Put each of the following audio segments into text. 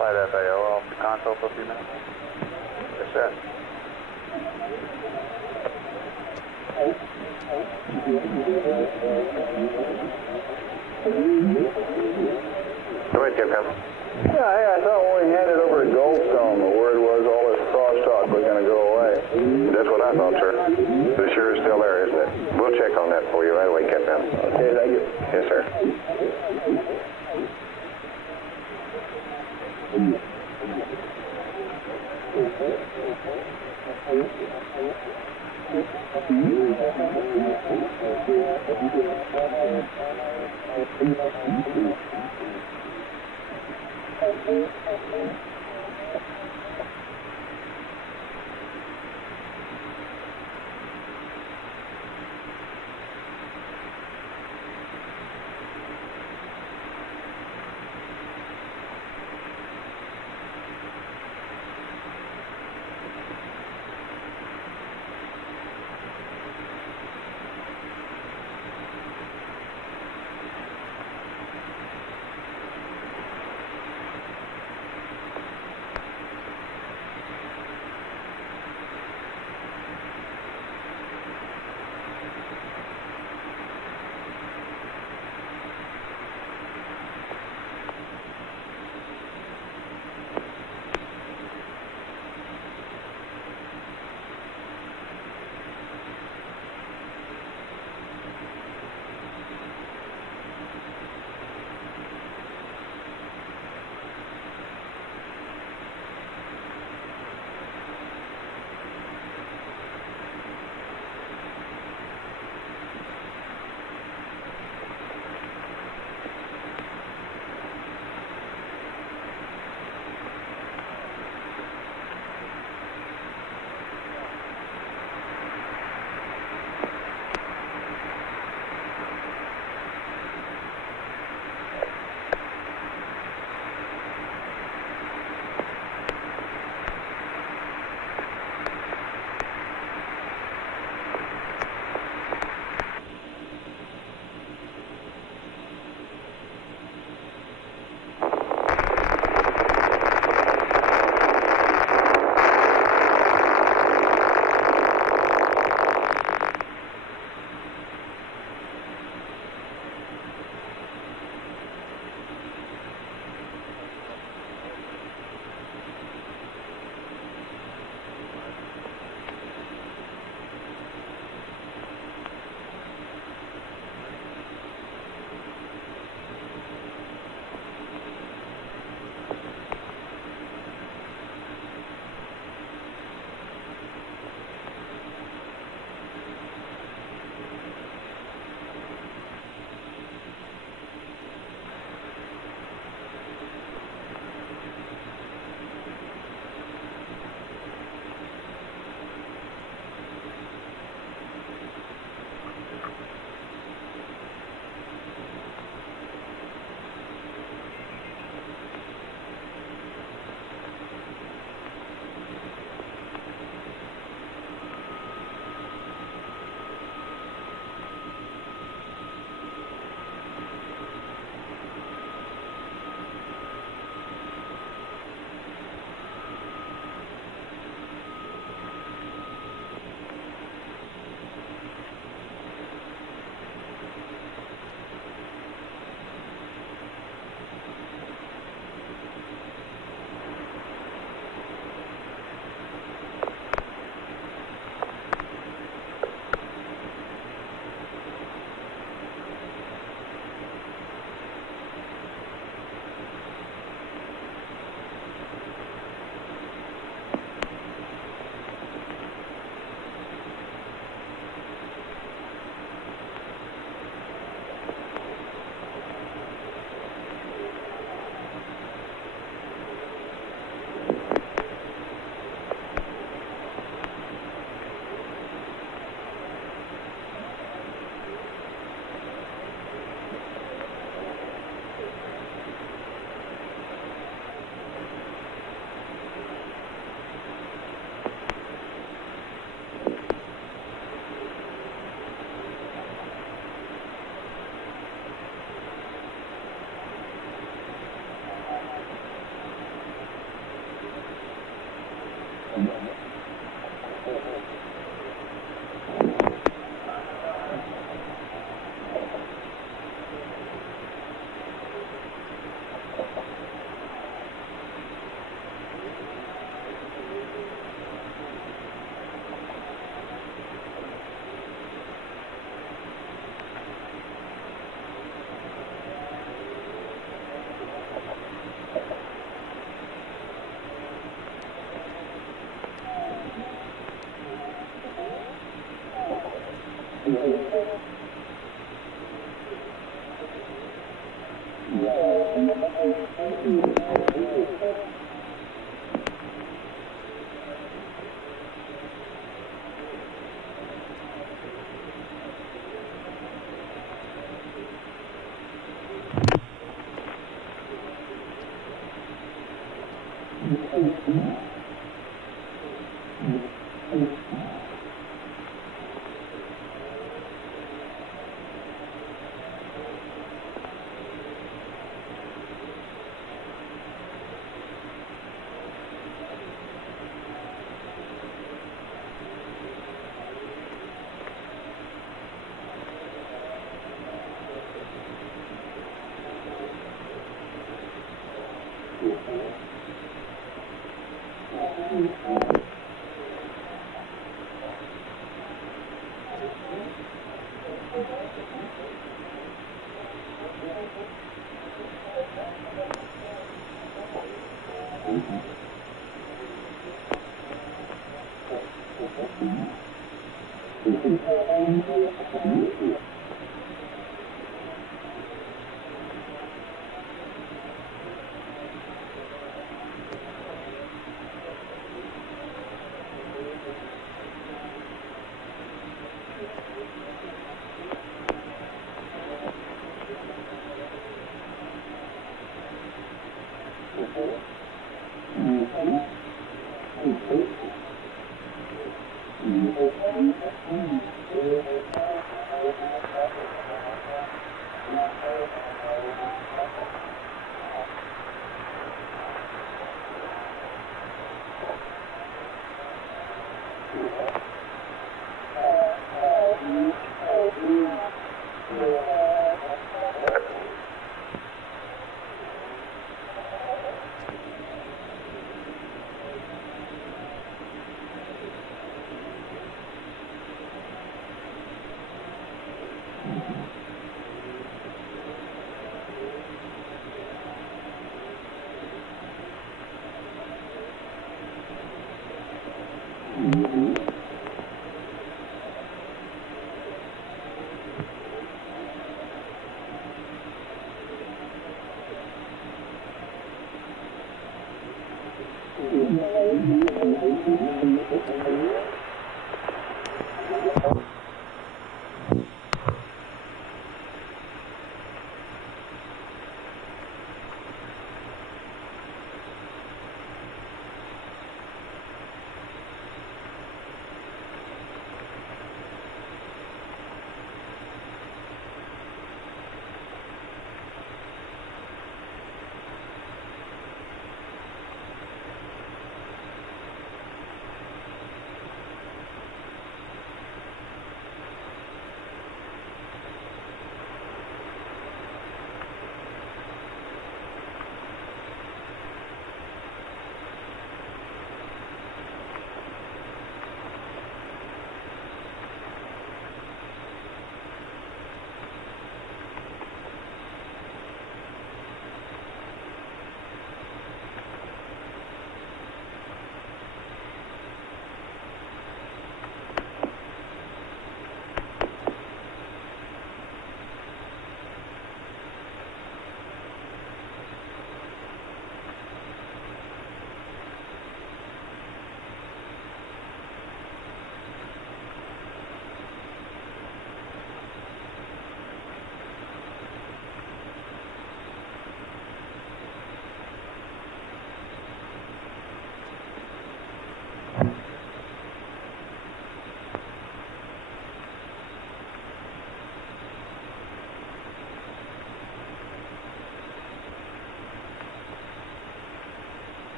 Flight FAO off the console for a few minutes. Yes, sir. Go ahead, Captain. Yeah, hey, I thought when we handed over at Goldstone, the word was all this crosstalk was going to go away. That's what I thought, sir. But it sure is still there, isn't it? We'll check on that for you right away, Captain. Okay, thank you. Yes, sir.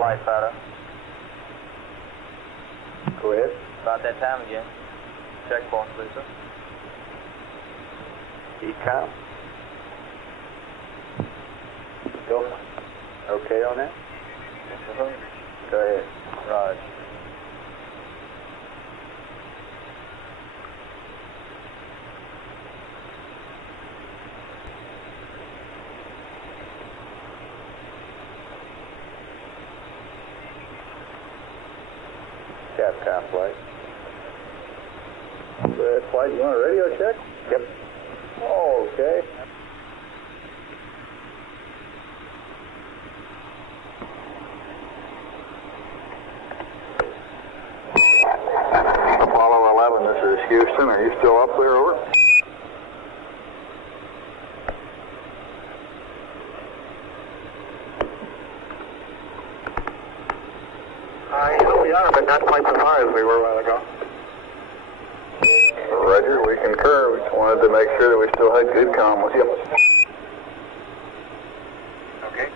Flight Fighter. Go ahead. About that time again. Checkpoint, please, sir. ECOM. Go. Okay on that? Yes, sir. Go ahead. Raj. Capcom flight. Red flight, you want a radio check? Yep. Oh, okay. Apollo 11, this is Houston. Are you still up there, over? We are, but not quite so far as we were a while ago. Roger, we concur. We just wanted to make sure that we still had good comm with you. Okay.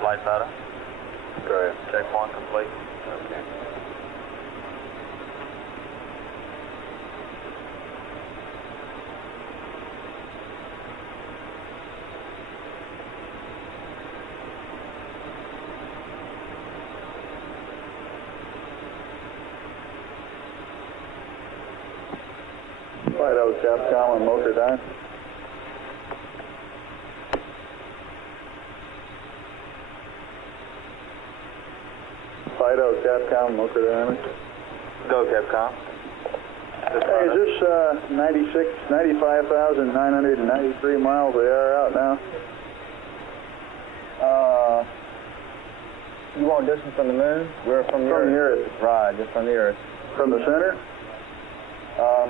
Flight Fighter. Go ahead. Checkpoint complete. Okay. Fido, Capcom and Motor Dime. Fido, Capcom, Motor Dynamics. Go, Capcom. Hey, is this 95,993 miles they are out now? You want distance from the moon? We're from the From the Earth. Right, just from the Earth. From the center?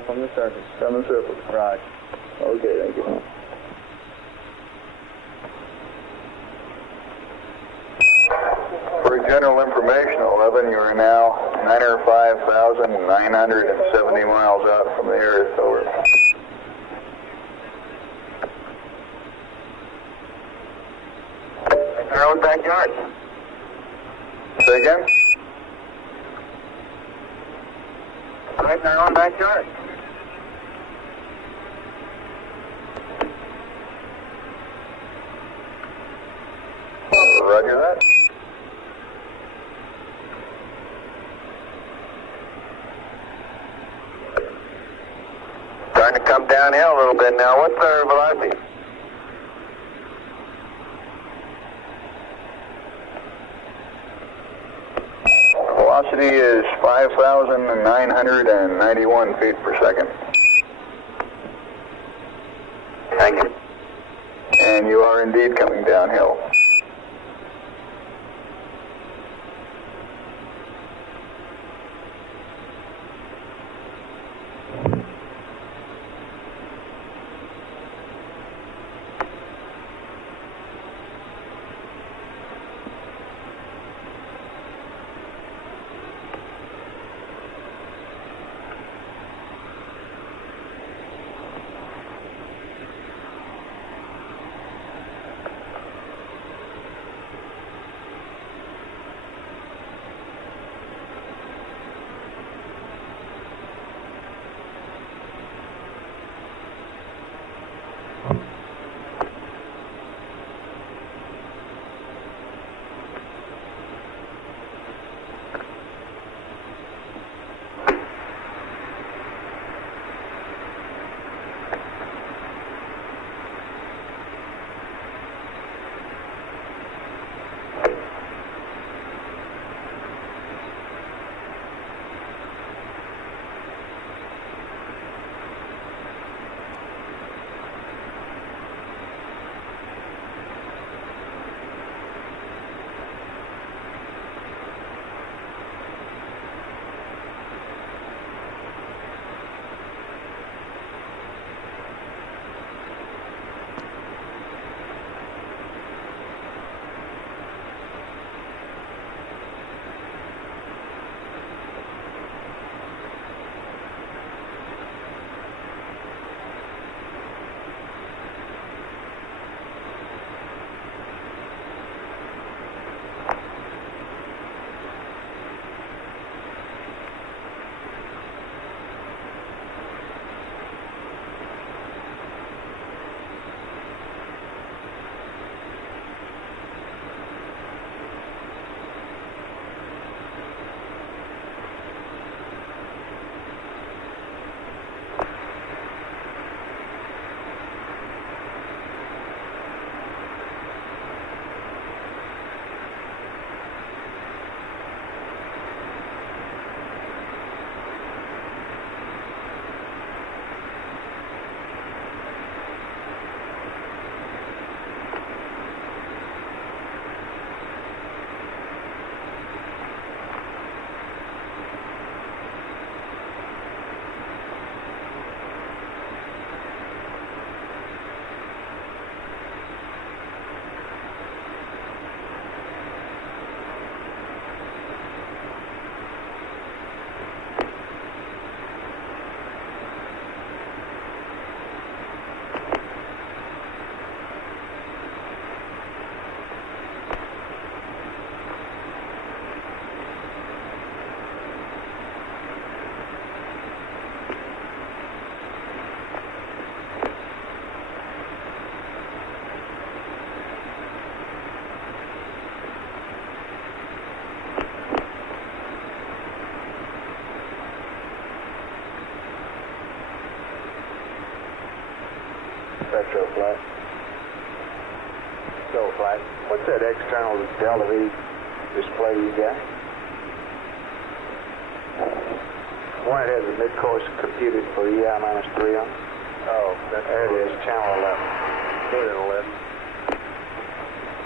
From the surface. From the surface. Right. Okay, thank you. For general information, 11, you are now 905,970 miles out from the Earth, over. Our own backyard. Say again? Right in our own backyard. Roger that. Starting to come downhill a little bit now. What's our velocity? Velocity is 5,991 feet per second. Thank you. And you are indeed coming downhill. Retro flat. Go flat. What's that external Delta V display you got? One that has a mid-course computed for EI-3 on. Oh, that's There it is, channel 11. Put in 11.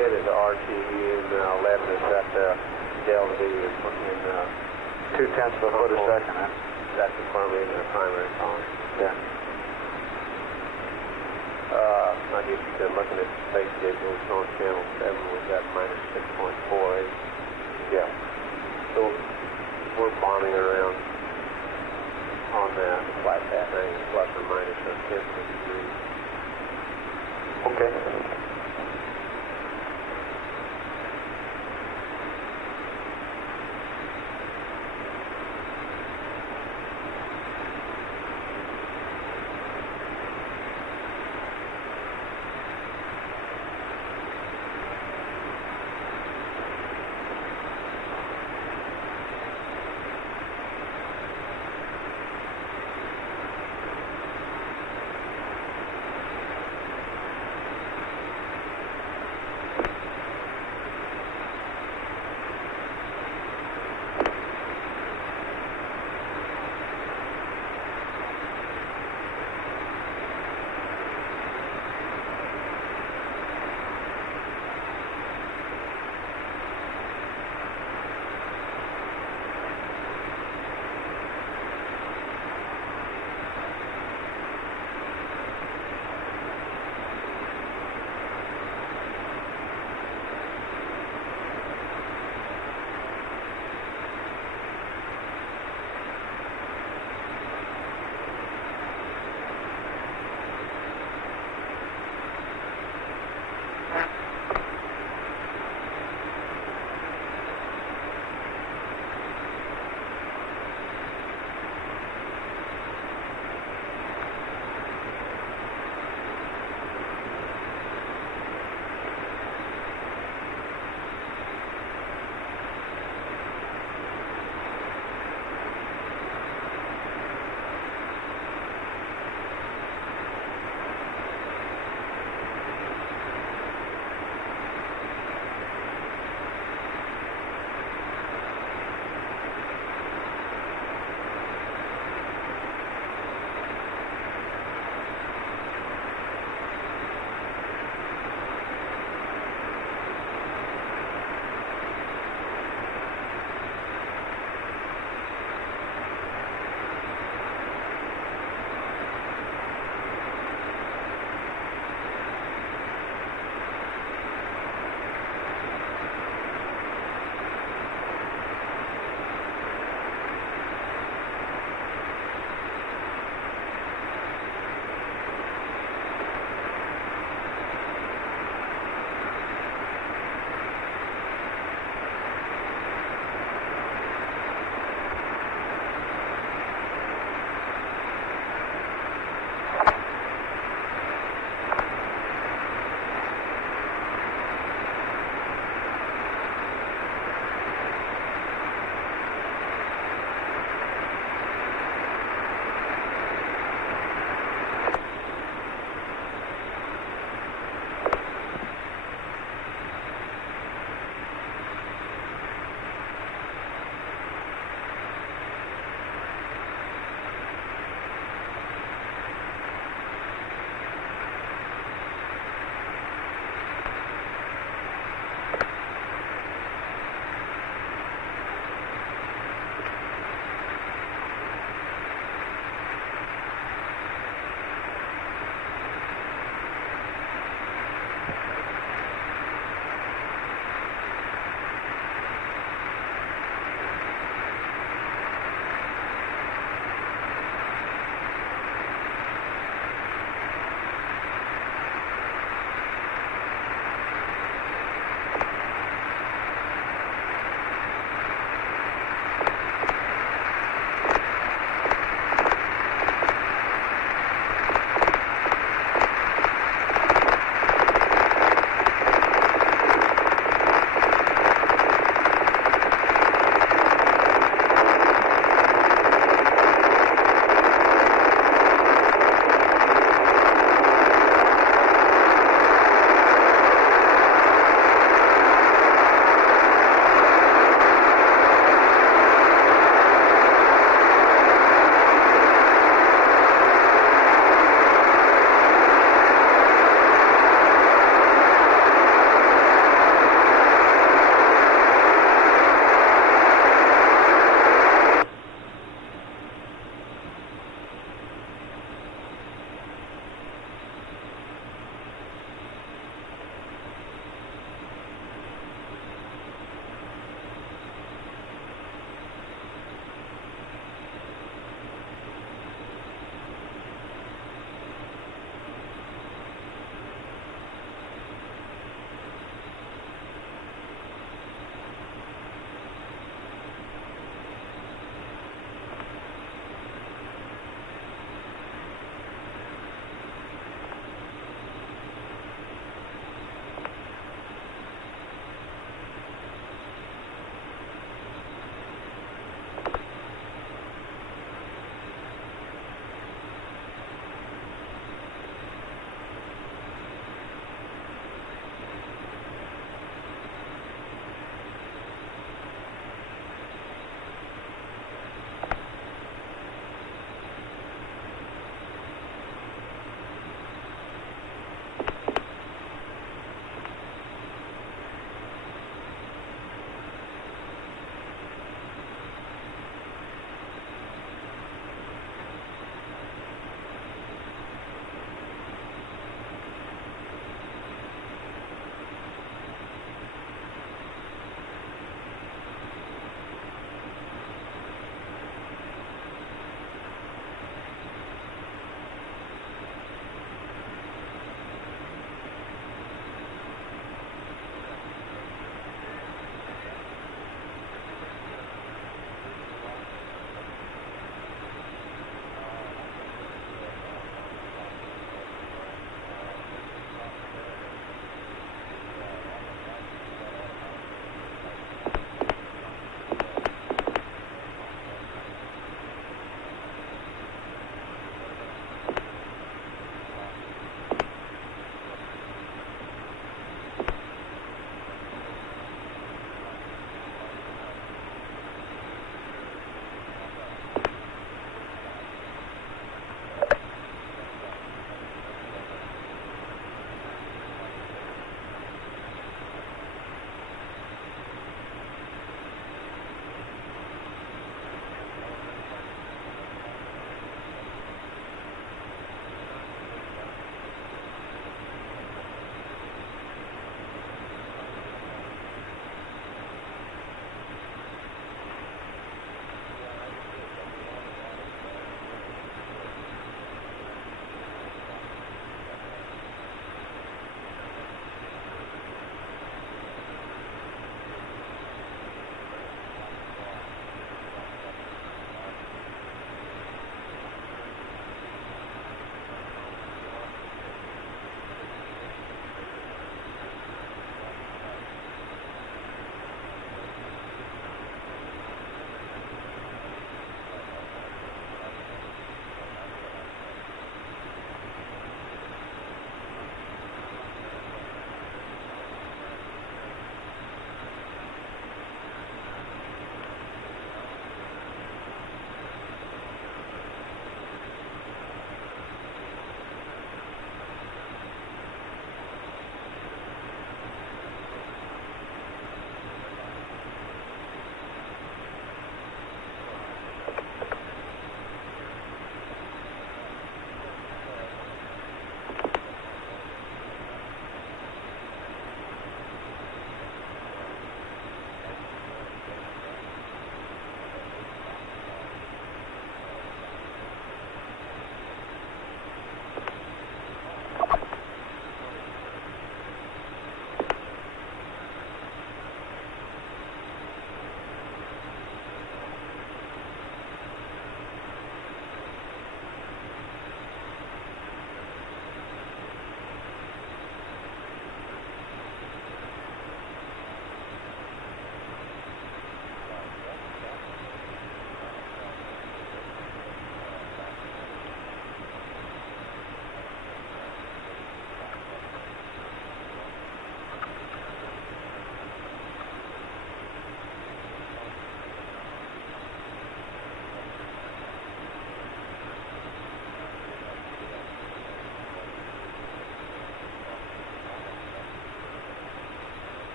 It is RTV, and 11 has got the Delta V in 2/10 of a foot a second, huh? that's the primary column. Yeah. I guess you said looking at the space schedules on channel 7, we've got minus 6.48. Yeah. So we're bombing around on that flat path thing, plus or minus a tenth of a degree. Okay.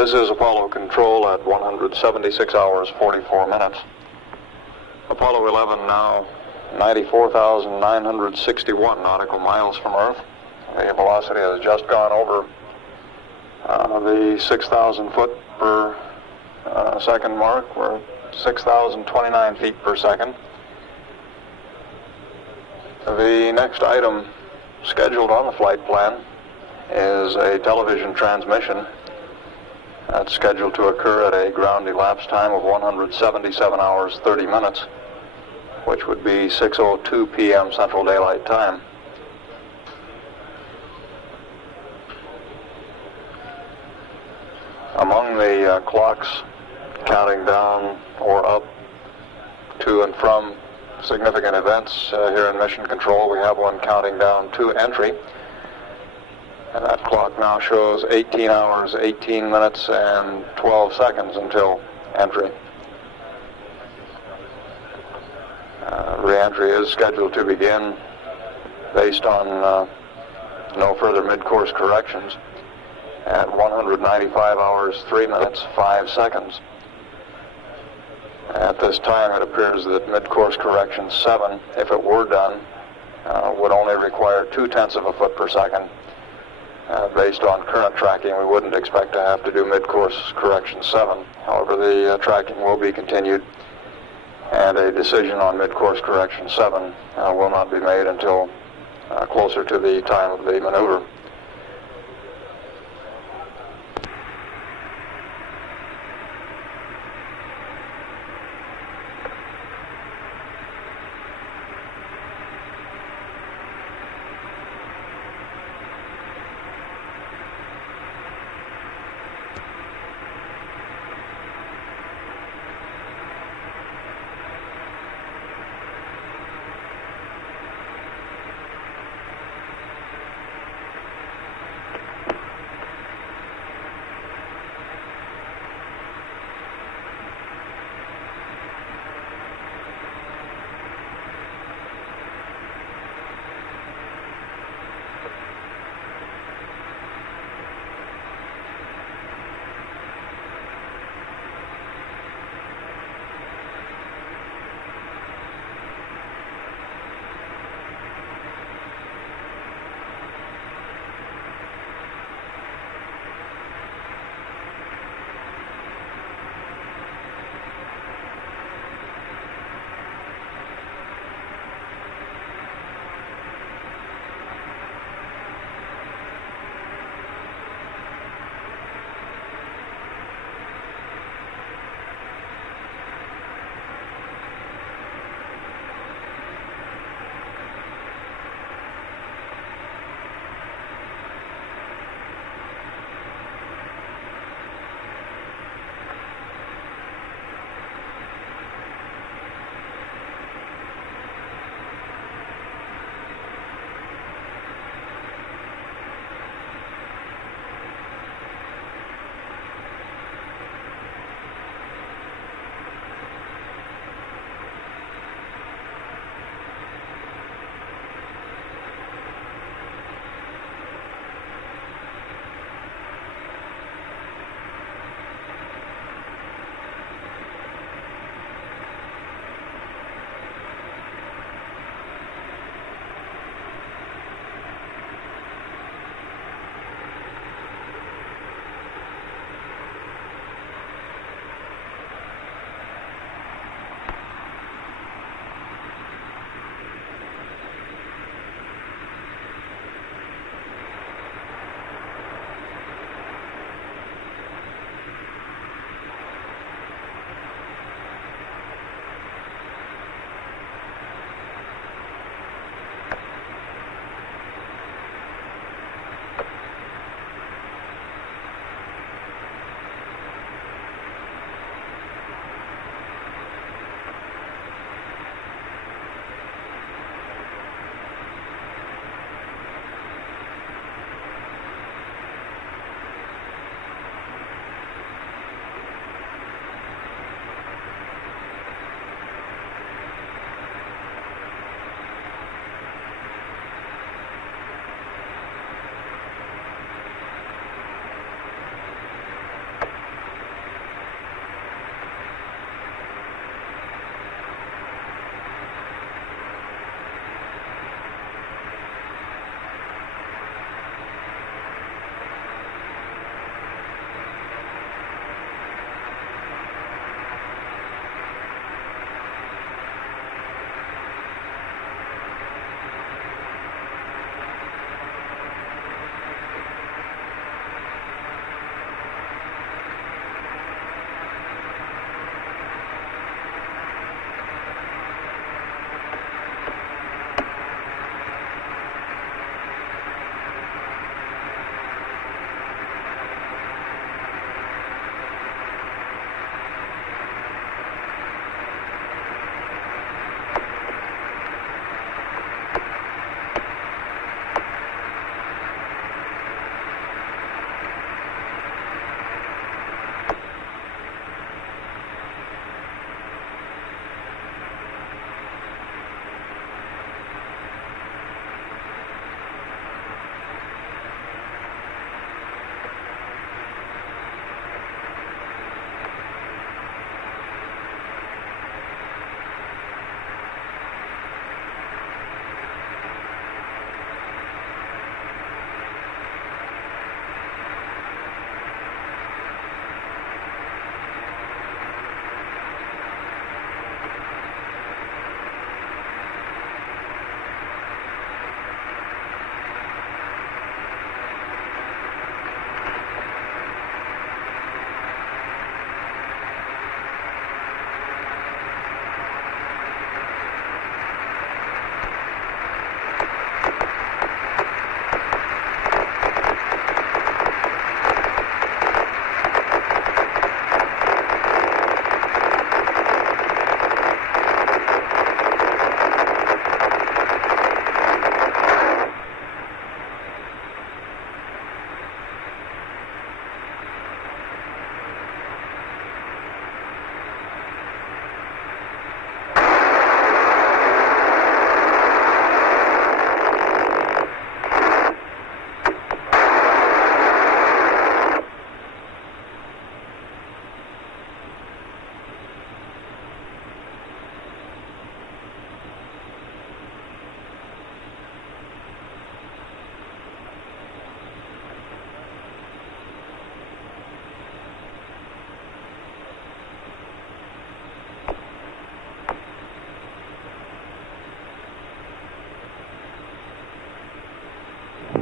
This is Apollo Control at 176 hours, 44 minutes. Apollo 11 now 94,961 nautical miles from Earth. The velocity has just gone over the 6,000 foot per second mark. We're at 6,029 feet per second. The next item scheduled on the flight plan is a television transmission. That's scheduled to occur at a ground elapsed time of 177 hours, 30 minutes, which would be 6:02 p.m. Central Daylight Time. Among the clocks counting down or up to and from significant events here in Mission Control, we have one counting down to entry. And that clock now shows 18 hours, 18 minutes, and 12 seconds until entry. Re-entry is scheduled to begin based on no further mid-course corrections at 195 hours, 3 minutes, 5 seconds. At this time, it appears that mid-course correction 7, if it were done, would only require 0.2 of a foot per second. Based on current tracking, we wouldn't expect to have to do mid-course correction 7. However, the tracking will be continued, and a decision on mid-course correction 7 will not be made until closer to the time of the maneuver.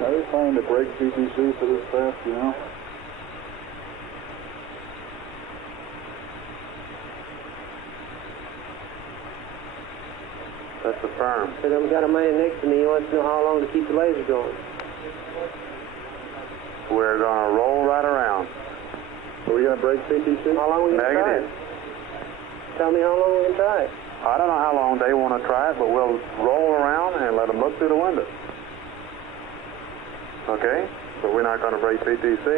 Are they planning to break PTC for this fast, you know? That's the firm. But I've got a man next to me. He wants to know how long to keep the laser going. We're going to roll right around. Are we going to break PTC? How long are we going to try it? Negative. Tell me how long we're going to try it. I don't know how long they want to try it, but we'll roll around and let them look through the window. Okay? But we're not going to break PTC.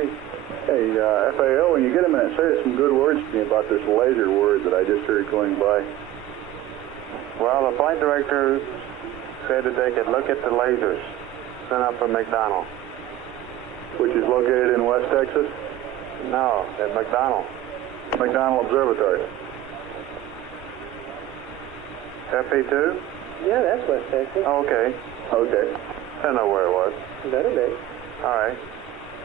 Hey, FAO, when you get a minute, say some good words to me about this laser word that I just heard going by. Well, the flight director said that they could look at the lasers sent up from McDonald. Which is located in West Texas? No, at McDonald. McDonald Observatory. FP2? Yeah, that's West Texas. Oh, okay. Okay. I don't know where it was. Better be. All right.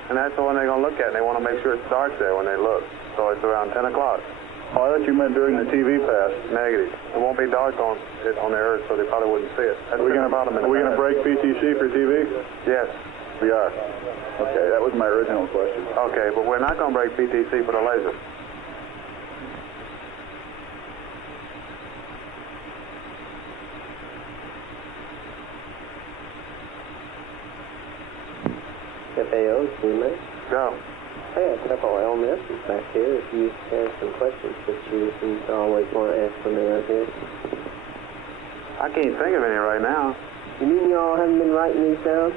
And that's the one they're going to look at, and they want to make sure it's dark there when they look. So it's around 10 o'clock. Oh, I thought you meant during the TV pass. Negative. It won't be dark on the Earth, so they probably wouldn't see it. Are we going to break PTC for TV? Yes. We are. Okay, that was my original question. Okay, but we're not going to break PTC for the laser. FAO, teammate. Go. Hey, I got all LMS's back here. If you have some questions that you always want to ask when they're out here. I can't think of any right now. You mean y'all haven't been writing these down?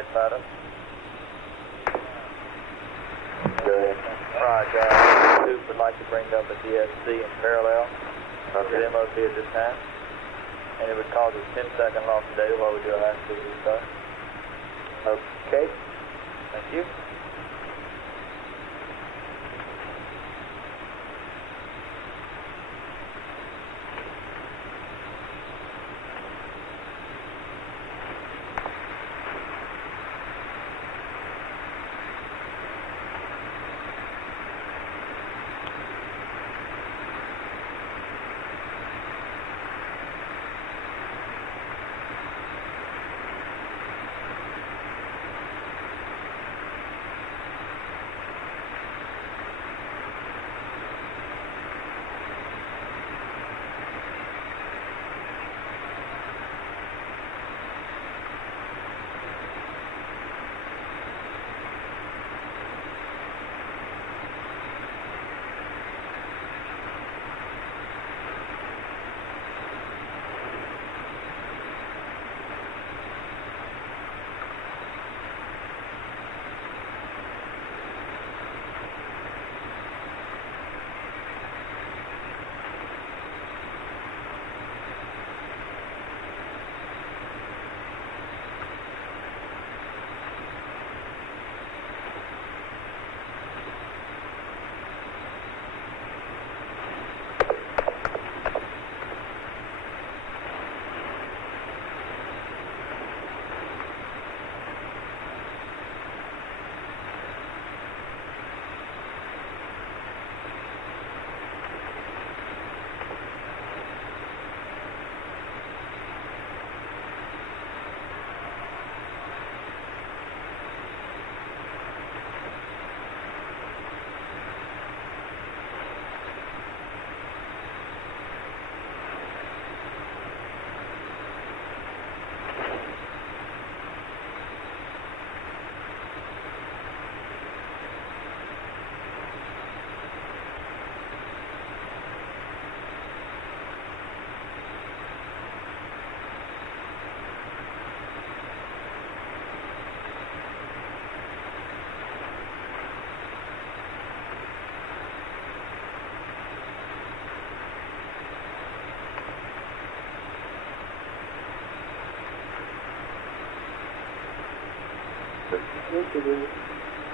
Flight pattern. Right, Duke would like to bring up a DSC in parallel to the MOC at this time. And it would cause a 10-second loss of data while we do a last speed restart. Okay. Thank you.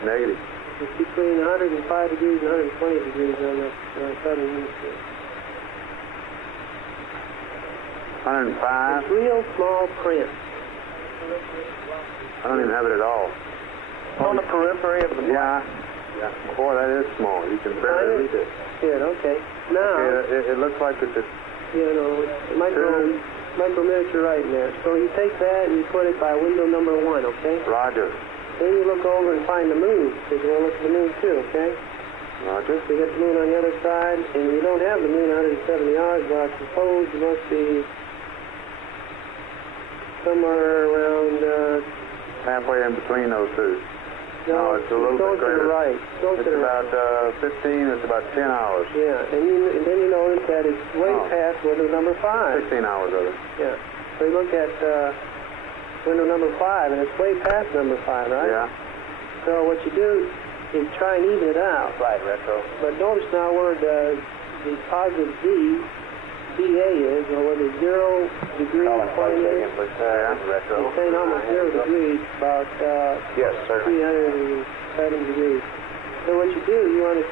Negative. It's between 105 degrees and 120 degrees on the southern hemisphere. 105. It's real small print. I don't even have it at all. On the periphery of the Yeah. Yeah. Boy, that is small. You can barely read it. Good, okay. Now, It looks like it's a... you know, micro miniature right in there. So you take that and you put it by window number 1, okay? Roger. Then you look over and find the moon, because you want to look at the moon too, okay? Roger. So you get the moon on the other side, and you don't have the moon 170 yards, but I suppose you must be somewhere around... halfway in between those two. No, it's a little bit greater. Go to the right. Go to It's the right. about 15, it's about 10 hours. Yeah, and then you notice that it's way past window number 5. 16 hours of it. Yeah. So you look at window number 5, and it's way past number 5, right? Yeah. So what you do is try and even it out. Right, retro. But notice now where the positive DA is, or where the 0 degree point is. Retro. It's saying almost 0 degrees, about Yes, sir. 307 degrees. So what you do, you want to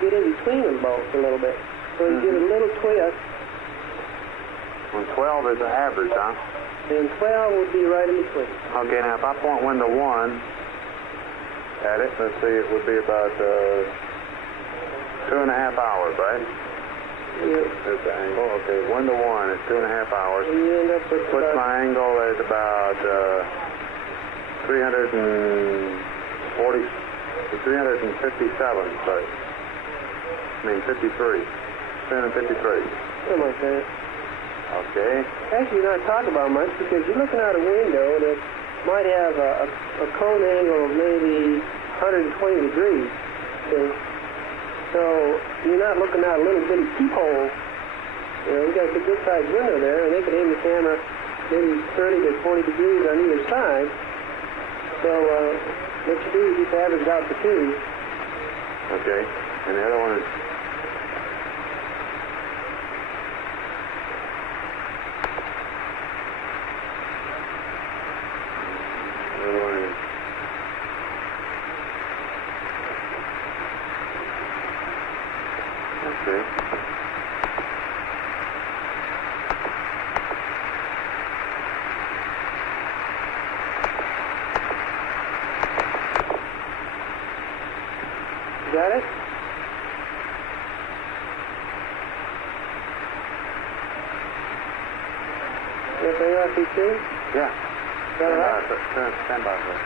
get in between them both a little bit. So you give it a little twist, When 12 is the average, huh? and 12 would be right in between. Okay, now if I point window 1 at it, let's see, it would be about 2.5 hours, right? Yeah. There's the angle. Okay, window 1 is 2.5 hours. And you end up with What's about, my angle? Is about 357, sorry. I mean 53. 353. something like that. Okay. Actually, you're not talking about much because you're looking out a window that might have a cone angle of maybe 120 degrees. See? So you're not looking out a little bitty peephole. You know, you got a good sized window there, and they could aim the camera maybe 30 to 40 degrees on either side. So what you do is just average out the two. Okay. And the other one is... The other one is... Okay. Got it? Anything else you see? Yeah. Is that all right? Stand by, please.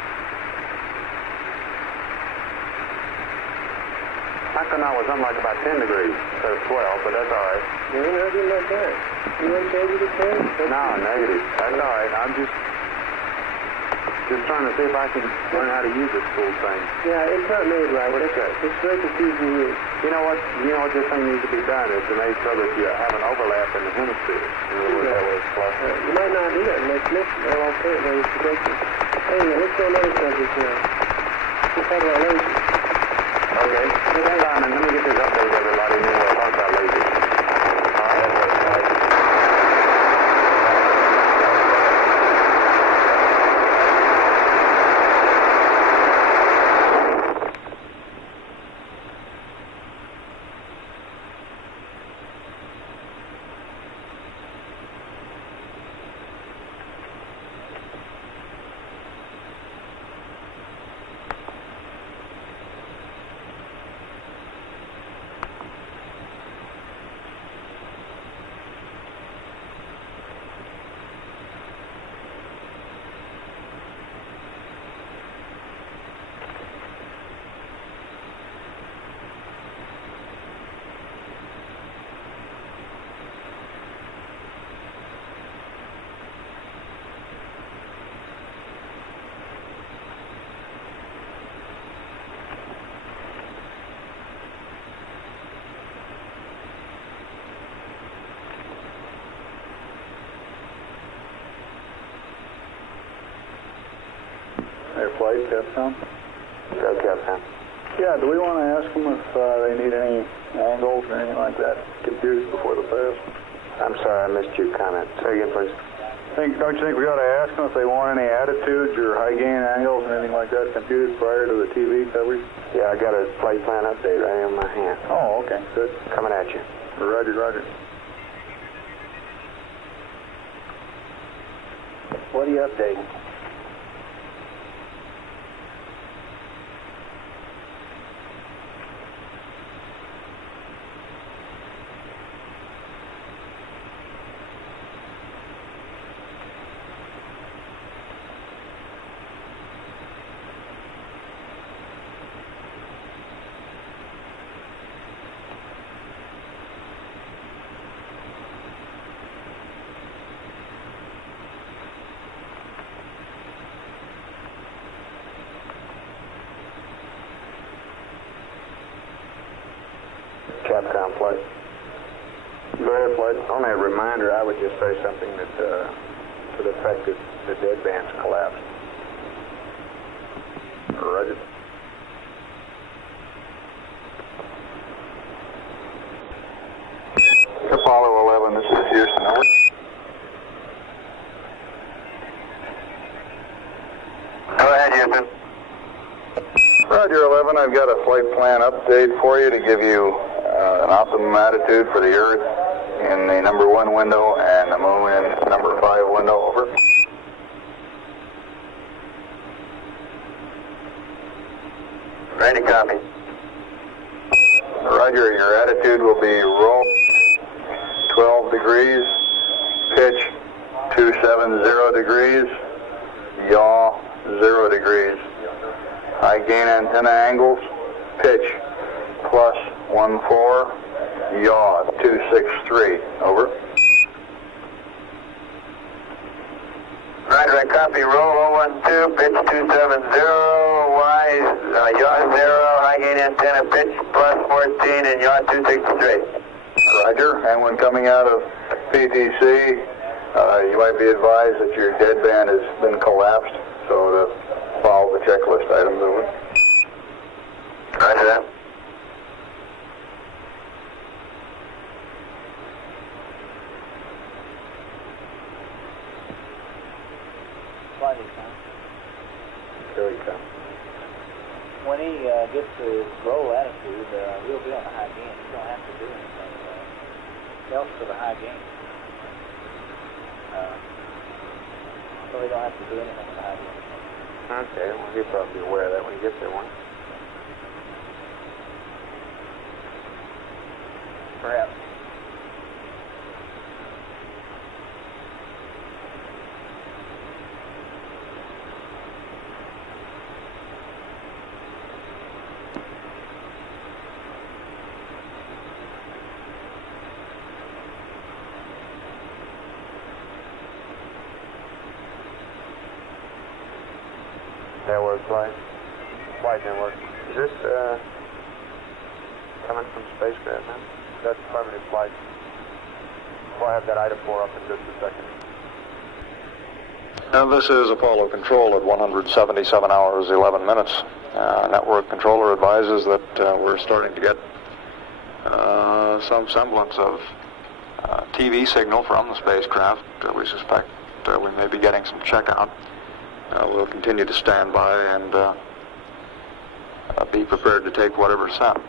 I thought it was something like about 10 degrees instead of 12, but that's all right. Yeah, nothing like that. You want to change it to 10? No, negative. That's all right. I'm just trying to see if I can learn how to use this cool thing. Yeah, it's not made right. What's that? It's very confusing to use. You know what this thing needs to be done is to make sure that you have an overlap in the hemisphere. In other words, that way it's close. You might not do that next mission. They'll all pay it when it's projected. Hey, let's go another subject now. Let's talk about lasers. Okay. Hang on, and let me get this update, everybody, and then we'll talk about lasers. All right, that's right. Air flight, Capcom? Go, Captain. Yeah, do we want to ask them if they need any angles or anything like that confused before the pass? I'm sorry, I missed your comment. Say again, please. Don't you think we ought to ask them if they want any attitudes or high gain angles or anything like that computed prior to the TV coverage? Yeah, I got a flight plan update right in my hand. Oh, okay, good. Coming at you. Roger, roger. What are you updating? Capcom flight. Go ahead, flight. Only a reminder, I would just say something that, to the effect that the deadband's collapsed. Roger. Apollo 11, this is Houston, over. Go ahead, Houston. Roger, 11, I've got a flight plan update for you to give you an optimum attitude for the Earth in the number 1 window and the Moon in number 5 window, over. Ready, copy. Roger, your attitude will be roll 12 degrees, pitch 270 degrees, yaw 0 degrees. High gain antenna angles, pitch plus 14, yaw 263, over. Roger, I copy. Roll 012, pitch 270, yaw 0, high gain antenna, pitch plus 14, and yaw 263. Roger, and when coming out of PTC, you might be advised that your deadband has been collapsed, so to follow the checklist items, over. Roger that. Flight time. Here we go. When he gets to his roll attitude, he'll be on the high gain. You don't have to do anything else for the high gain. So we don't have to do anything with the high gain. Okay, well, he'll probably be aware of that when he gets there, won't he? Perhaps. Network flight. Flight network. Is this coming from spacecraft, man? That's permanent flight. We'll have that item 4 up in just a second. And this is Apollo Control at 177 hours, 11 minutes. Network controller advises that we're starting to get some semblance of TV signal from the spacecraft. We suspect we may be getting some checkout. We'll continue to stand by and be prepared to take whatever's sent.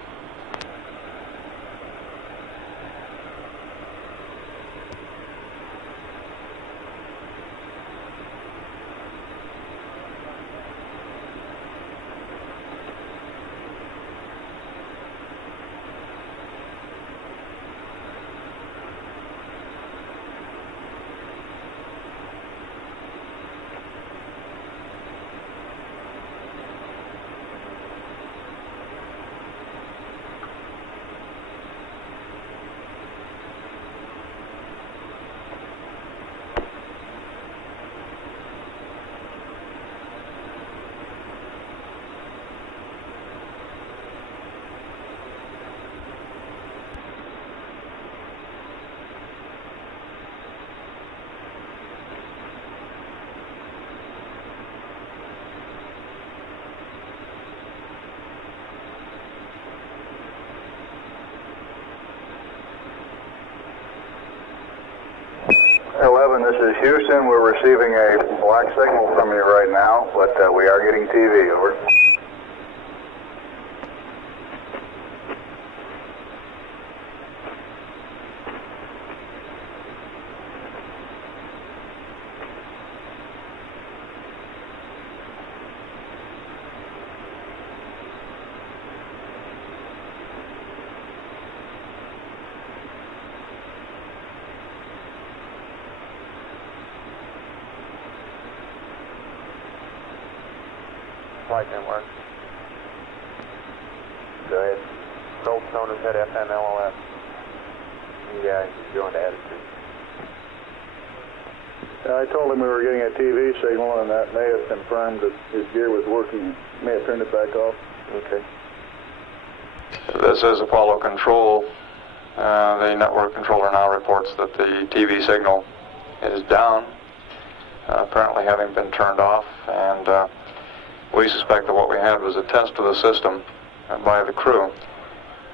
This is Houston. We're receiving a black signal from you right now, but we are getting TV, over. Flight network. Go ahead. Goldstone has had FMLOS. Yeah, he's going to attitude. I told him we were getting a TV signal, and that may have confirmed that his gear was working. May have turned it back off. Okay. This is Apollo Control. The network controller now reports that the TV signal is down, apparently having been turned off, and we suspect that what we had was a test of the system by the crew.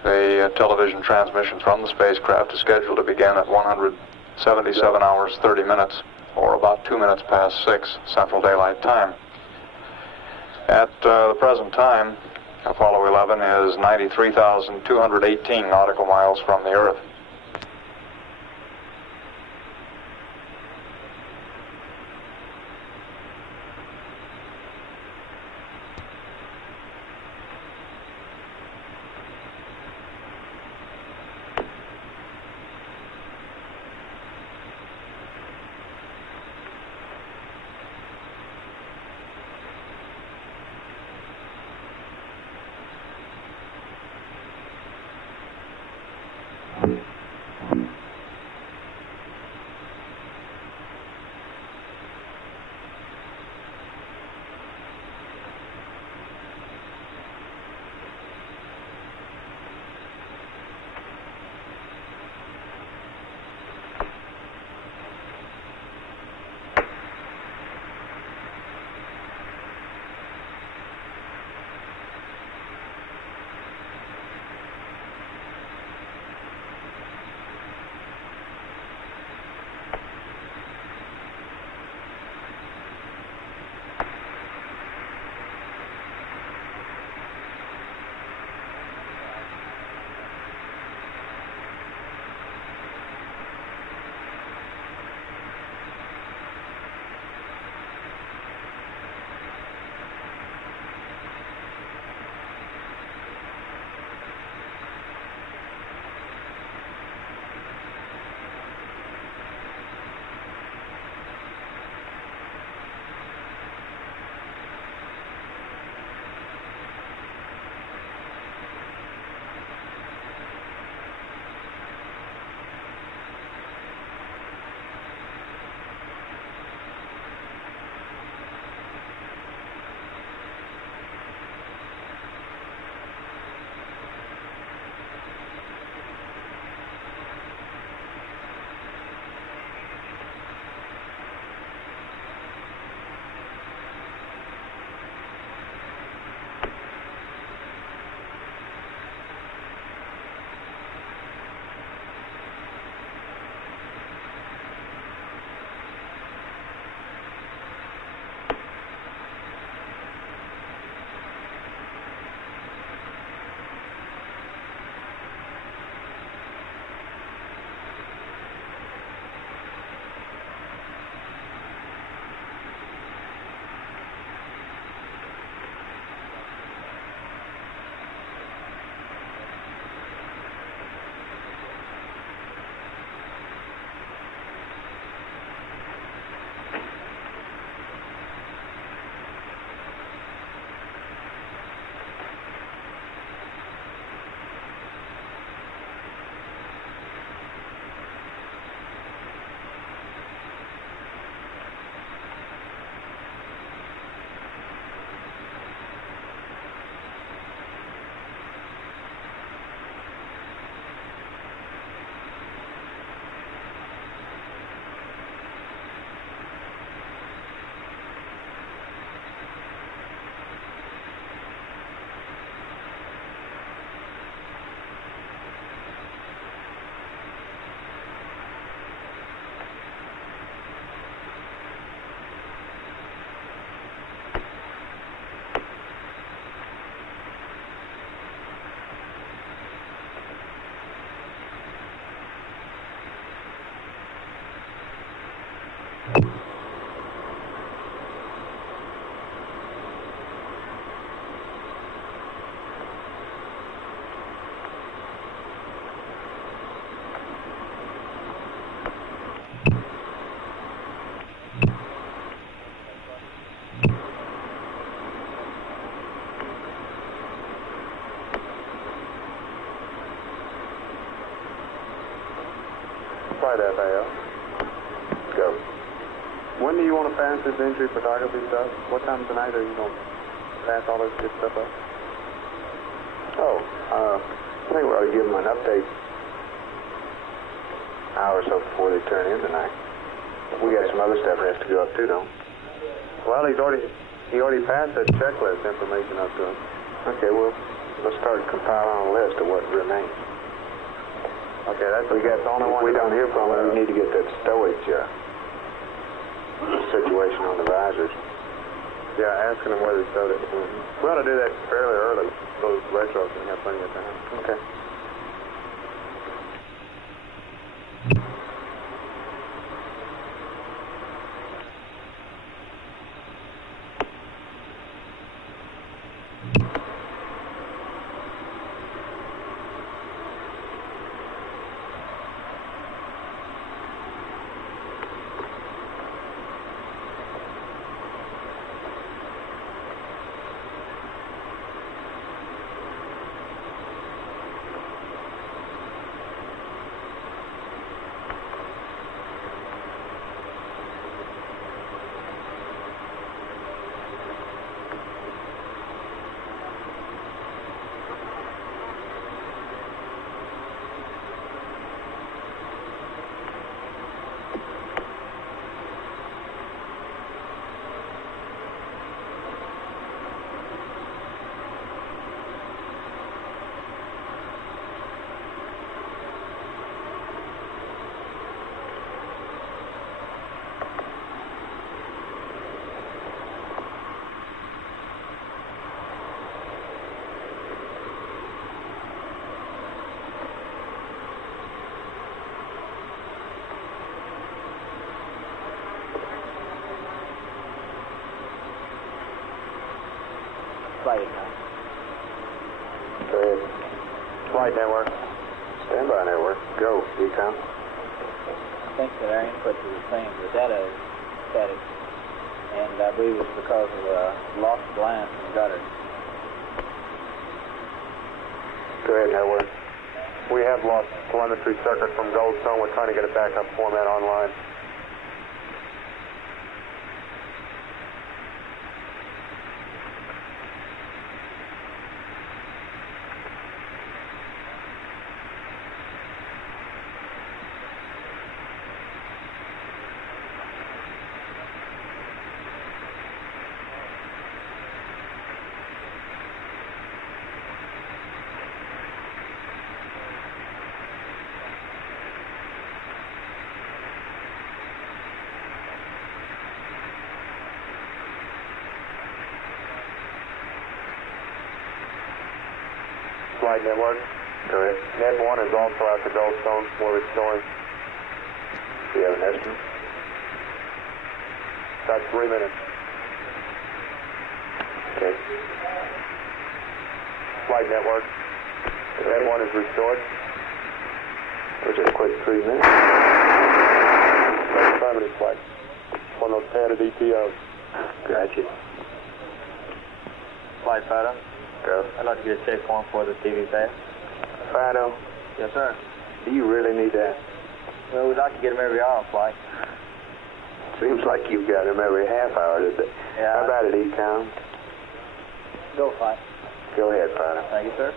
The television transmission from the spacecraft is scheduled to begin at 177 hours, 30 minutes, or about 2 minutes past 6 Central Daylight Time. At the present time, Apollo 11 is 93,218 nautical miles from the Earth. Flight FAL. Go. When do you want to pass this entry photography stuff? What time tonight are you going to pass all this good stuff up? Oh, I think we ought to give them an update an hour or so before they turn in tonight. We got some other stuff that has to go up too, don't we? Well, he already passed that checklist information up to him. Okay, well, let's start compiling a list of what remains. Okay, that's we got the only one. If we don't hear from him, we need to get that stowage situation on the visors. Yeah, asking them where they stowed it. We ought to do that fairly early. Those retros can have plenty of time. Okay. Flight now. Go ahead. Flight network. Standby network. Go, decom. I think that our input is the same. The data is static. And I believe it's because of lost line from the gutter. Go ahead, network. We have lost telemetry circuit from Goldstone. We're trying to get a backup format online. Flight network. Correct. Net 1 is also out to Goldstone where we're storing. Do you have an estimate? About 3 minutes. Okay. Flight network. Net 1 is restored. Which is a quick 3 minutes. That's permanent flight. One of those padded ETOs. Gotcha. Flight Fido. Go. I'd like to get a check form for the TV pass. Fido, Yes, sir. do you really need that? Well, we'd like to get them every hour flight. Seems like you've got them every half hour today. Yeah. How about it, Ecom? Go flight. Go ahead, Fido. Thank you, sir.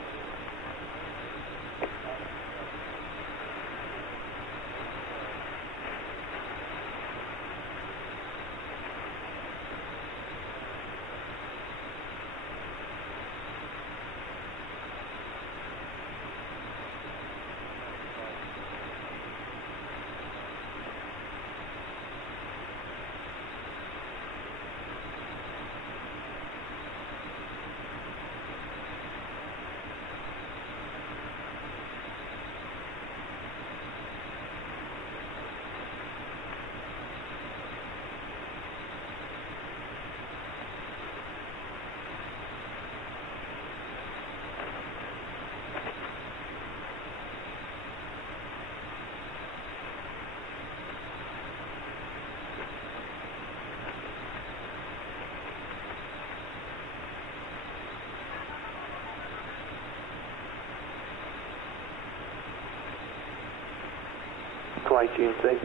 Flight GNC.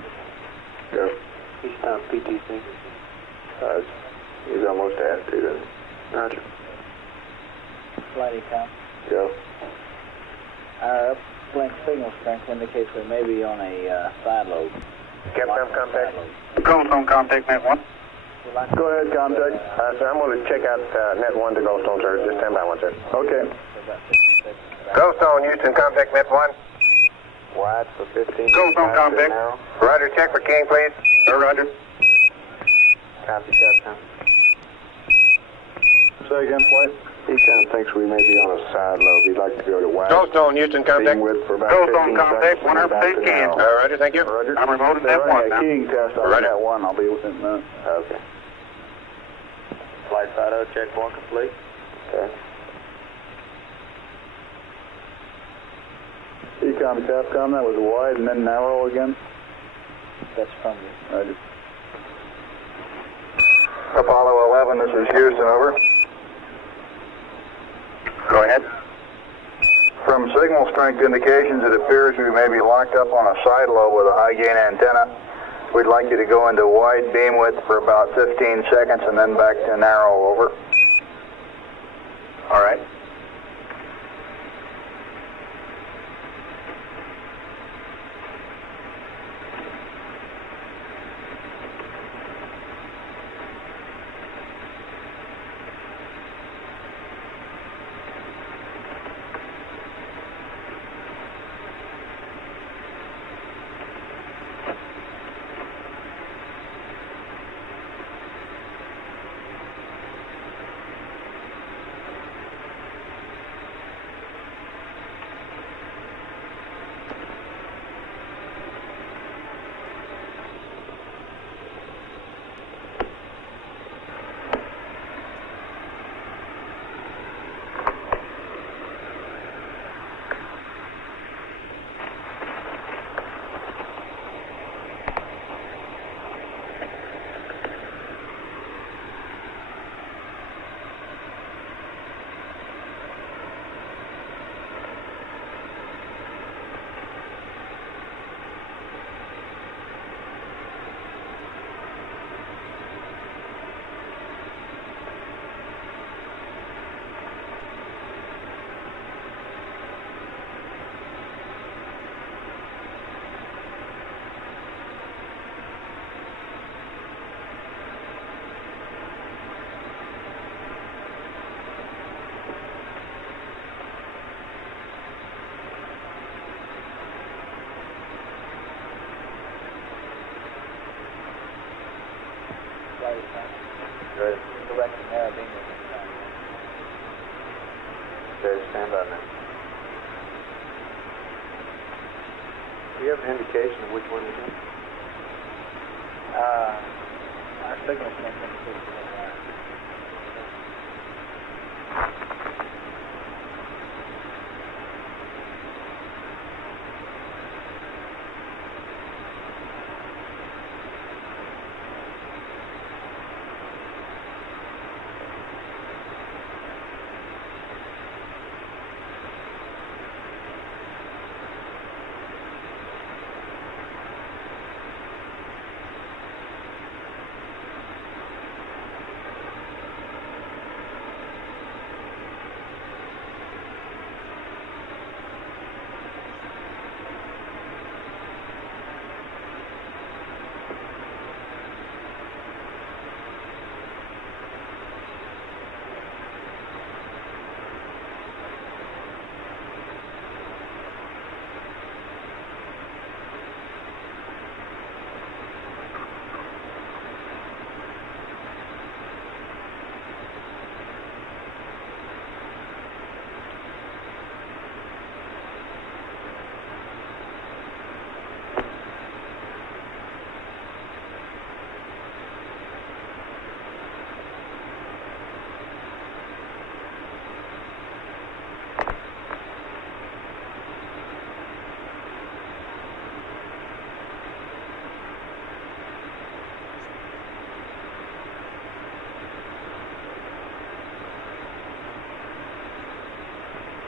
Go. He's stopped PTC. He's almost at altitude, isn't he? Roger. Flight Econ. Go. Our uplink signal strength indicates we may be on a side lobe. Capcom contact. Goldstone contact, net 1. Go ahead, contact. Sir, I'm going to check out net 1 to Goldstone, sir. Just stand by one, sir. Okay. Goldstone, Houston, contact net 1. Wide for 15. Goldstone contact. Roger, check for King, please. Roger. Copy, Capcom. Say again, flight. Econ thinks we may be on a side lobe. He'd like to go to wide. Goldstone, Houston, contact. Beam width for about Goldstone 15 contact, seconds, and back 100% to King. now. Roger, thank you. Roger. I'm remoting net 1 now. King test on Roger. net 1. I'll be within a minute. Okay. Flight Fido, check 1 complete. Okay. Econ to Capcom, that was wide and then narrow again. That's from you. Roger. Apollo 11, this is Houston, over. Go ahead. From signal strength indications, it appears we may be locked up on a side lobe with a high gain antenna. We'd like you to go into wide beam width for about 15 seconds and then back to narrow, over. All right. Good. Direct and narrow beam at this time. Okay, stand by now. Do you have an indication of which one you're in? Our signal strength indicates we're on wire.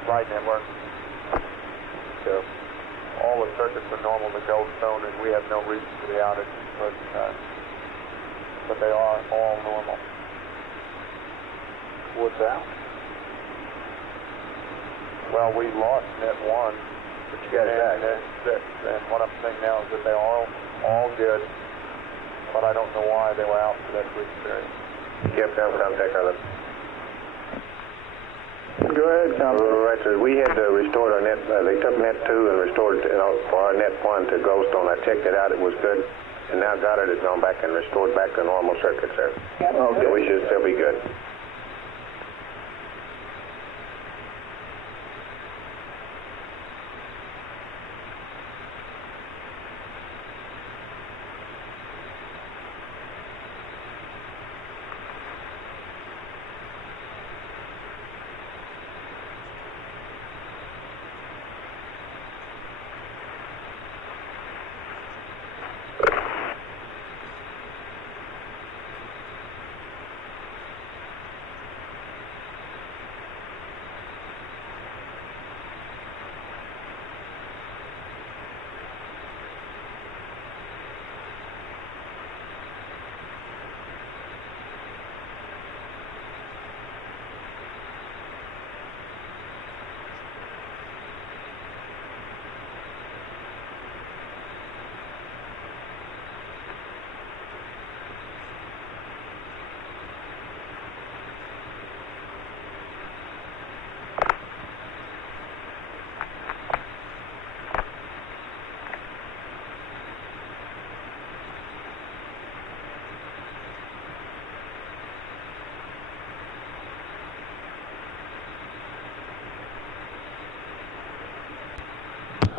Flight network. Go. all the circuits are normal to Goldstone, and we have no reason for the outage, but they are all normal. What's that? Well, we lost net 1. But you got it back. And what I'm saying now is that they are all good, but I don't know why they were out for that brief period. Cap down, contact on it. Go ahead, Tom. Right, so we had restored our net, they took net 2 and restored for our net 1 to Goldstone. I checked it out, it was good. And now Goddard has gone back and restored back to normal circuits there. Okay. So we should still be good.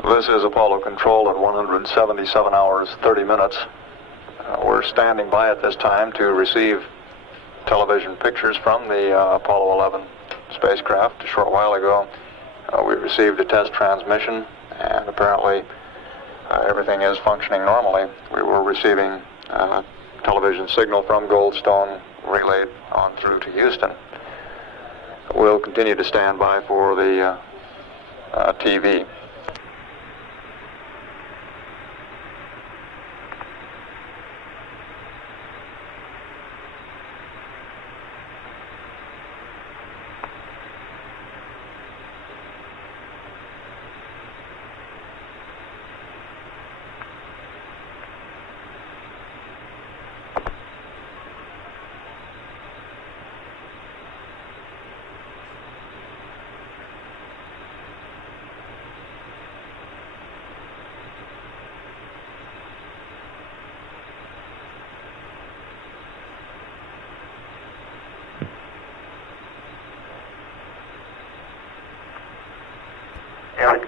This is Apollo Control at 177 hours, 30 minutes. We're standing by at this time to receive television pictures from the Apollo 11 spacecraft. A short while ago, we received a test transmission, and apparently everything is functioning normally. We were receiving television signal from Goldstone relayed on through to Houston. We'll continue to stand by for the TV.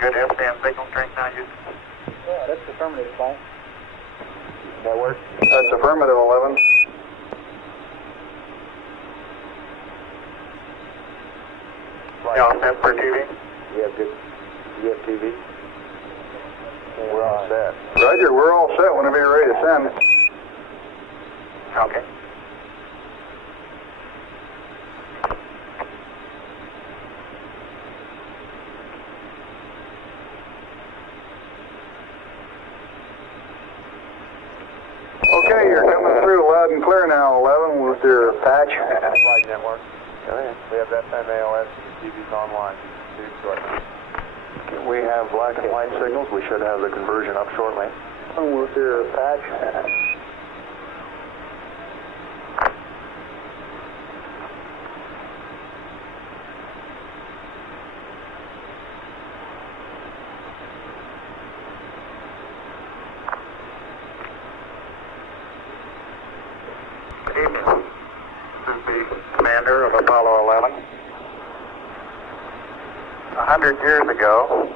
Good F-stand signal strength now, Houston. Yeah, that's affirmative, Paul. That works? That's affirmative, 11. You all set for TV? You have good. You have TV? We're all set. Roger, we're all set whenever you're ready to send. Okay. Okay, you're coming through loud and clear now, 11, with your patch. Flight network. Go ahead. We have that time ALS and TV's online. We have black and white signals. We should have the conversion up shortly. With your patch. Good evening. This is the commander of Apollo 11. 100 years ago,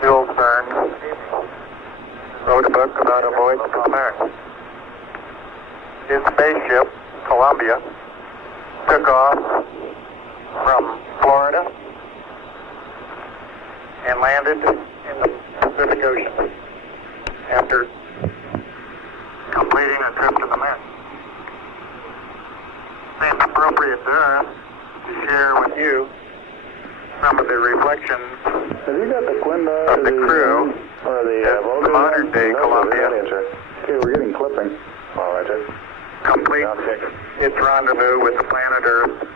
Jules Verne wrote a book about a voyage to Mars. His spaceship, Columbia, took off from Florida and landed in the Pacific Ocean after completing a trip to the Moon. Seems appropriate to us to share with you some of the reflections Have you got the Quinda of the crew or the at the modern day Columbia. Okay, we're getting clipping. All right, sir. Complete its rendezvous with the planet Earth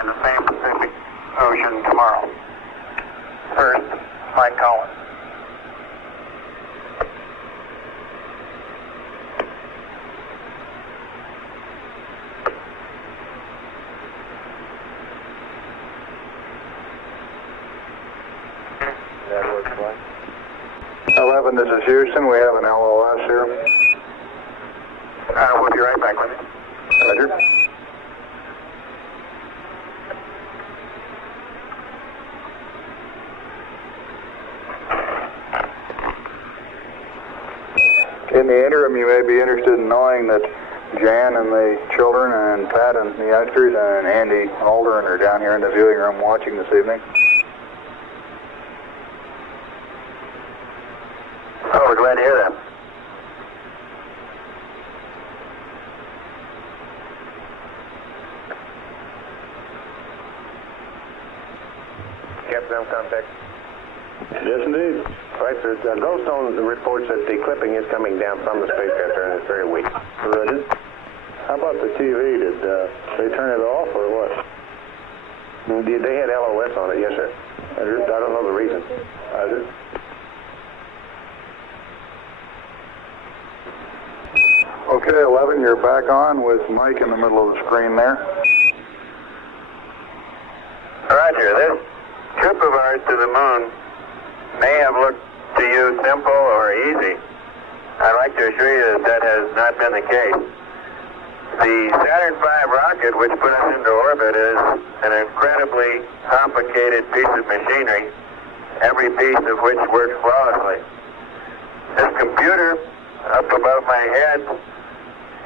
in the same Pacific Ocean tomorrow. First, Mike Collins. That works fine. 11, this is Houston. We have an LOS here. We'll be right back with you. Roger. In the interim, you may be interested in knowing that Jan and the children and Pat and the youngsters and Andy Aldrin are down here in the viewing room watching this evening. Oh, we're glad to hear that. Captain, contact. Yes, indeed. Right, sir. Goldstone reports that the clipping is coming down from the spacecraft, sir, and it's very weak. Roger. How about the TV? Did they turn it off or what? They had LOS on it, yes, sir. I don't know the reason. Roger. Okay, 11, you're back on with Mike in the middle of the screen there. Roger, this trip of ours to the moon may have looked to you simple or easy. I'd like to assure you that that has not been the case. The Saturn V rocket, which put us into orbit, is an incredibly complicated piece of machinery, every piece of which works flawlessly. This computer up above my head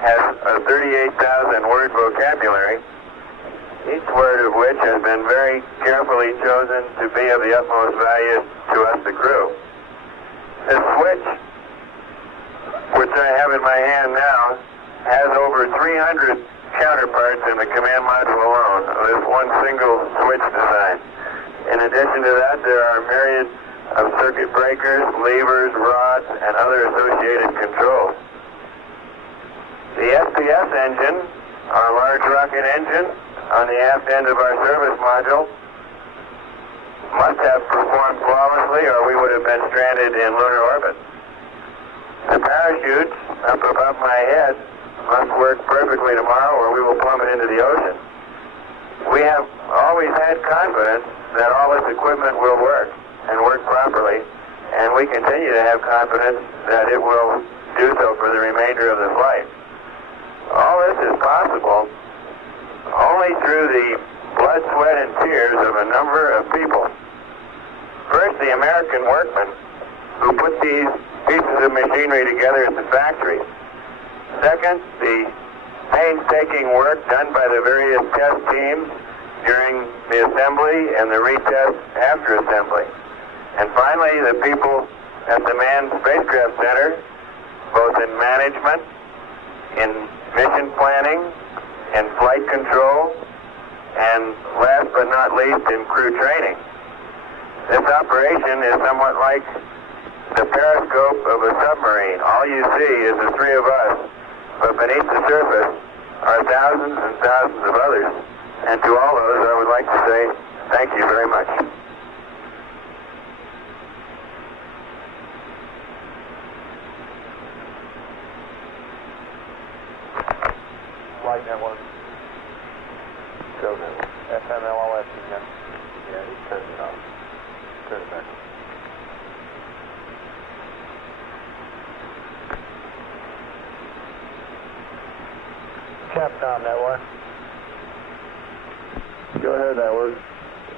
has a 38,000 word vocabulary, each word of which has been very carefully chosen to be of the utmost value to us, the crew. This switch, which I have in my hand now, has over 300 counterparts in the command module alone of this one single switch design. In addition to that, there are myriad of circuit breakers, levers, rods, and other associated controls. The SPS engine, our large rocket engine, on the aft end of our service module, must have performed flawlessly or we would have been stranded in lunar orbit. The parachutes up above my head must work perfectly tomorrow or we will plummet into the ocean. We have always had confidence that all this equipment will work and work properly, and we continue to have confidence that it will do so for the remainder of the flight. All this is possible only through the blood, sweat, and tears of a number of people. First, the American workmen who put these pieces of machinery together at the factory. Second, the painstaking work done by the various test teams during the assembly and the retest after assembly. And finally, the people at the Manned Spacecraft Center, both in management, in mission planning, in flight control, and last but not least, in crew training. This operation is somewhat like the periscope of a submarine. All you see is the three of us, but beneath the surface are thousands and thousands of others. And to all those, I would like to say thank you very much. Flight network. Go now. FMLOS again. Yeah, he turned it off. Turn it back. Capcom network. Go ahead, Edward.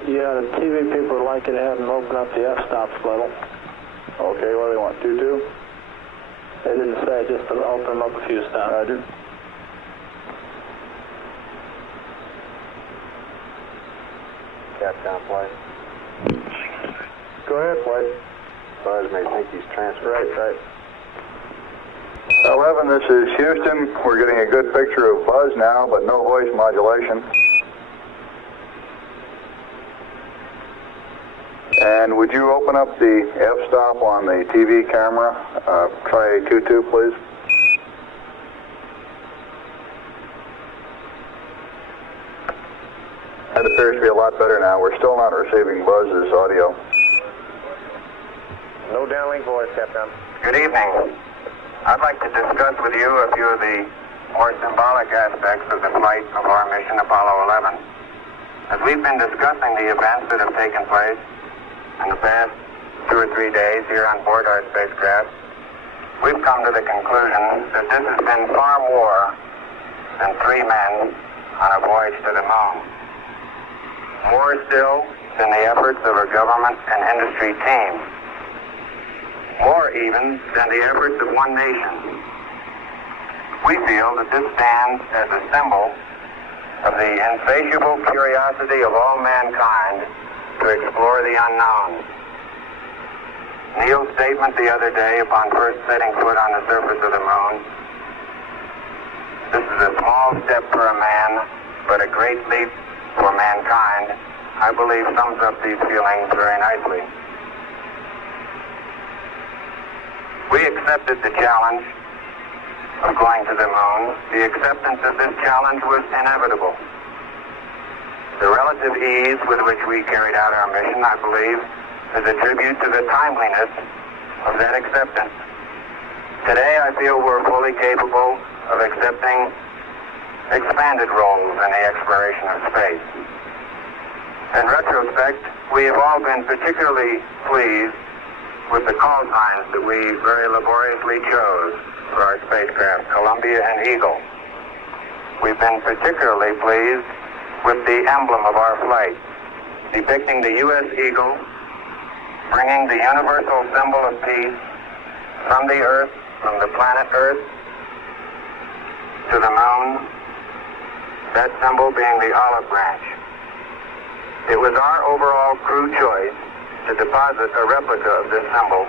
Yeah, the TV people would like you to have them open up the f-stops a little. Okay, what do they want? 2-2? They didn't say, just to open them up a few stops. Roger. Capcom flight. Go ahead, flight. Buzz may think he's transferred. Right. 11, this is Houston. We're getting a good picture of Buzz now, but no voice modulation. And would you open up the f-stop on the TV camera? Try 22, please. That appears to be a lot better now. We're still not receiving buzz's audio. No downlink voice, Captain. Good evening. I'd like to discuss with you a few of the more symbolic aspects of the flight of our mission Apollo 11. As we've been discussing the events that have taken place in the past 2 or 3 days here on board our spacecraft, we've come to the conclusion that this has been far more than 3 men on a voyage to the moon. More still than the efforts of a government and industry team. More even than the efforts of one nation. We feel that this stands as a symbol of the insatiable curiosity of all mankind to explore the unknown. Neil's statement the other day upon first setting foot on the surface of the moon, "This is a small step for a man, but a great leap for mankind," I believe sums up these feelings very nicely. We accepted the challenge of going to the moon. The acceptance of this challenge was inevitable. The relative ease with which we carried out our mission, I believe, is a tribute to the timeliness of that acceptance. Today, I feel we're fully capable of accepting expanded roles in the exploration of space. In retrospect, we have all been particularly pleased with the call signs that we very laboriously chose for our spacecraft, Columbia and Eagle. We've been particularly pleased with the emblem of our flight, depicting the U.S. Eagle, bringing the universal symbol of peace from the Earth, from the planet Earth, to the moon, that symbol being the olive branch. It was our overall crew choice to deposit a replica of this symbol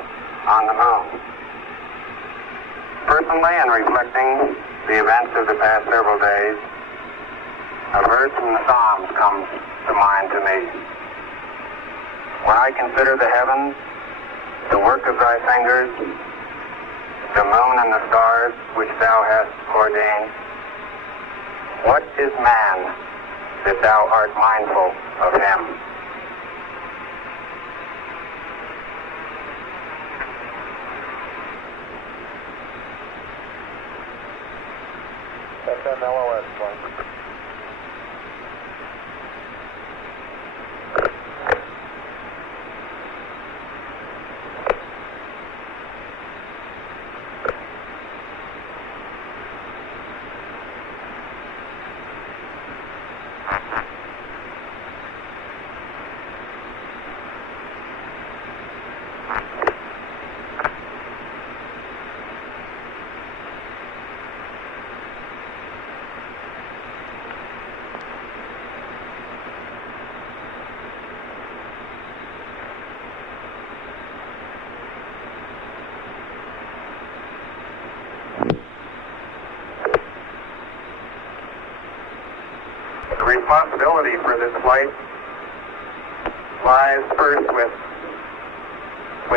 on the moon. Personally, in reflecting the events of the past several days, a verse from the Psalms comes to mind to me. When I consider the heavens, the work of thy fingers, the moon and the stars which thou hast ordained, what is man that thou art mindful of him? That's an LOS flight. The responsibility for this flight lies first with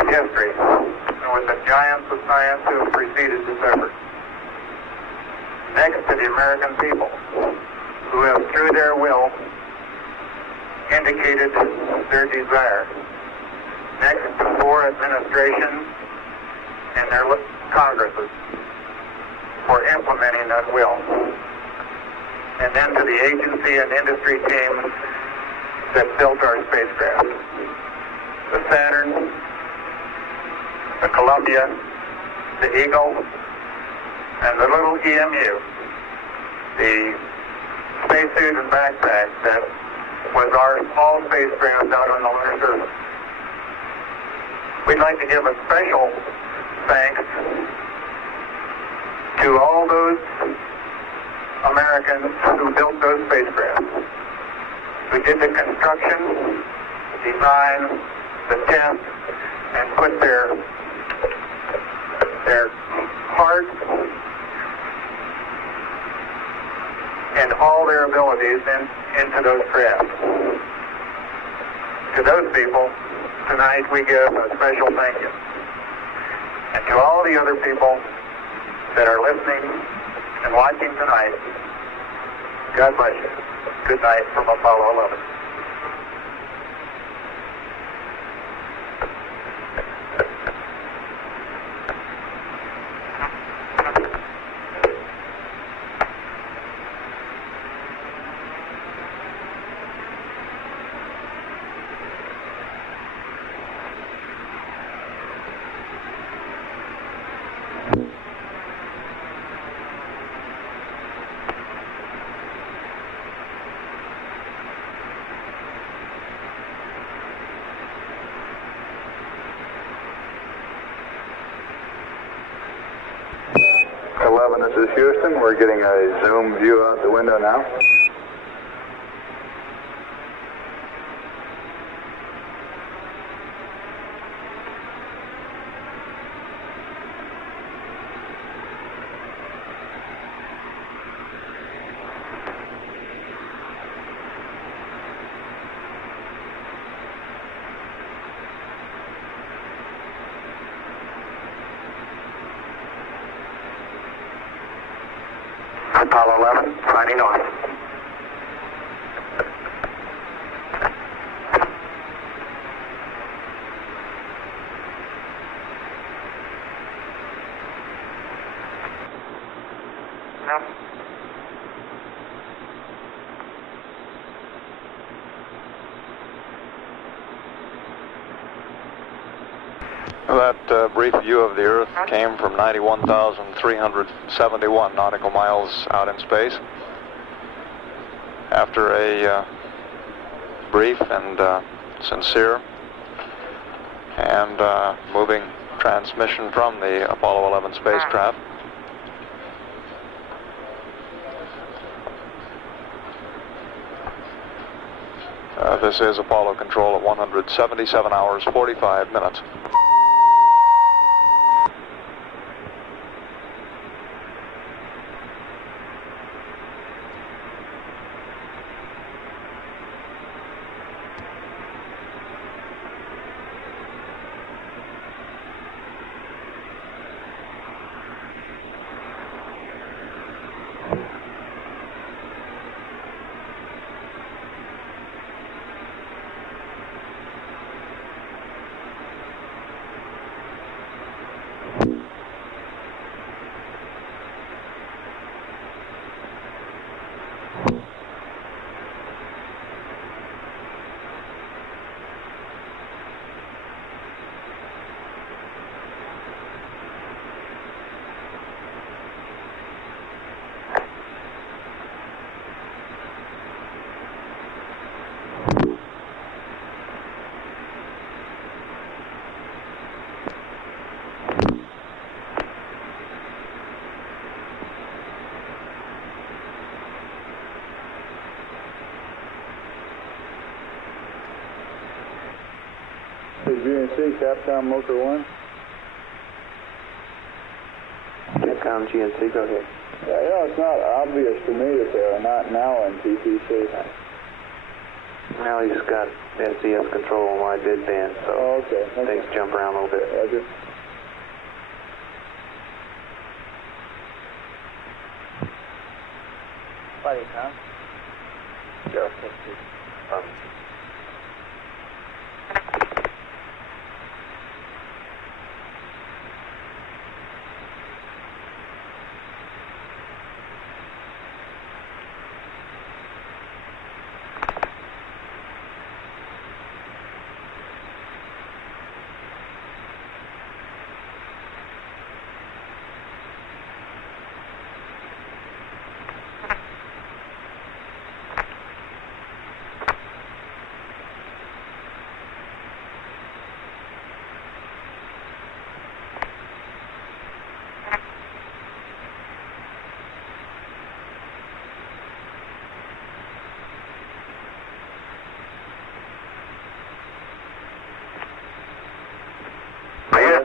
history and with the giants of science who have preceded this effort. Next to the American people, who have through their will indicated their desire. Next to 4 administrations and their Congresses for implementing that will. And then to the agency and industry teams that built our spacecraft. The Saturn, the Columbia, the Eagle, and the little EMU, the spacesuit and backpack that was our small spacecraft out on the lunar surface. We'd like to give a special thanks to all those Americans who built those spacecraft, who did the construction, design, the test, and put their heart and all their abilities into those craft. To those people, tonight, we give a special thank you. And to all the other people that are listening and watching tonight, God bless you. Good night from Apollo 11. This is Houston. We're getting a zoom view out the window now. Apollo 11, signing off. That brief view of the Earth came from 91,371 nautical miles out in space. After a brief and sincere and moving transmission from the Apollo 11 spacecraft, this is Apollo control at 177 hours, 45 minutes. GNC, Capcom Motor 1. Capcom GNC, go ahead. Yeah, it's not obvious to me that they are not now in TTC. Well, he's got SCS control on my bid band, so things jump around a little bit. Roger. Buddy, Tom? Sure.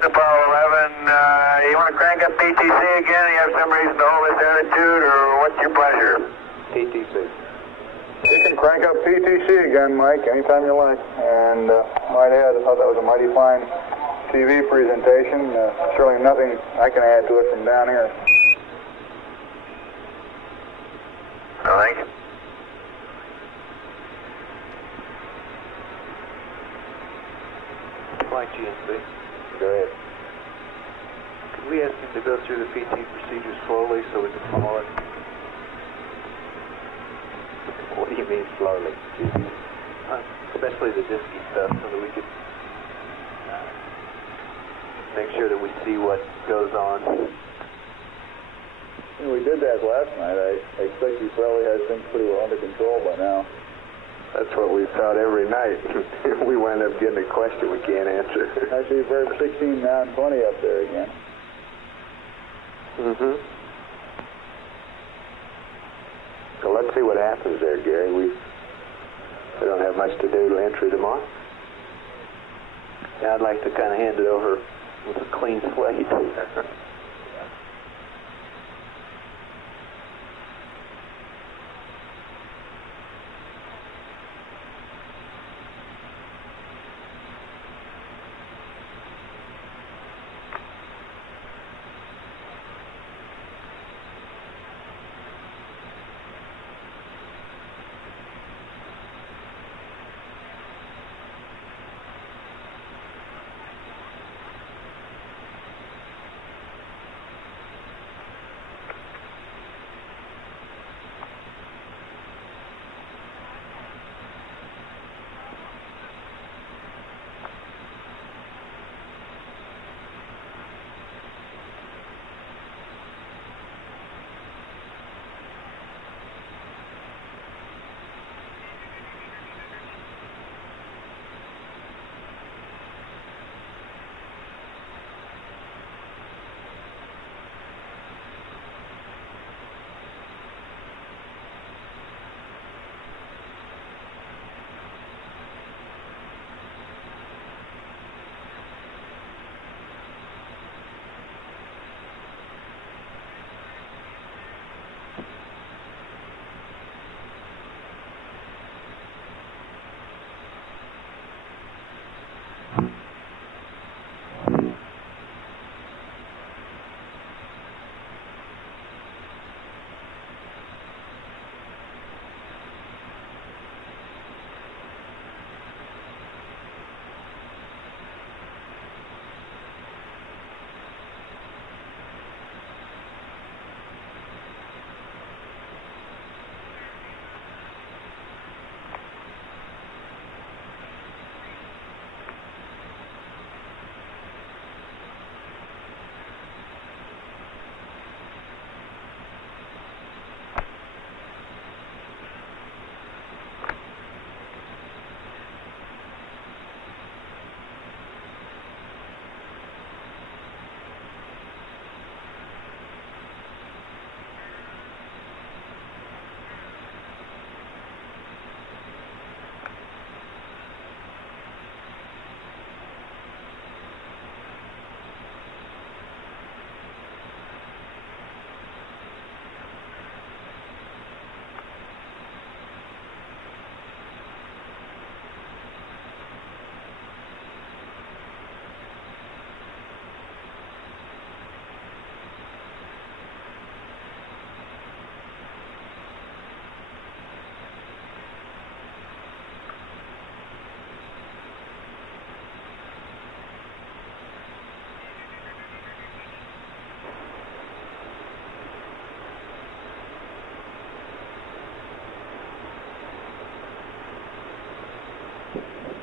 Apollo 11, you want to crank up PTC again? You have some reason to hold this attitude, or what's your pleasure? PTC. You can crank up PTC again, Mike, anytime you like. And might add, I thought that was a mighty fine TV presentation. Certainly nothing I can add to it from down here. Thank you. Mike GNC. Go ahead. Could we ask him to go through the PT procedure slowly so we can follow it? What do you mean slowly? Especially the disky stuff, so that we could make sure that we see what goes on. You know, we did that last night. I expect you probably had things pretty well under control by now. That's what we thought every night. We wind up getting a question we can't answer. Actually, verb 16, 9, 20 up there again. Mm-hmm. So let's see what happens there, Gary. We don't have much to do to entry tomorrow. Yeah, I'd like to kind of hand it over with a clean slate.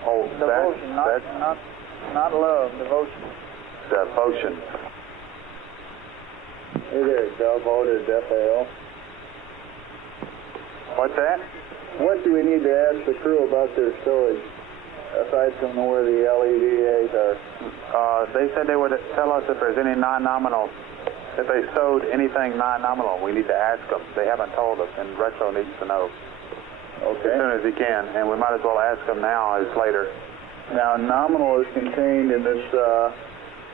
Oh, devotion, not love, devotion. Devotion. Hey there, Dove, ordered FAL. What's that? What do we need to ask the crew about their storage, aside from where the LEDAs are? They said they would tell us if there's any non-nominal, if they sewed anything non-nominal. We need to ask them. They haven't told us, and Retro needs to know. Okay. As soon as he can, and we might as well ask him now as later. Now, nominal is contained in this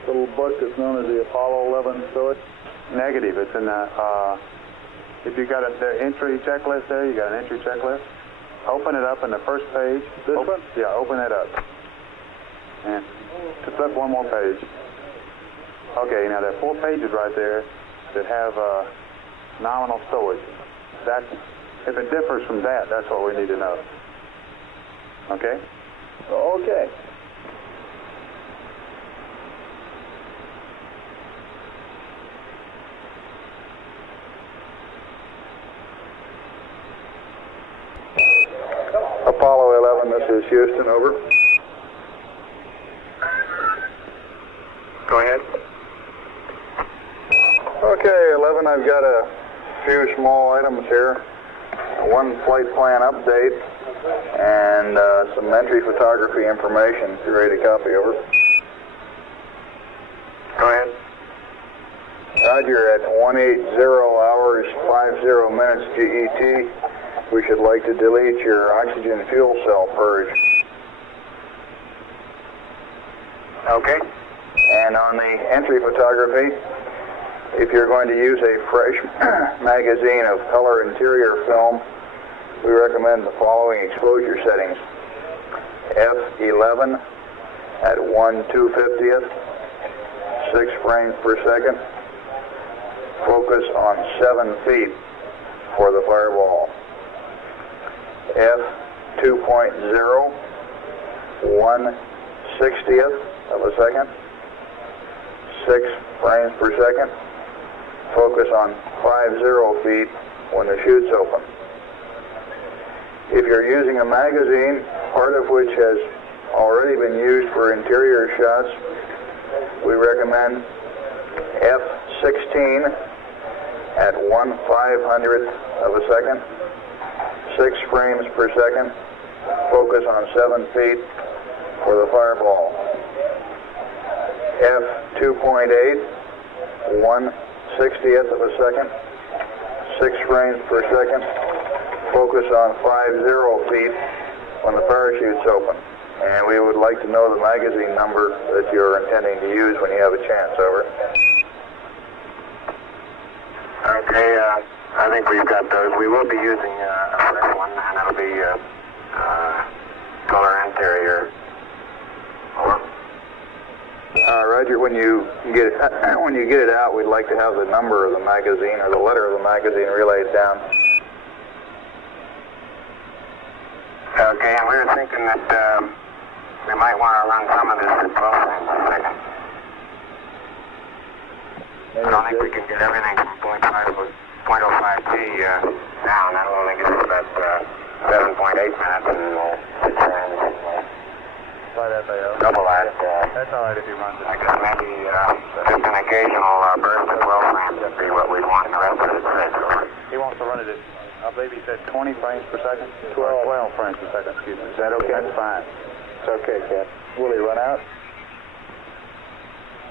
little book that's known as the Apollo 11 storage. Negative. It's in the, if you got the entry checklist there, you got an entry checklist? Open it up in the first page. This one? Yeah, open it up. And to flip one more page. Okay, now there are 4 pages right there that have nominal storage. That, if it differs from that, that's what we need to know. Okay? Okay. Apollo 11, this is Houston, over. Go ahead. Okay, 11, I've got a few small items here. One flight plan update and some entry photography information. If you're ready to copy, over. Go ahead. Roger, at 180 hours 50 minutes GET, we should like to delete your oxygen fuel cell purge. Okay. And on the entry photography, if you're going to use a fresh magazine of color interior film, we recommend the following exposure settings. F11 at 1/250th, 6 frames per second. Focus on 7 feet for the fireball. F2.0, 1/60th of a second, 6 frames per second. Focus on 50 feet when the chute's open. If you're using a magazine, part of which has already been used for interior shots, we recommend F16 at 1/500th of a second, 6 frames per second. Focus on 7 feet for the fireball. F2.8, 1/60th of a second, 6 frames per second. Focus on 50 feet when the parachute's open. And we would like to know the magazine number that you're intending to use when you have a chance, over. Okay, I think we've got those. We will be using a fresh one, and it'll be color interior. Over. Roger, when you get it out, we'd like to have the number of the magazine or the letter of the magazine relayed down. Okay, and we were thinking that we might want to run some of this at 12 frames a second. I don't think we can get everything from 0.05T down. That'll only give us about 7.8 minutes and 6 frames. Double that. That's all right if you run I guess maybe just an occasional burst of 12 frames would be what we'd want, and the rest of it is 6. He wants to run it at, I believe he said 20 frames per second? 12 frames per second, excuse me. Is that okay? That's fine. It's okay, Cap. Will he run out?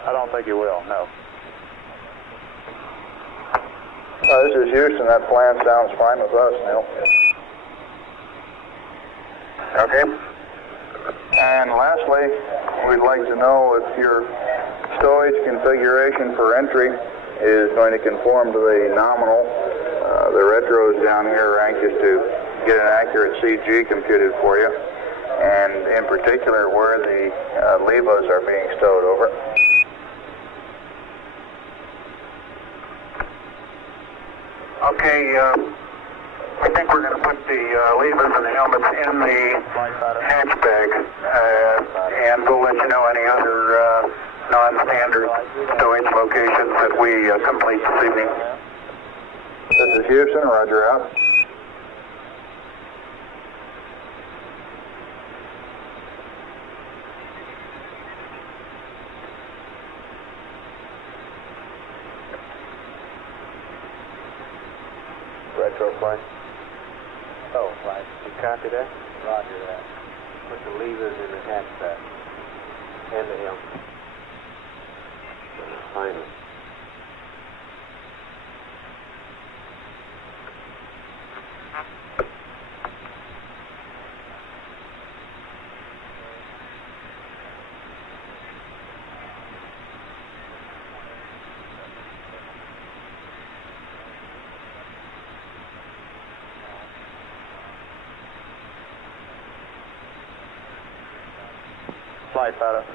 I don't think he will, no. This is Houston. That plan sounds fine with us, Neil. Okay. And lastly, we'd like to know if your stowage configuration for entry is going to conform to the nominal. The retros down here are anxious to get an accurate CG computed for you, and in particular where the levas are being stowed, over. Okay, I think we're going to put the levers and the helmets in the hatch bag, and we'll let you know any other non-standard stowage locations that we complete this evening. This is Houston, roger out. Retro plane. Oh, right. You copy that? Roger that. Put the levers in the hatchback. And the helmet. Finally. Flight Fighter.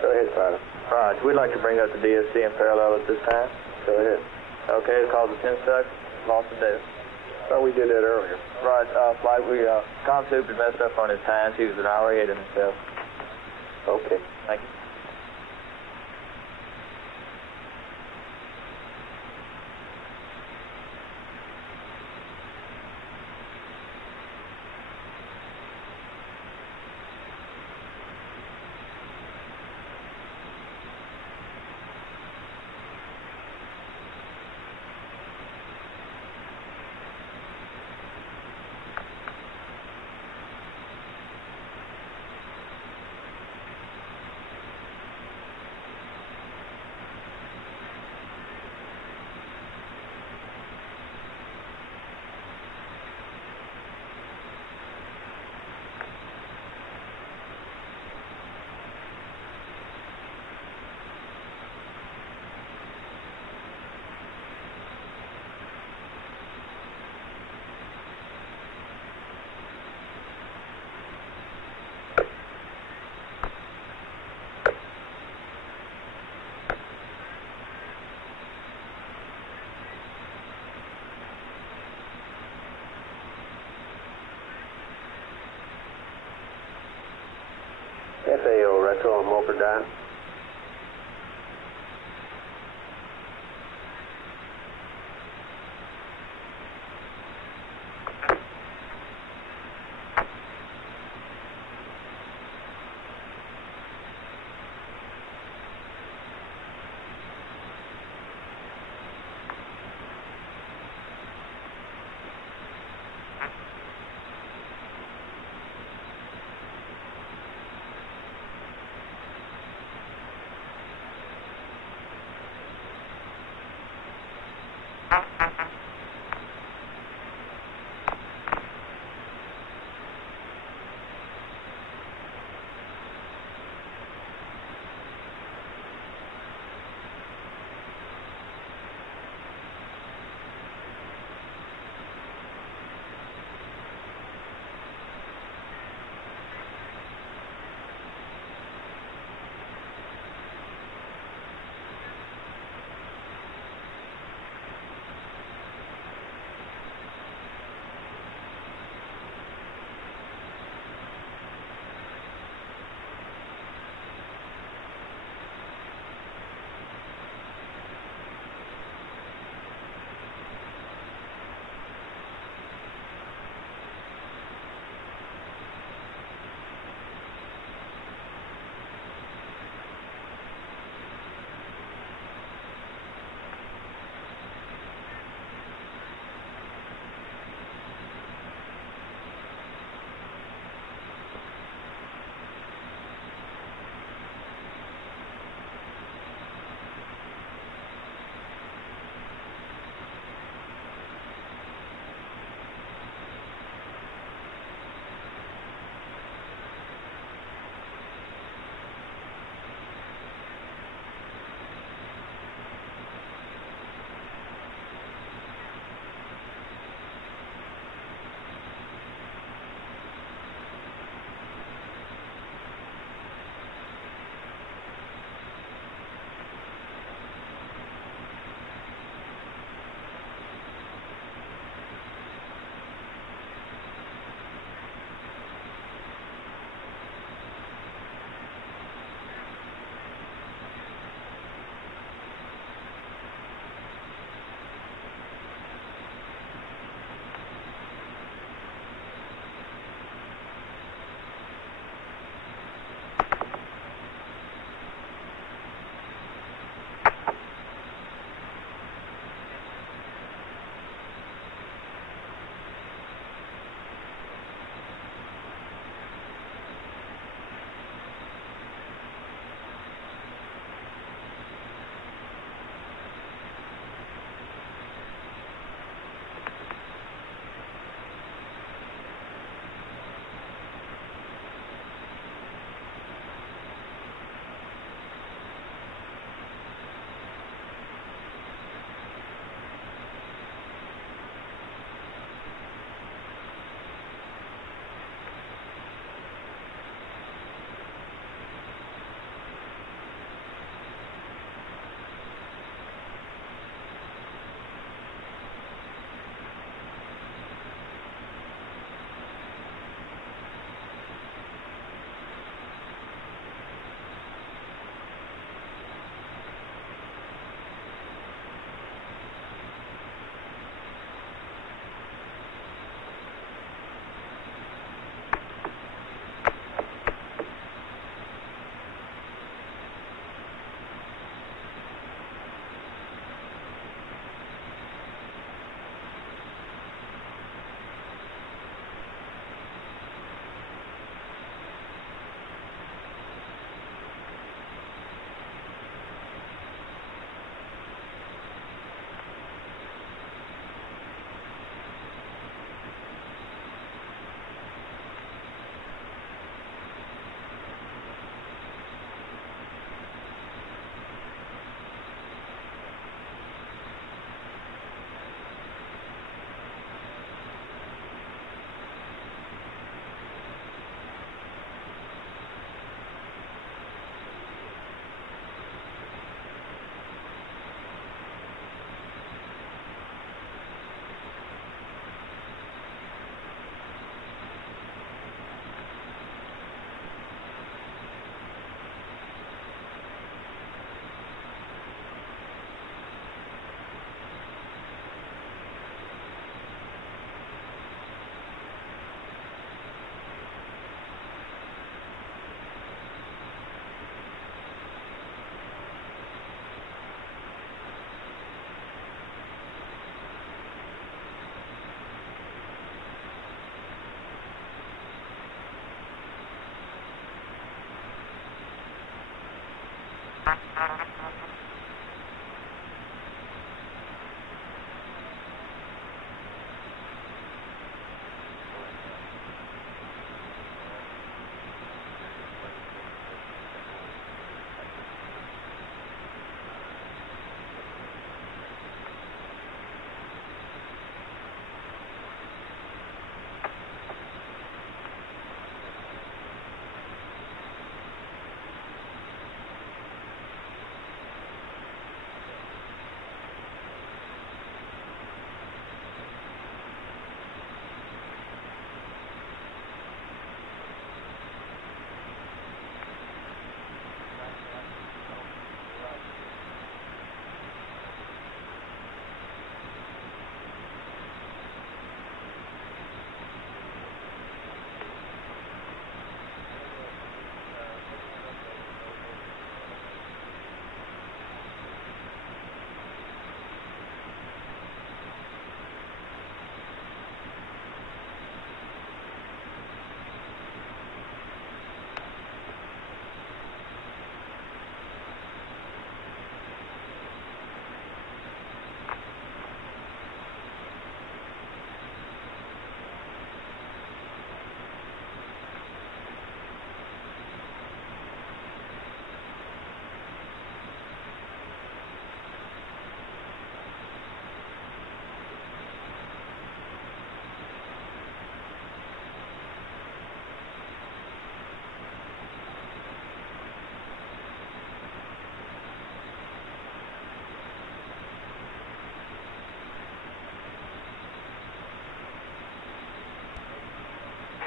Go ahead, Fighter. Right, we'd like to bring up the DSC in parallel at this time. Go ahead. Okay, the cause of 10 seconds, loss of data. Thought we did that earlier. Right, Flight, Comm Soup had messed up on his times. He was an hour ahead of himself. Okay. Thank you. FAO, retro on Moper Dot.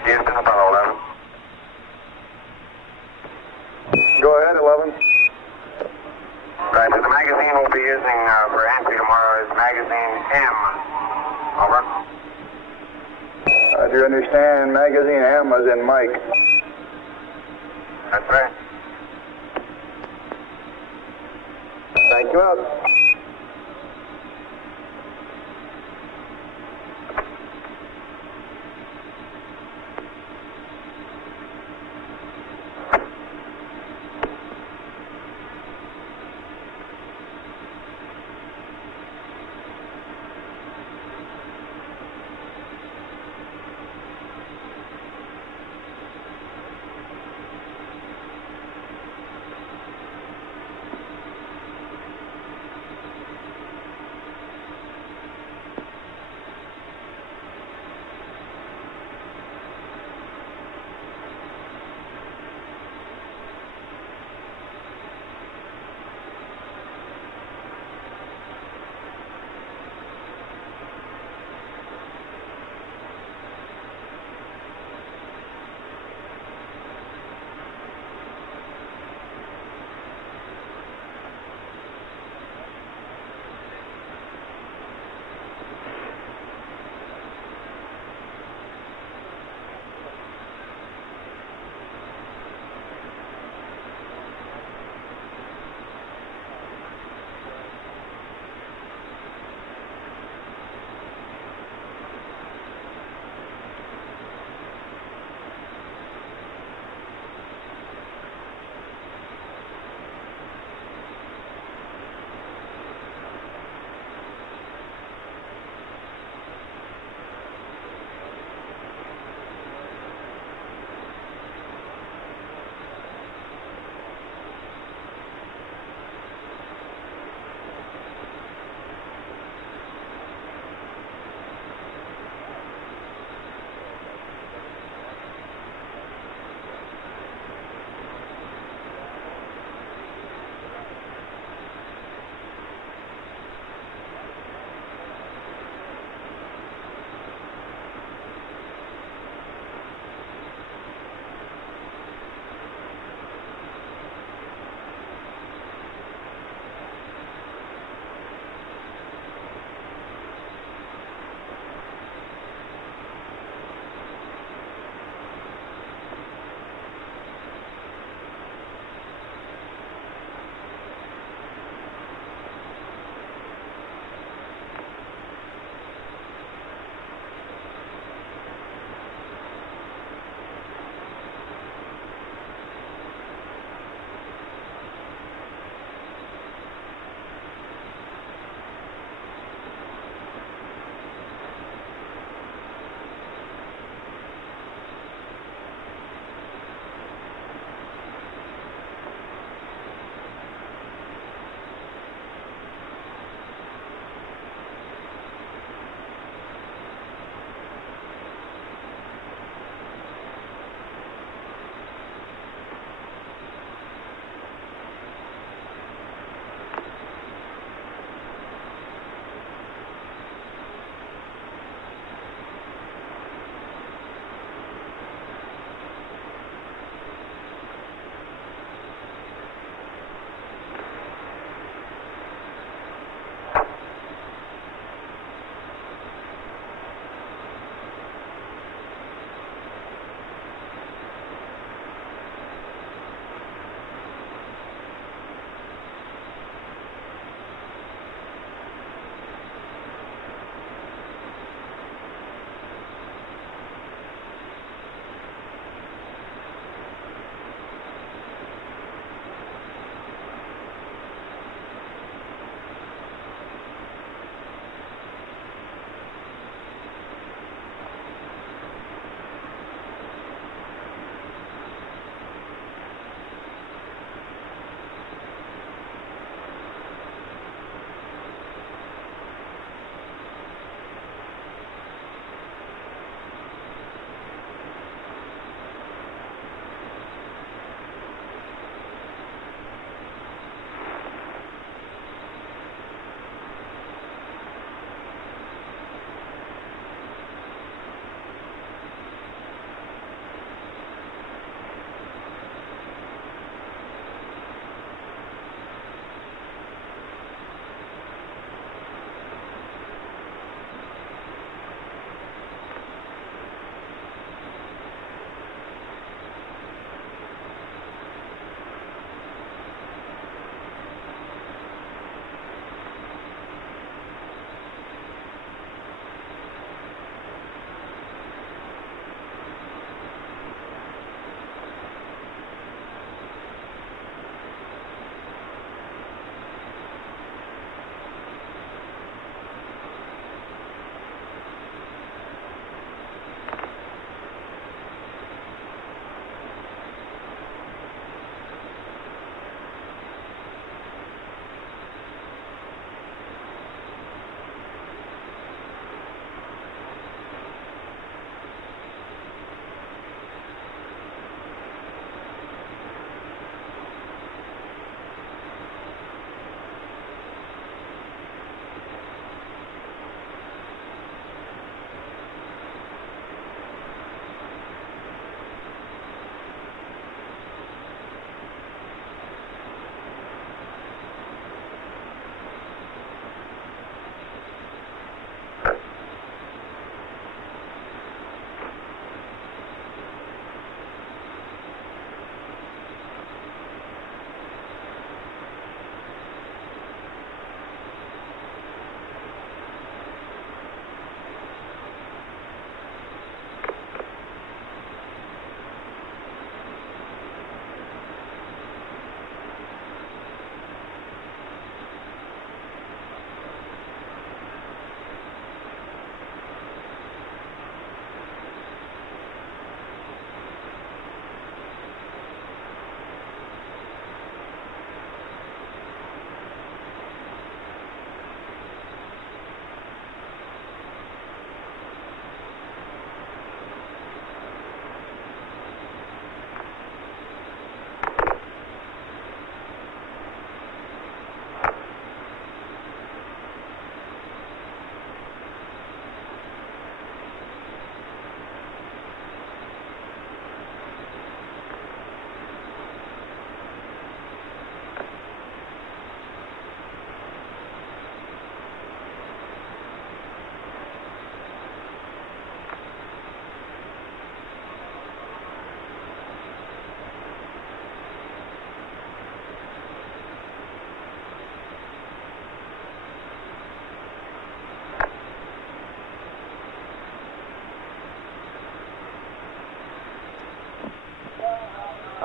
Houston, Apollo 11. Go ahead, 11. Right, so the magazine we'll be using for entry tomorrow is magazine M. Over. Do you understand? Magazine M as in Mike. That's right. Thank you out.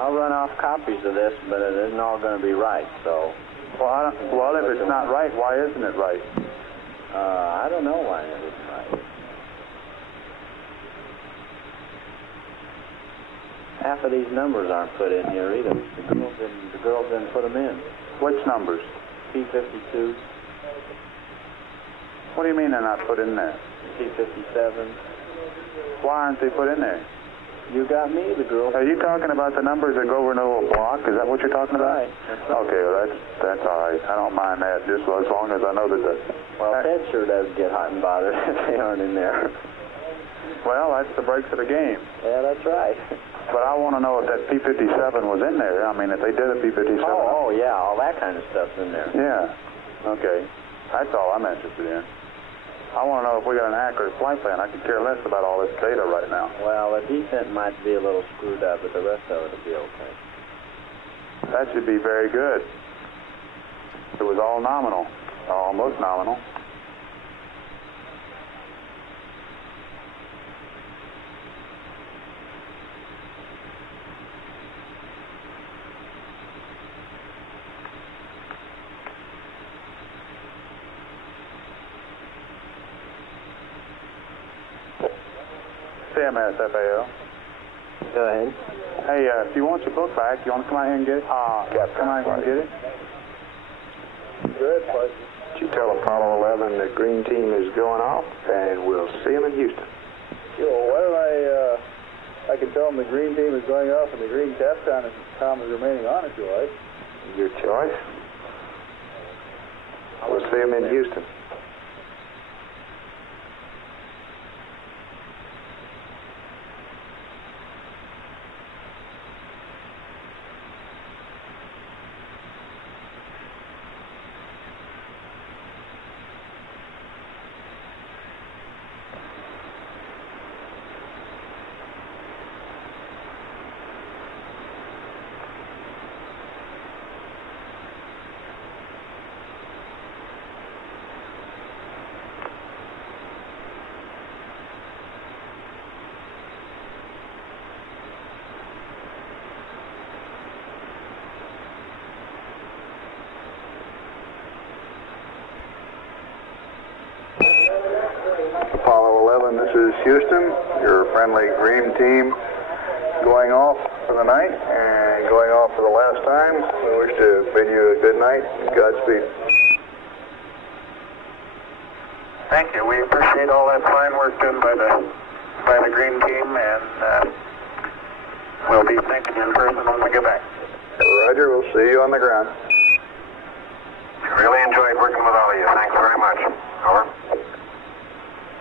I'll run off copies of this, but it isn't all going to be right, so... Well, if it's not right, why isn't it right? I don't know why it isn't right. Half of these numbers aren't put in here either. The girls didn't put them in. Which numbers? P52, What do you mean they're not put in there? P57. Why aren't they put in there? You got me, the girl. Are you talking about the numbers that go over in the little block? Is that what you're talking about? Right. That's right. Okay, well, that's all right. I don't mind that, just as long as I know that Well, Ted sure does get hot and bothered if they aren't in there. Well, that's the breaks of the game. Yeah, that's right. But I want to know if that P57 was in there. I mean, if they did a P57. Oh, yeah, all that kind of stuff's in there. Yeah. Okay. That's all I'm interested in. I want to know if we got an accurate flight plan. I could care less about all this data right now. Well, the descent might be a little screwed up, but the rest of it will be okay. That should be very good. It was all nominal, almost nominal. CMS FAO. Go ahead. Hey, if you want your book back, you want to come out here and get it? Come out here and get it. Good, bud. You tell Apollo 11 the green team is going off, and we'll see them in Houston. Sure, why don't I can tell them the green team is going off and the green Capcom is remaining on, if you like. Your choice. We'll see them in Houston. Apollo 11, this is Houston, your friendly green team going off for the night and going off for the last time. We wish to bid you a good night. Godspeed. Thank you. We appreciate all that fine work done by the green team, and we'll be thinking in person when we get back. Roger, we'll see you on the ground. Really enjoyed working with all of you. Thanks very much. Over.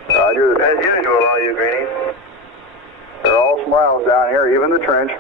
Roger. As usual, all you greenies. They're all smiles down here, even the trench.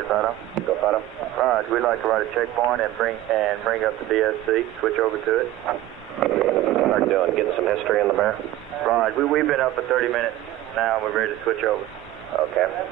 Right, Fido. Go, Fido. Right, we'd like to write a checkpoint and bring up the DSC, switch over to it. What are you doing? Getting some history in the bear? Right, we've been up for 30 minutes now, and we're ready to switch over. Okay.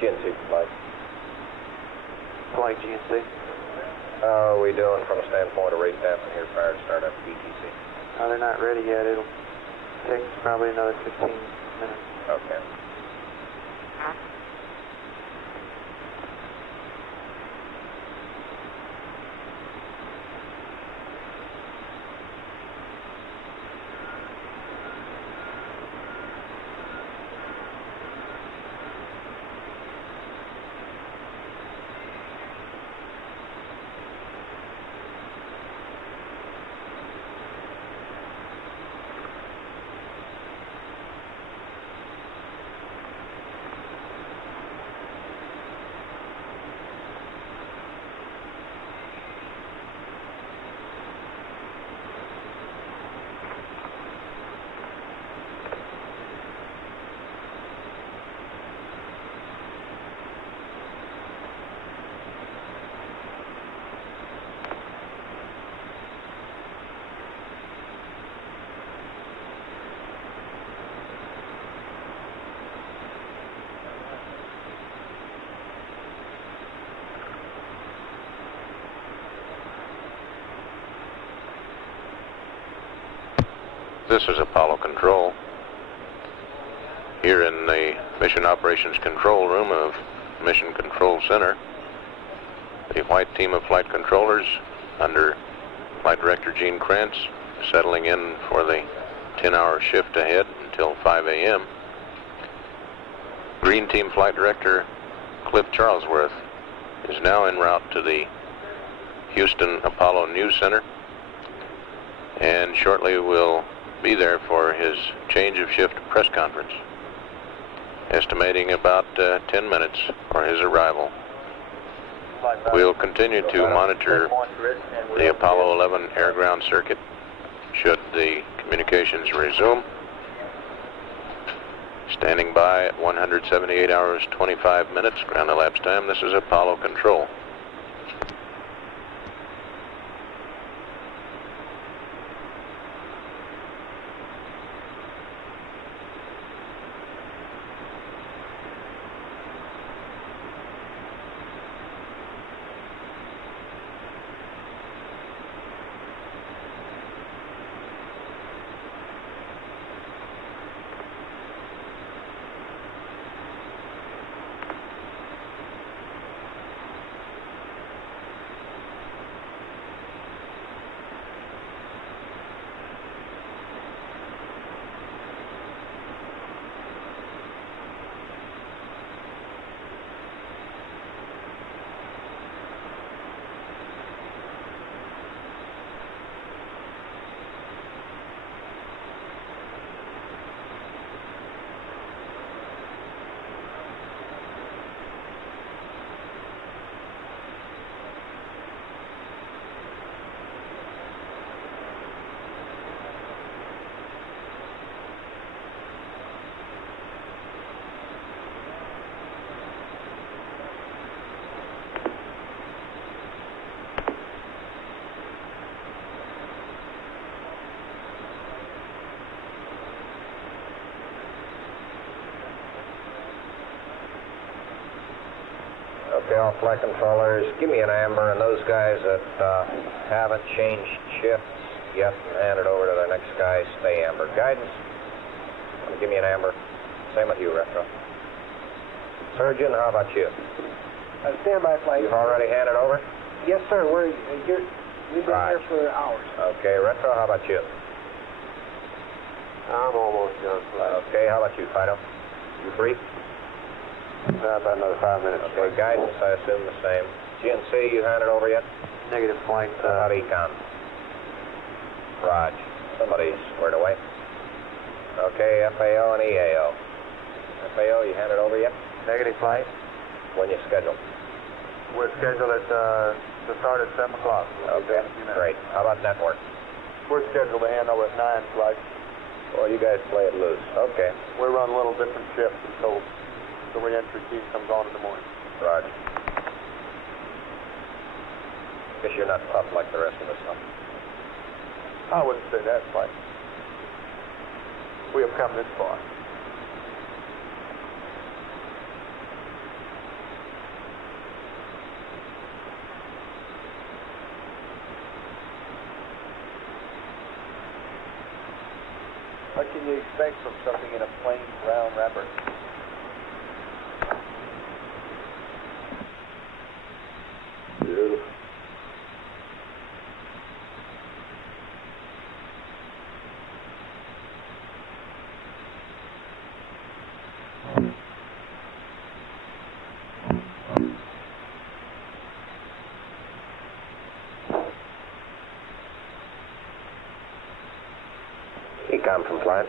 GNC flight. Flight GNC. How are we doing from a standpoint of rate staffing here prior to start up BTC? They're not ready yet. It'll take probably another 15 minutes. Okay. This is Apollo Control. Here in the Mission Operations Control Room of Mission Control Center, the white team of flight controllers under Flight Director Gene Krantz settling in for the 10-hour shift ahead until 5 a.m. Green Team Flight Director Cliff Charlesworth is now en route to the Houston Apollo News Center, and shortly will be there for his change of shift press conference, estimating about 10 minutes for his arrival. We'll continue to monitor the Apollo 11 air-ground circuit should the communications resume. Standing by at 178 hours 25 minutes ground elapsed time. This is Apollo Control. Okay, all flight controllers, give me an amber, and those guys that haven't changed shifts yet and handed over to their next guy, stay amber. Guidance, give me an amber. Same with you, Retro. Surgeon, how about you? Standby flight. You've already handed over? Yes, sir. We've been here for hours. Okay, Retro, how about you? I'm almost done. Okay, how about you, Fido? You brief? About another 5 minutes. Okay, guidance, I assume the same. GNC, you handed over yet? Negative flight. How about Econ? Raj. Somebody's squared away. Okay, FAO and EAO. FAO, you handed over yet? Negative flight. When you schedule? We're scheduled to start at 7 o'clock. Okay, great. How about network? We're scheduled to hand over at 9 flight. Well, you guys play it loose. Okay. We're running a little different shifts until the re-entry key comes on in the morning. Roger. Guess you're not tough like the rest of us, huh? I wouldn't say that, flight. We have come this far. What can you expect from something in a plain round wrapper? Beautiful. Econ compliant.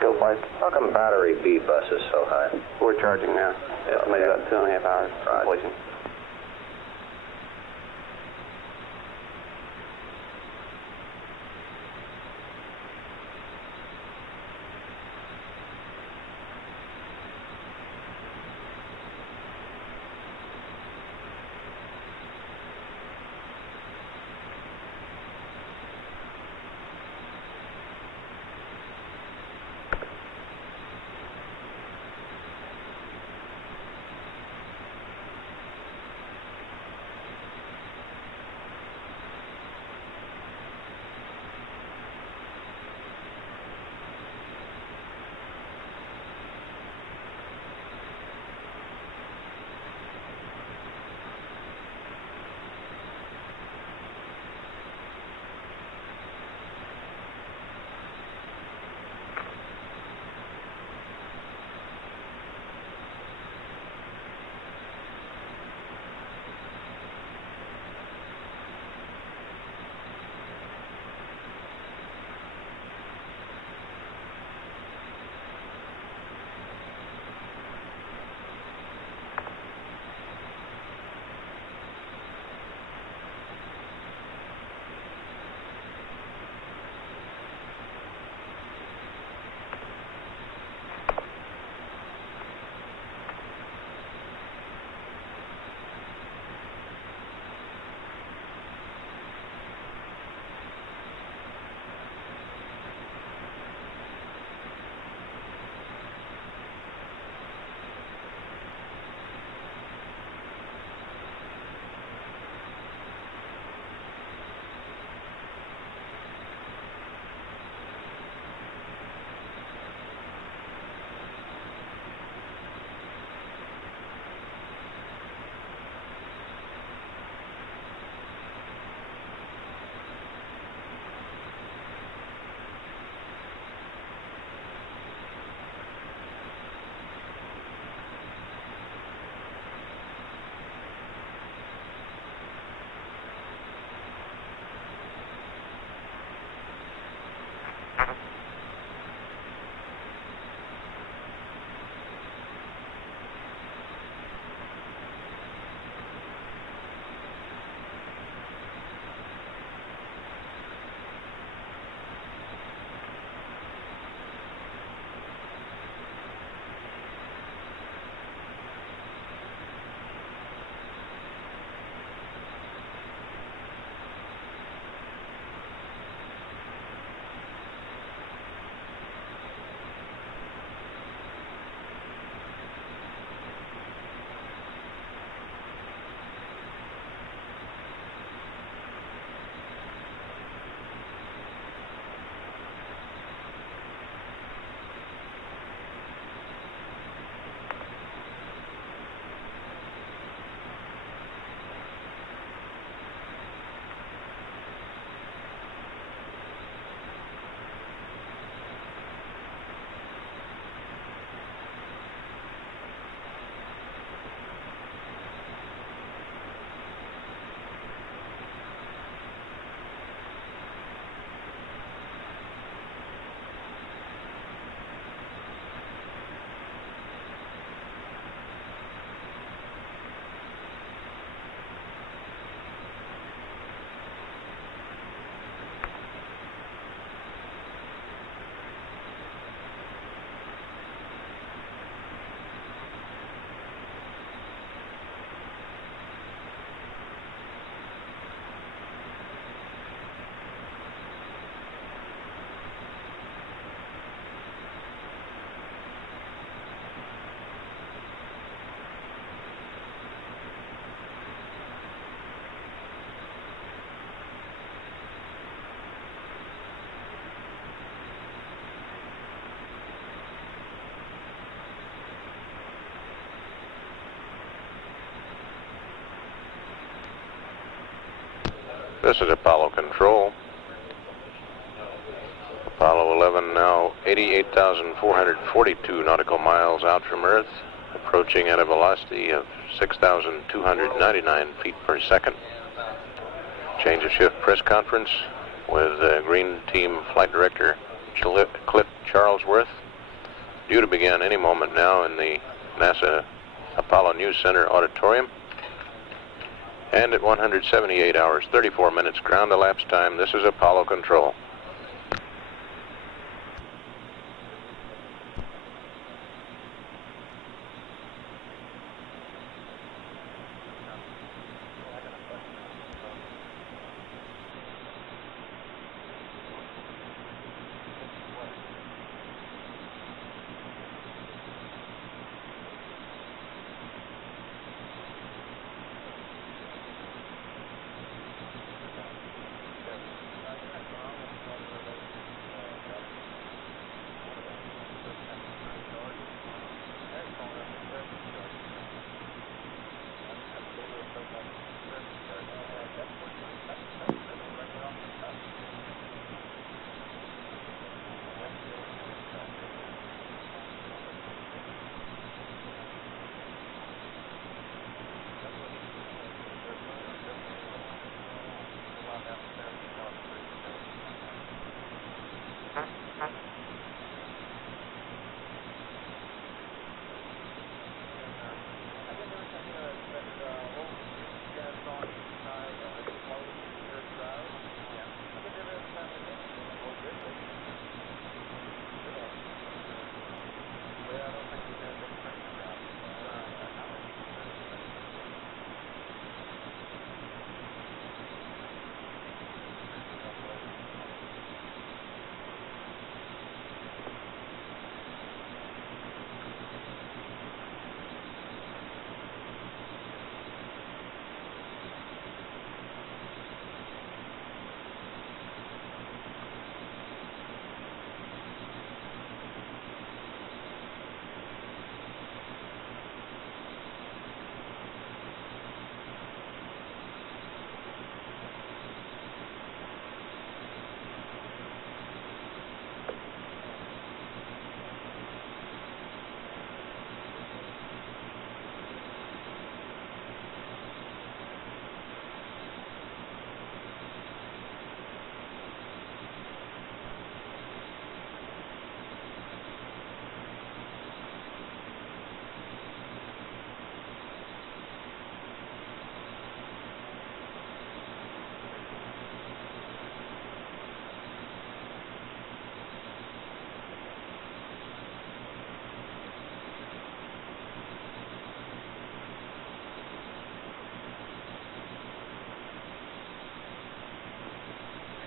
Go flight. How come battery B bus is so high? We're charging now. Estimated about 2.5 hours. Completion. This is Apollo Control. Apollo 11 now 88,442 nautical miles out from Earth, approaching at a velocity of 6,299 feet per second. Change of shift press conference with Green Team Flight Director Cliff Charlesworth, due to begin any moment now in the NASA Apollo News Center auditorium. And at 178 hours, 34 minutes ground elapsed time, this is Apollo Control.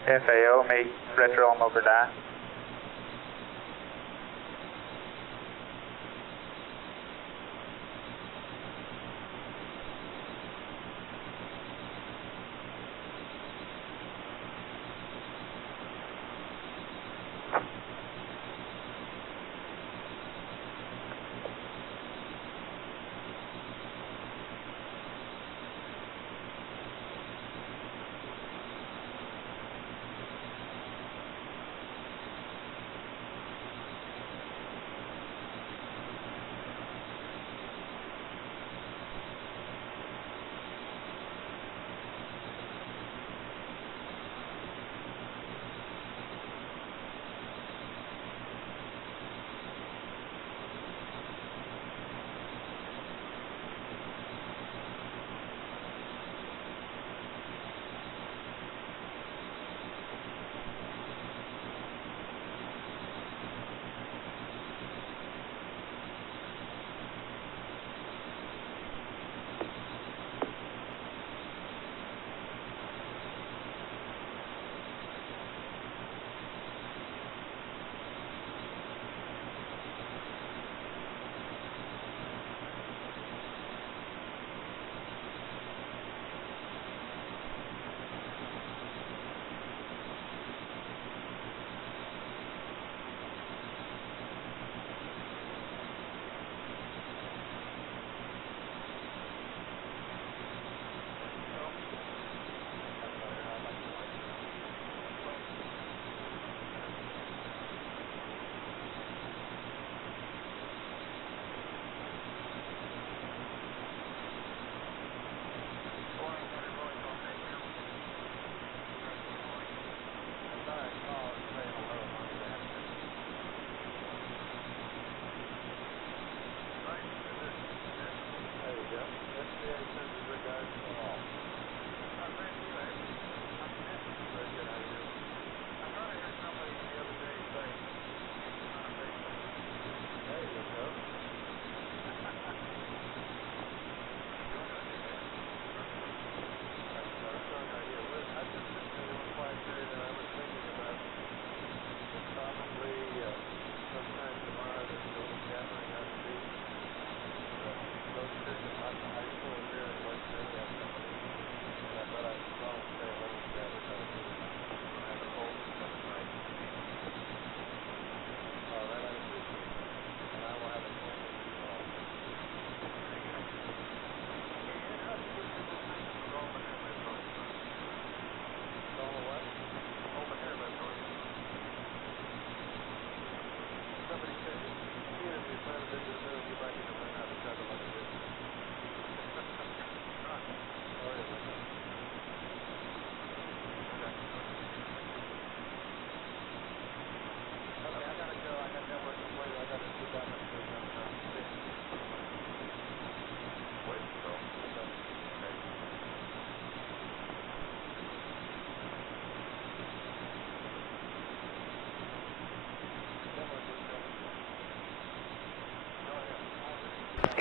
FAO, make retro on over die.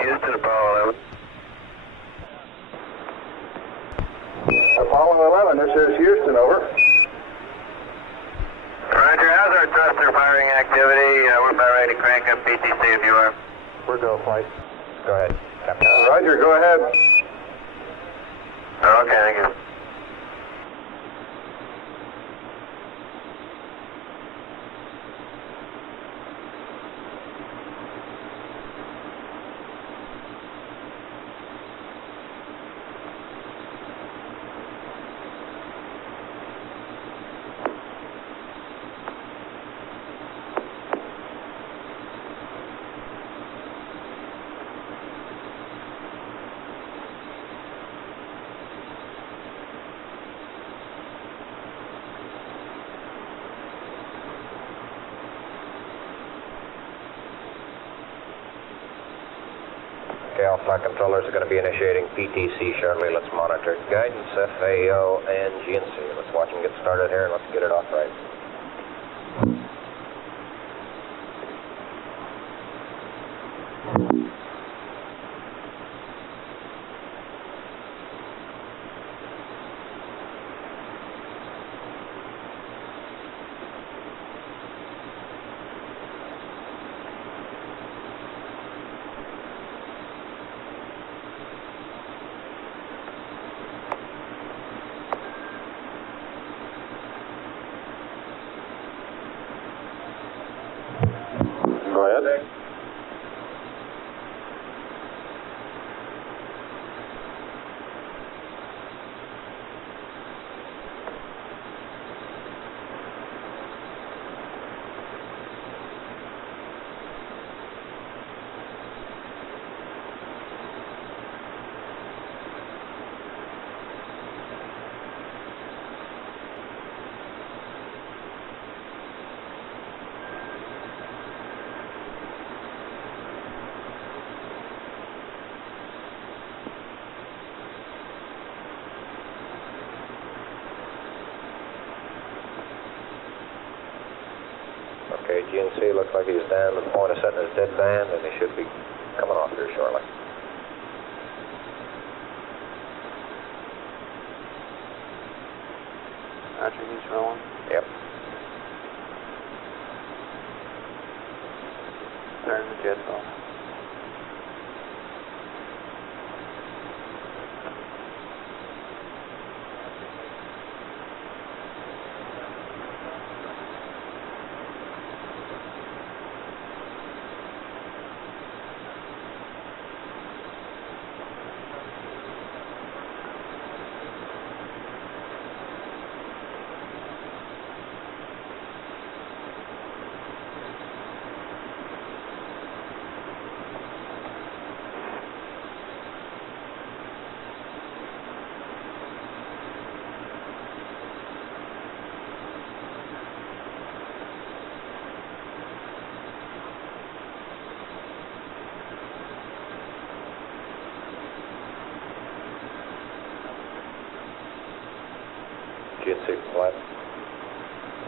Houston, Apollo 11. Apollo 11, this is Houston, over. Roger, how's our thruster firing activity? We're about ready to crank up PTC if you are. We're go, flight. Go ahead, Captain. Roger, go ahead. Okay, thank you. Okay, all flight controllers are going to be initiating PTC shortly. Let's monitor guidance, FAO, and GNC. Let's watch them get started here, and let's get it off right. Go ahead. Okay, GNC looks like he's down to the point of setting his dead band, and he should be coming off here shortly. Roger, he's rolling. Yep. Turn the jets off. GNC flat.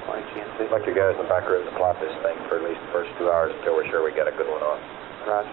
Flight GNC. I'd like you guys in the back room to plot this thing for at least the first 2 hours until we're sure we get a good one on. Roger.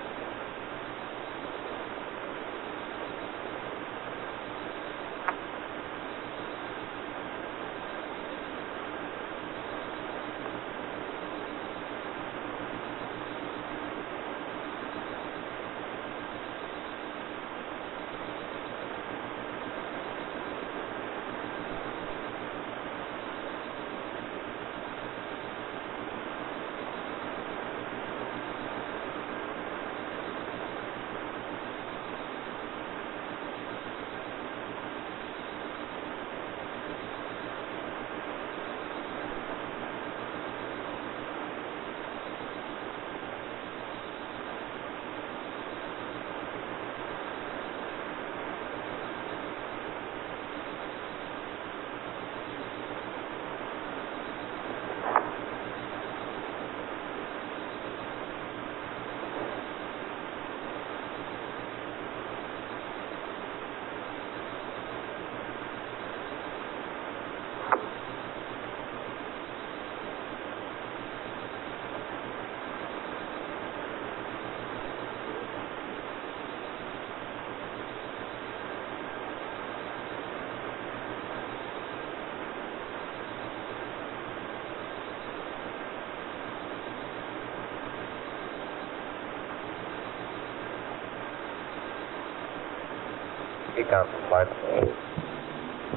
Econ flight.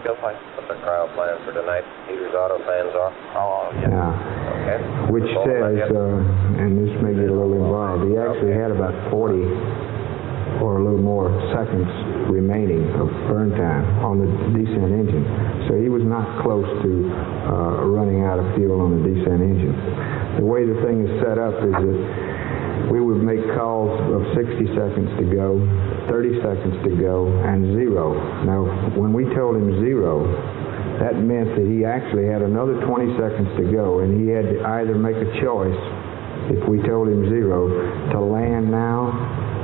Still fine. Put the cryo plan for tonight. Heaters, auto fans off. Yeah. Okay. Which says, and this may get a little involved, he actually had about 40 or a little more seconds remaining of burn time on the descent engine. So he was not close to running out of fuel on the descent engine. The way the thing is set up is that we would make calls of 60 seconds to go, 30 seconds to go, and 0. Now, when we told him 0, that meant that he actually had another 20 seconds to go, and he had to either make a choice, if we told him 0, to land now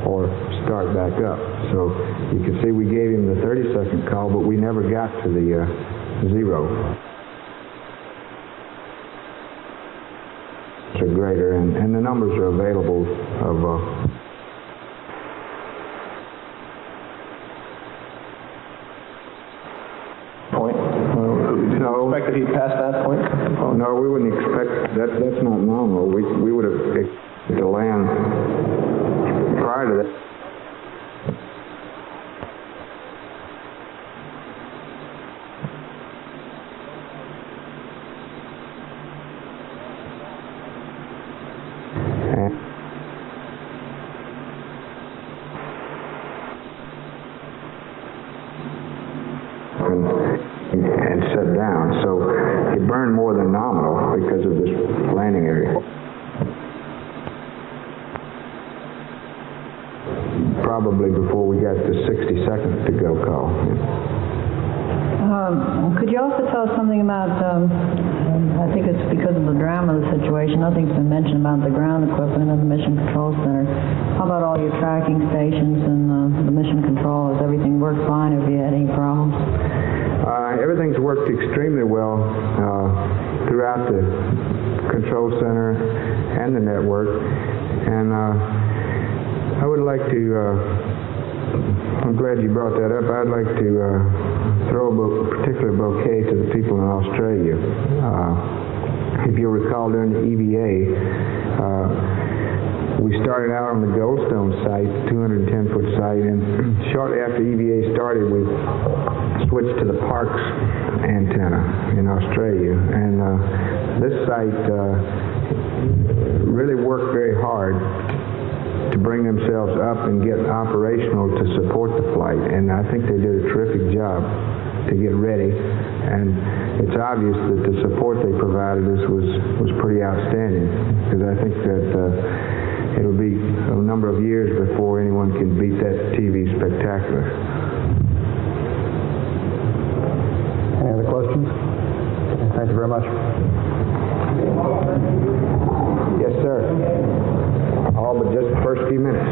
or start back up. So you can see we gave him the 30-second call, but we never got to the 0. Are greater, and the numbers are available of point. No. Expect that he passed that point? No, we wouldn't expect that. That's not normal. We would have expected to land prior to that. And set down. So it burned more than nominal because of this landing area. Probably before we got to 60 seconds to go call. Could you also tell us something about, I think it's because of the drama of the situation, nothing's been mentioned about the ground equipment and the Mission Control Center. How about all your tracking stations and the Mission Control? Has everything worked fine? Have you had any problems? Everything's worked extremely well throughout the control center and the network, and I would like to, I'm glad you brought that up, I'd like to throw a particular bouquet to the people in Australia. If you'll recall, during the EVA, we started out on the Goldstone site, 210-foot site, and shortly after EVA started, we switched to the Parkes antenna in Australia. And this site really worked very hard to bring themselves up and get operational to support the flight. And I think they did a terrific job to get ready. And it's obvious that the support they provided us was pretty outstanding, because I think that it'll be a number of years before anyone can beat that TV spectacular. Any other questions? Thank you very much. Yes, sir. All but just the first few minutes.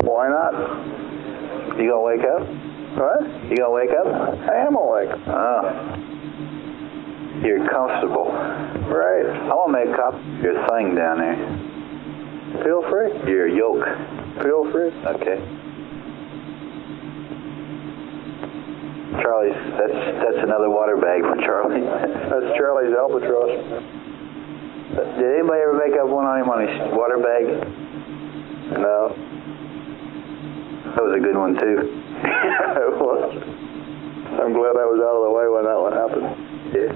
Why not? You gonna wake up? What? You gonna wake up? I am awake. Oh. You're comfortable. Right. I wanna make a copy of your thing down there. Feel free. Your yoke. Feel free. Okay. Charlie's, that's another water bag for Charlie. That's Charlie's albatross. Did anybody ever make up one on him on his water bag? No. That was a good one, too. It was. I'm glad I was out of the way when that one happened. Yeah.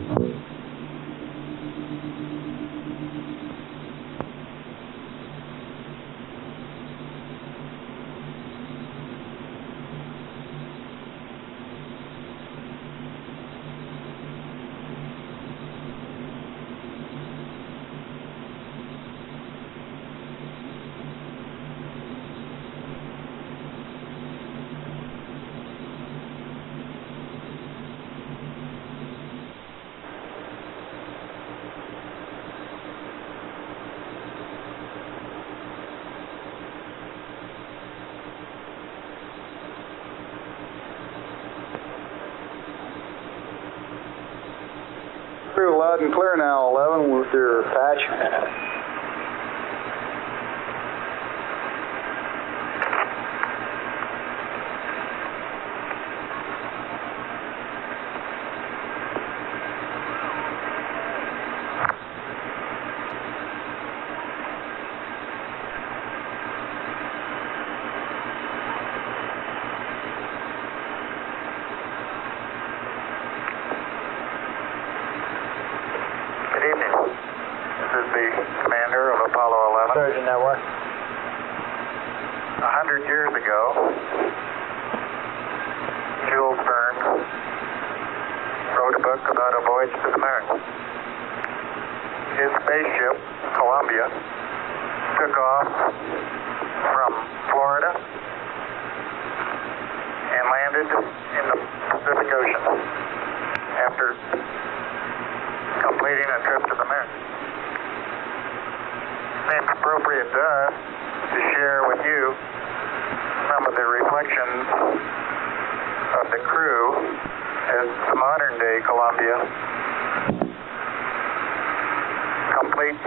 Loud and clear now, 11, with your patch. Good evening. This is the commander of Apollo 11. Surgeon Network. 100 years ago, Jules Verne wrote a book about a voyage to the moon. His spaceship, Columbia, took off from Florida and landed in the Pacific Ocean after completing a trip to the moon. Seems appropriate to us to share with you some of the reflections of the crew as the modern day Columbia completes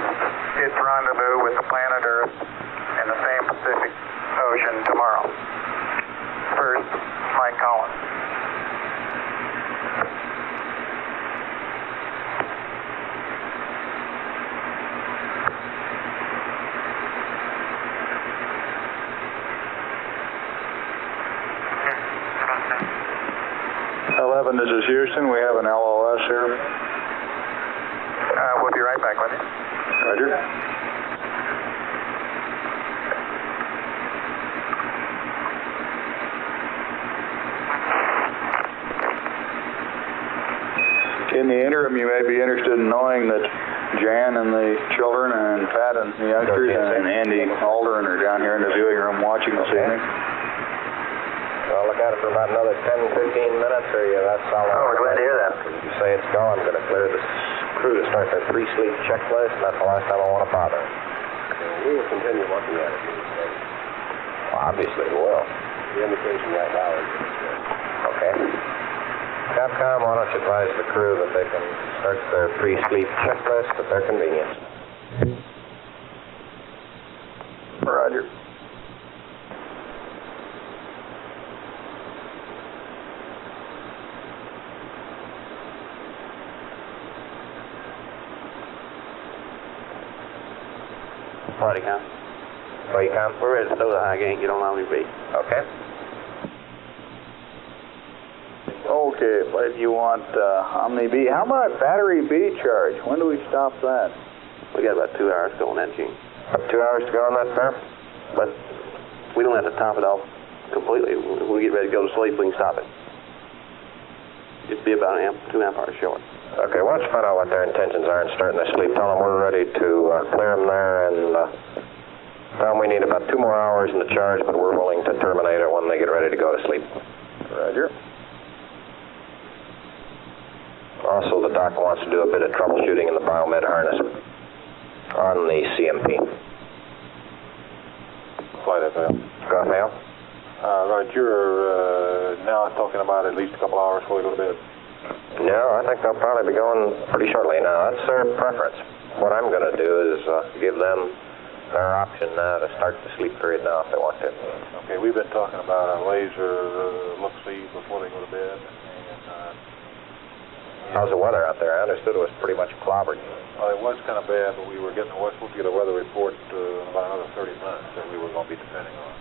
its rendezvous with the planet Earth in the same Pacific Ocean tomorrow. First, Mike Collins. This is Houston. We have an LOS here. We'll be right back with you. Roger. In the interim, you may be interested in knowing that Jan and the children and Pat and the youngsters and Andy Aldrin are down here in the viewing room watching this evening. I'll look at it for about another 10, 15 minutes, or that's all. Oh, we're glad to hear that. You say it's go, I'm going to clear the crew to start their pre-sleep checklist, and that's the last time I want to bother. We will continue looking at it. Well, obviously we will. The indication right now is okay. Capcom, why don't you advise the crew that they can start their pre-sleep checklist at their convenience? Roger. Party count. Where you come? We're ready to throw the high game. Get on LB. Okay. Okay, what do you want, Omni B? How about battery B charge? When do we stop that? We got about 2 hours to go on that, Gene. Up 2 hours to go on that, sir? But we don't have to top it off completely. When we get ready to go to sleep, we can stop it. It'd be about 2.5 hours short. Okay, why don't you find out what their intentions are and starting their sleep. Tell them we're ready to clear them there, and tell them we need about 2 more hours in the charge, but we're willing to terminate it when they get ready to go to sleep. Roger. Also, the doc wants to do a bit of troubleshooting in the biomed harness on the CMP. Flight FL. Go ahead. Right, you're now talking about at least a couple hours before we go to bed. No, I think they'll probably be going pretty shortly now. That's their preference. What I'm going to do is give them their option now to start the sleep period now if they want to. Okay, we've been talking about a laser look-see before they go to bed. How's the weather out there? I understood it was pretty much clobbered. Well, it was kind of bad, but we were supposed to get a weather report in about another 30 minutes that we were going to be depending on.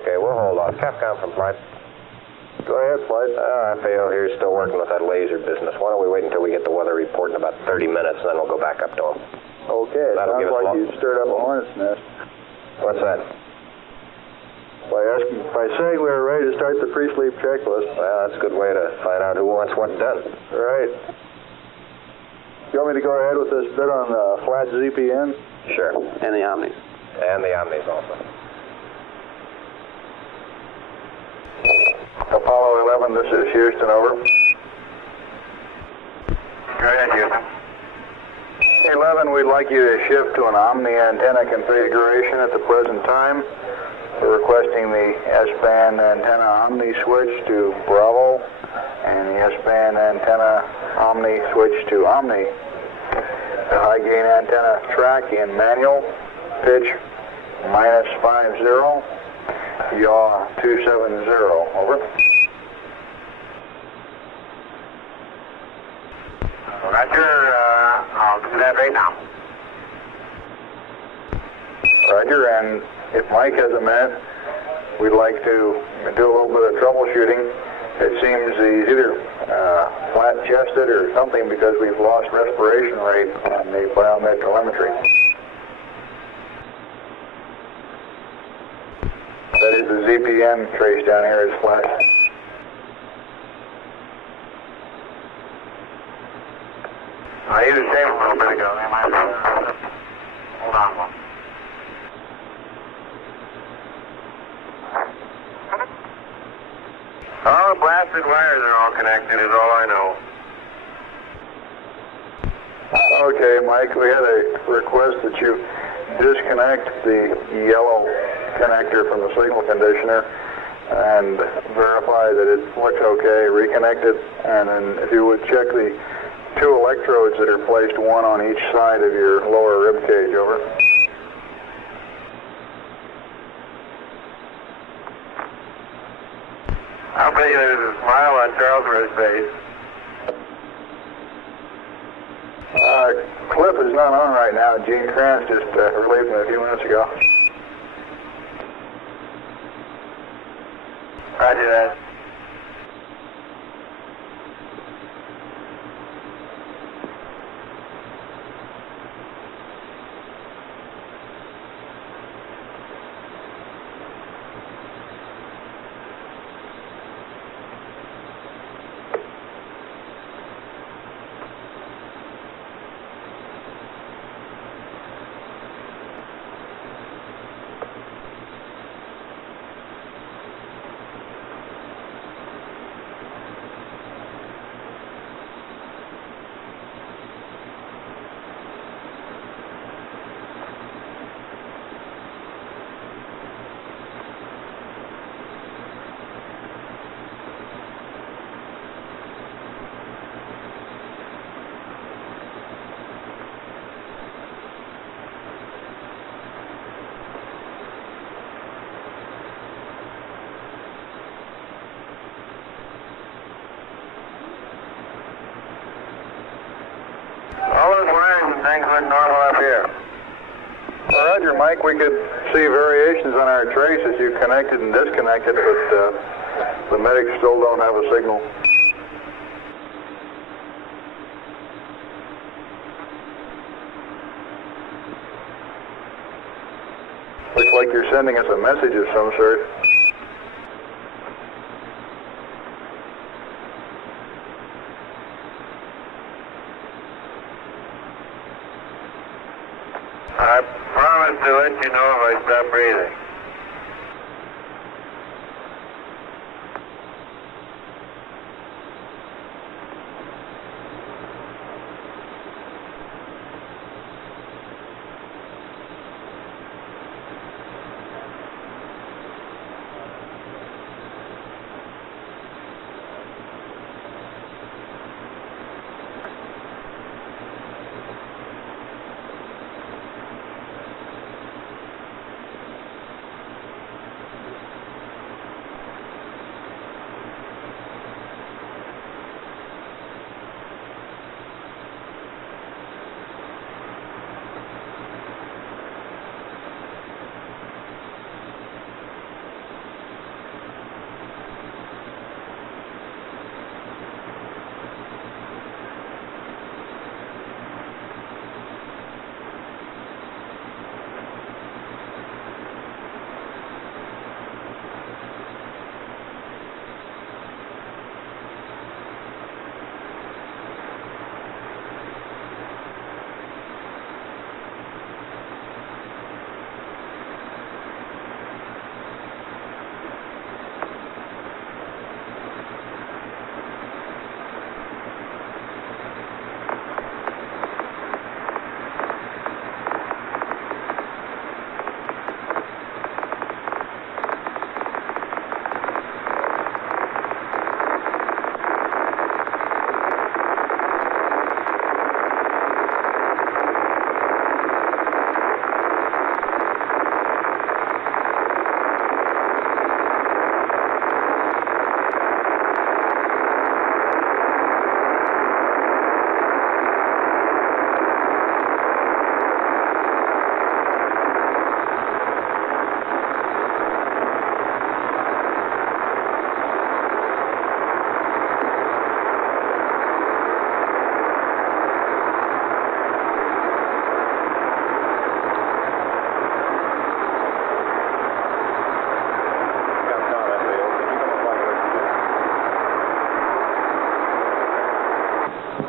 Okay, we'll hold off. Capcom from flight. Go ahead, flight. FAO here is still working with that laser business. Why don't we wait until we get the weather report in about 30 minutes, and then we'll go back up to them. Okay, That'll sounds give us like long. you stirred up a hornet's nest. What's that? By saying we were ready to start the pre-sleep checklist. Well, that's a good way to find out who wants what done. Right. You want me to go ahead with this bit on flat ZPN? Sure. And the Omnis. And the Omnis also. Apollo 11, this is Houston, over. Go ahead, Houston. 11, we'd like you to shift to an Omni antenna configuration at the present time. We're requesting the S-band antenna Omni switch to Bravo and the S-band antenna Omni switch to Omni. The high gain antenna track in manual, pitch -50, yaw 270, over. Roger, I'll do that right now. Roger, and if Mike has a minute, we'd like to do a little bit of troubleshooting. It seems he's either flat-chested or something because we've lost respiration rate on the biomed telemetry. That is, the ZPN trace down here is flat. He was safe a little bit ago. Hold on one. All the blasted wires are all connected is all I know. Okay, Mike, we had a request that you disconnect the yellow connector from the signal conditioner and verify that it looks okay, reconnect it, and then if you would check the two electrodes that are placed, one on each side of your lower rib cage, over. I'll bet you there's a smile on Charles Red's face. Cliff is not on right now. Gene Kranz just relieved me a few minutes ago. Roger that. All those wires and things look normal up here. Roger, Mike, we could see variations on our trace as you connected and disconnected, but the medics still don't have a signal. Looks like you're sending us a message of some sort. I promise to let you know if I stop breathing.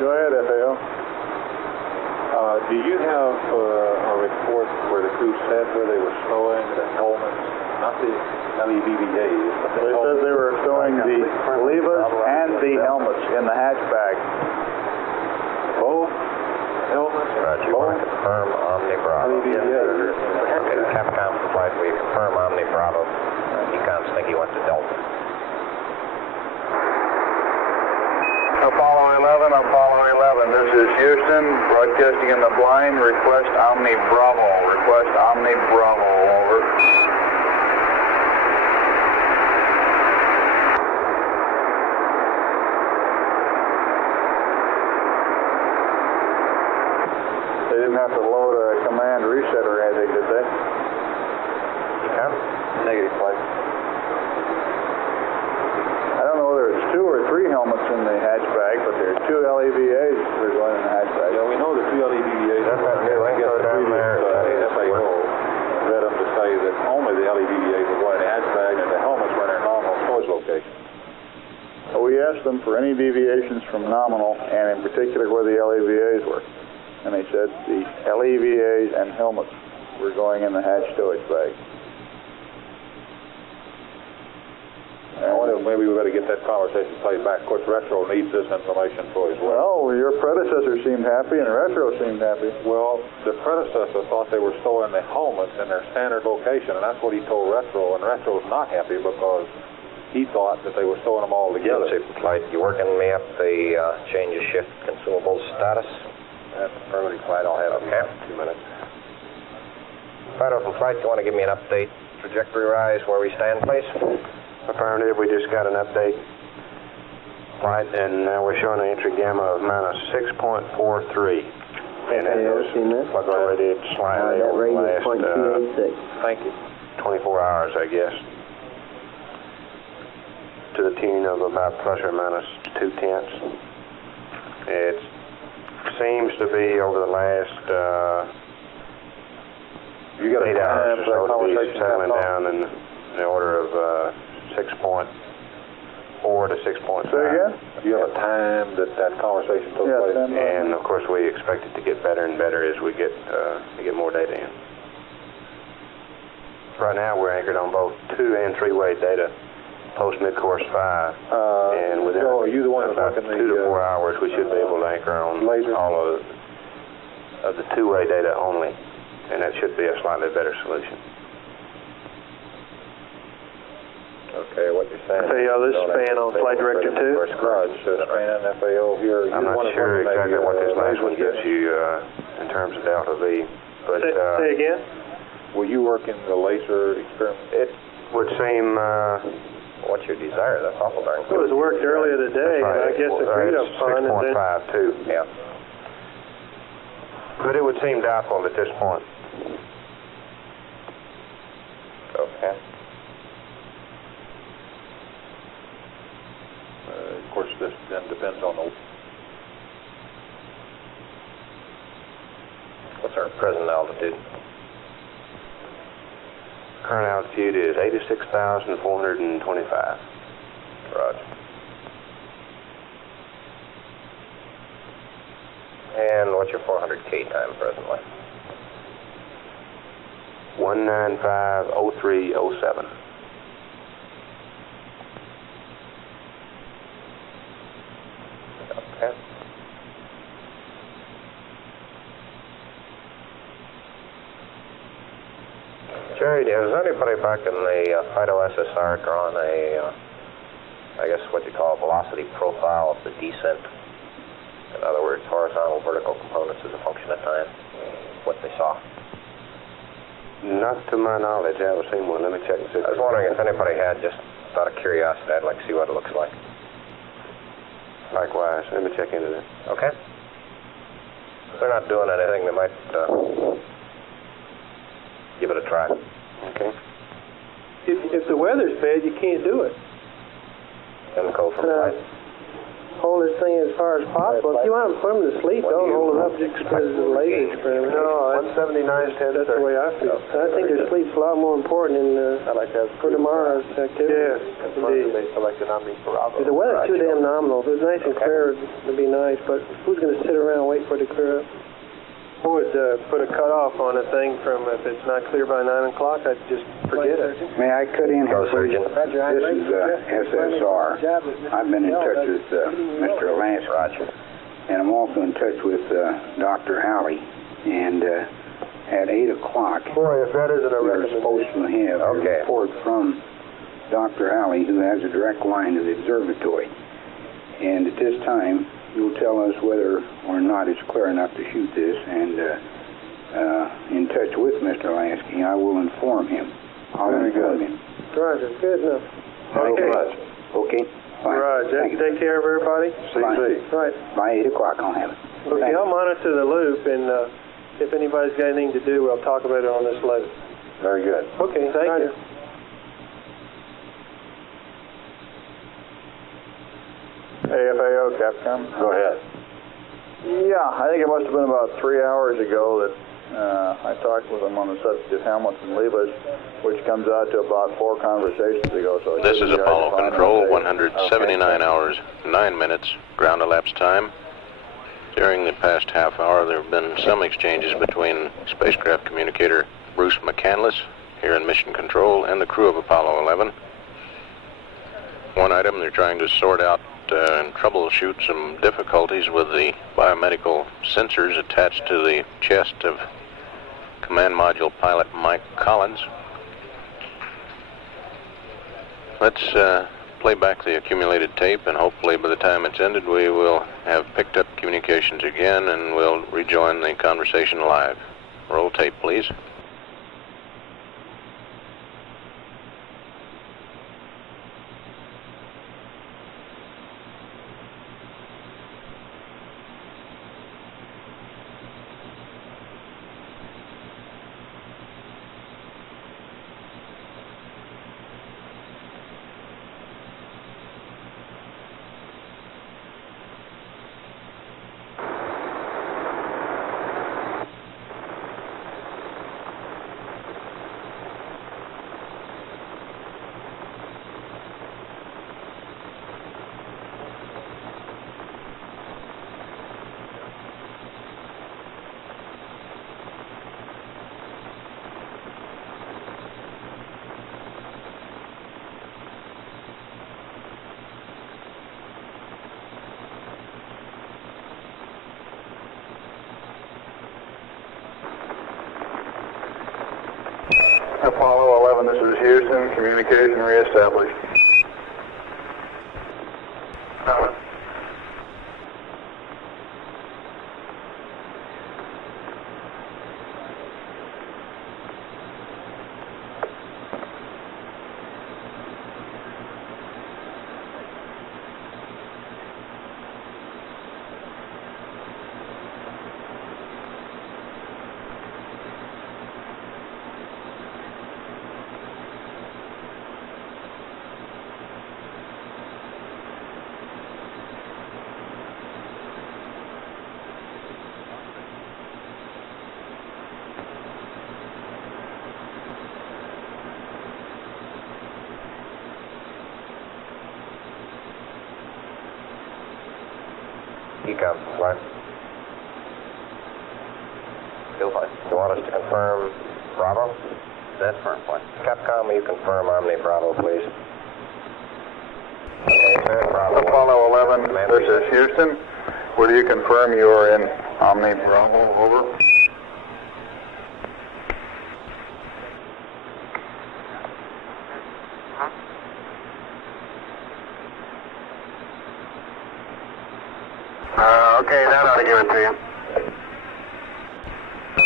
Go ahead, FAO. Do you have a report where the crew said where they were stowing the helmets, not the LEVVAs, but the It says they were stowing the levers and the helmets in the hatchback. Both helmets? Roger, you want to confirm Omni Bravo? Okay, Capcom for flight, will you confirm Omni Bravo? Econs think he went to Delta. Apollo 11, Apollo 11. This is Houston, broadcasting in the blind. Request Omni Bravo. Request Omni Bravo. Over. They didn't have to load a command reset or anything, did they? Negative flight. I don't know whether it's 2 or 3 helmets in the hatchback, but there's 2 LEVAs that are going in the hatchback. Yeah, we know the 2 LEVVAs. That's that new info down there. FAO read them to say that only the LEVVAs were going in the hatchback and the helmets were in their normal storage location. We asked them for any deviations from nominal, and in particular where the LEVAs were. And they said the LEVAs and helmets were going in the hatch stowage bag. I wonder if maybe we better get that conversation played back. Of course, Retro needs this information for his work. Well, your predecessor seemed happy and Retro seemed happy. Well, the predecessor thought they were storing the helmets in their standard location, and that's what he told Retro, and Retro's not happy because he thought that they were storing them all together. Flight, you working me up the change of shift consumables status? That's perfectly fine. I'll have it in 2 minutes. Fido from Flight, you want to give me an update, trajectory rise, where we stand, please? Affirmative, we just got an update. Flight, and now we're showing an entry gamma of minus 6.43. And that goes fluctuated slightly over the last Thank you. 24 hours, I guess, to the tune of about plus or minus 0.2. It seems to be over the last 8 hours or so to be settling down in the order of 6.4 to 6.5. Say again? Do you have a time that that conversation took place? And of course we expect it to get better and better as we get more data in. Right now we're anchored on both 2 and 3-way data post mid-course 5. And within are you the one about 2 to 4 hours we should be able to anchor on all of the 2-way data only. And that should be a slightly better solution. Okay, what you're saying? FAO, this is Span on Flight Director 2. Raj, Span, FAO here. I'm not sure exactly what this last one gives you in terms of delta V. But, say again? Were you working the laser experiment? It would seem... what's your desire? That's awful darn It good. was worked earlier today, and I guess agreed upon. 6.52. Yeah. But it would seem doubtful at this point. Okay. Of course, this then depends on the... What's our present altitude? Current altitude is 86,425. Roger. And what's your 400K time presently? 195.0307. Okay. Jerry, has anybody back in the Fido SSR drawn a, I guess what you call a velocity profile of the descent? In other words, horizontal, vertical components as a function of time, what they saw? Not to my knowledge. I haven't seen one. Let me check and see. I was wondering if anybody had, just out of curiosity, I'd like to see what it looks like. Likewise. Let me check into that. Okay. If they're not doing anything, they might give it a try. Okay. If the weather's bad, you can't do it. Go from flight. hold this thing as far as possible. If you want to put them to sleep, don't hold it up just because it's a laser experiment. No, 179 10. That's the way I feel. I think their sleep's a lot more important for tomorrow's activity. Yes, indeed. they selected Omni Bravo. The weather's too damn nominal. If it was nice and clear, it'd be nice, but who's going to sit around and wait for it to clear up? I would put a cutoff on a thing from if it's not clear by 9 o'clock, I'd just forget it. May I cut in here, please? This is SSR. I've been in touch with Mr. Lansky, and I'm also in touch with Dr. Howley. And at 8 o'clock, boy, if that isn't a we're supposed to have a report from Dr. Howley, who has a direct line to the observatory. And at this time, you'll tell us whether or not it's clear enough to shoot this, and in touch with Mr. Lansky, I will inform him. Very good. Roger, good enough. Okay. Okay, fine. Roger, take care of everybody. Fine. Right. By 8 o'clock, I'll have it. Okay, Thanks. I'll monitor the loop, and if anybody's got anything to do, we'll talk about it on this later. Very good. Okay, thank you. AFAO, Capcom, go ahead. Yeah, I think it must have been about 3 hours ago that I talked with them on the subject of Hamilton Levis, which comes out to about 4 conversations ago. So this is Apollo Control, 179 hours, 9 minutes, ground elapsed time. During the past half hour, there have been some exchanges between spacecraft communicator Bruce McCandless here in Mission Control and the crew of Apollo 11. One item, they're trying to sort out and troubleshoot some difficulties with the biomedical sensors attached to the chest of Command Module pilot Mike Collins. Let's play back the accumulated tape, and hopefully by the time it's ended we will have picked up communications again and we'll rejoin the conversation live. Roll tape, please. Apollo 11, this is Houston, communication reestablished. ECOM, flight. Still fine. You want us to confirm Bravo? That's firm flight. Capcom, will you confirm Omni Bravo, please? Okay, sir, Bravo. Apollo 11, this is Houston. Will you confirm you are in Omni Bravo? Over. Okay, that ought to give it to you.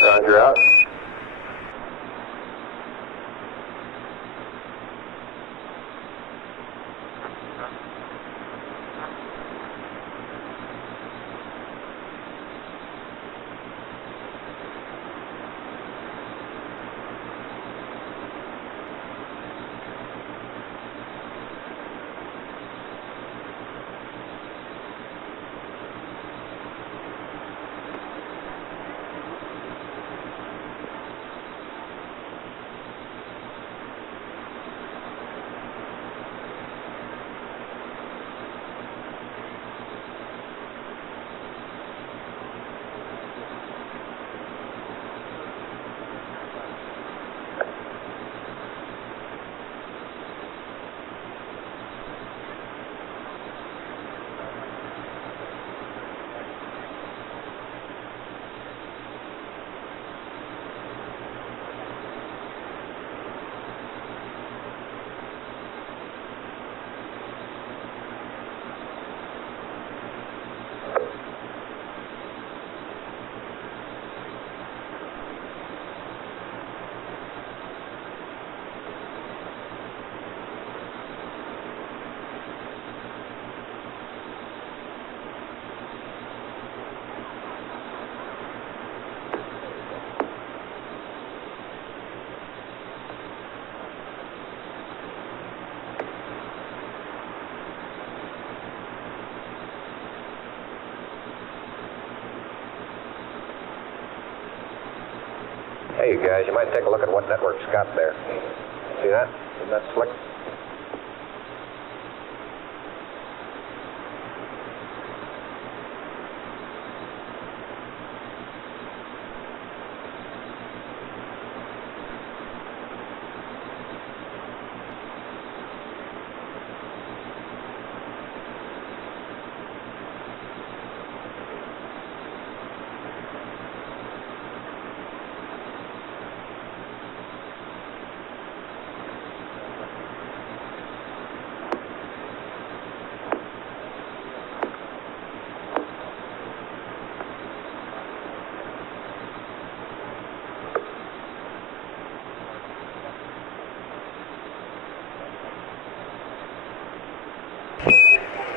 Roger, out. Hey, you guys, you might take a look at what network's got there. See that? Isn't that slick?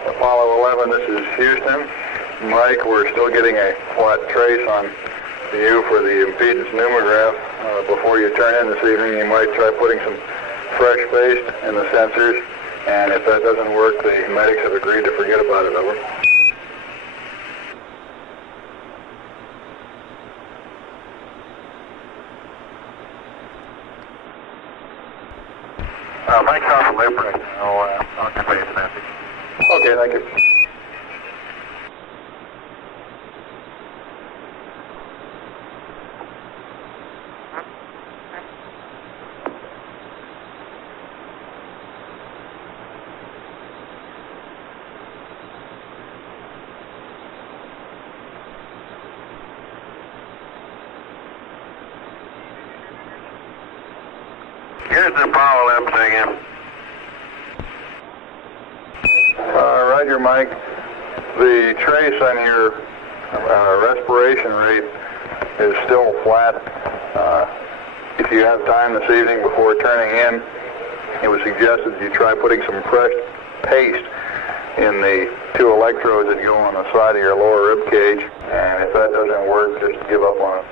Apollo 11, this is Houston. Mike, we're still getting a flat trace on you for the impedance numerograph. Before you turn in this evening, you might try putting some fresh paste in the sensors, and if that doesn't work, the medics have agreed to forget about it. Over. Mike's off the loop right now. I'll convey the message. Okay, thank you. Here's the Apollo 11 thing in. Roger, Mike. The trace on your respiration rate is still flat. If you have time this evening before turning in, it was suggested you try putting some fresh paste in the 2 electrodes that go on the side of your lower rib cage, and if that doesn't work, just give up on it.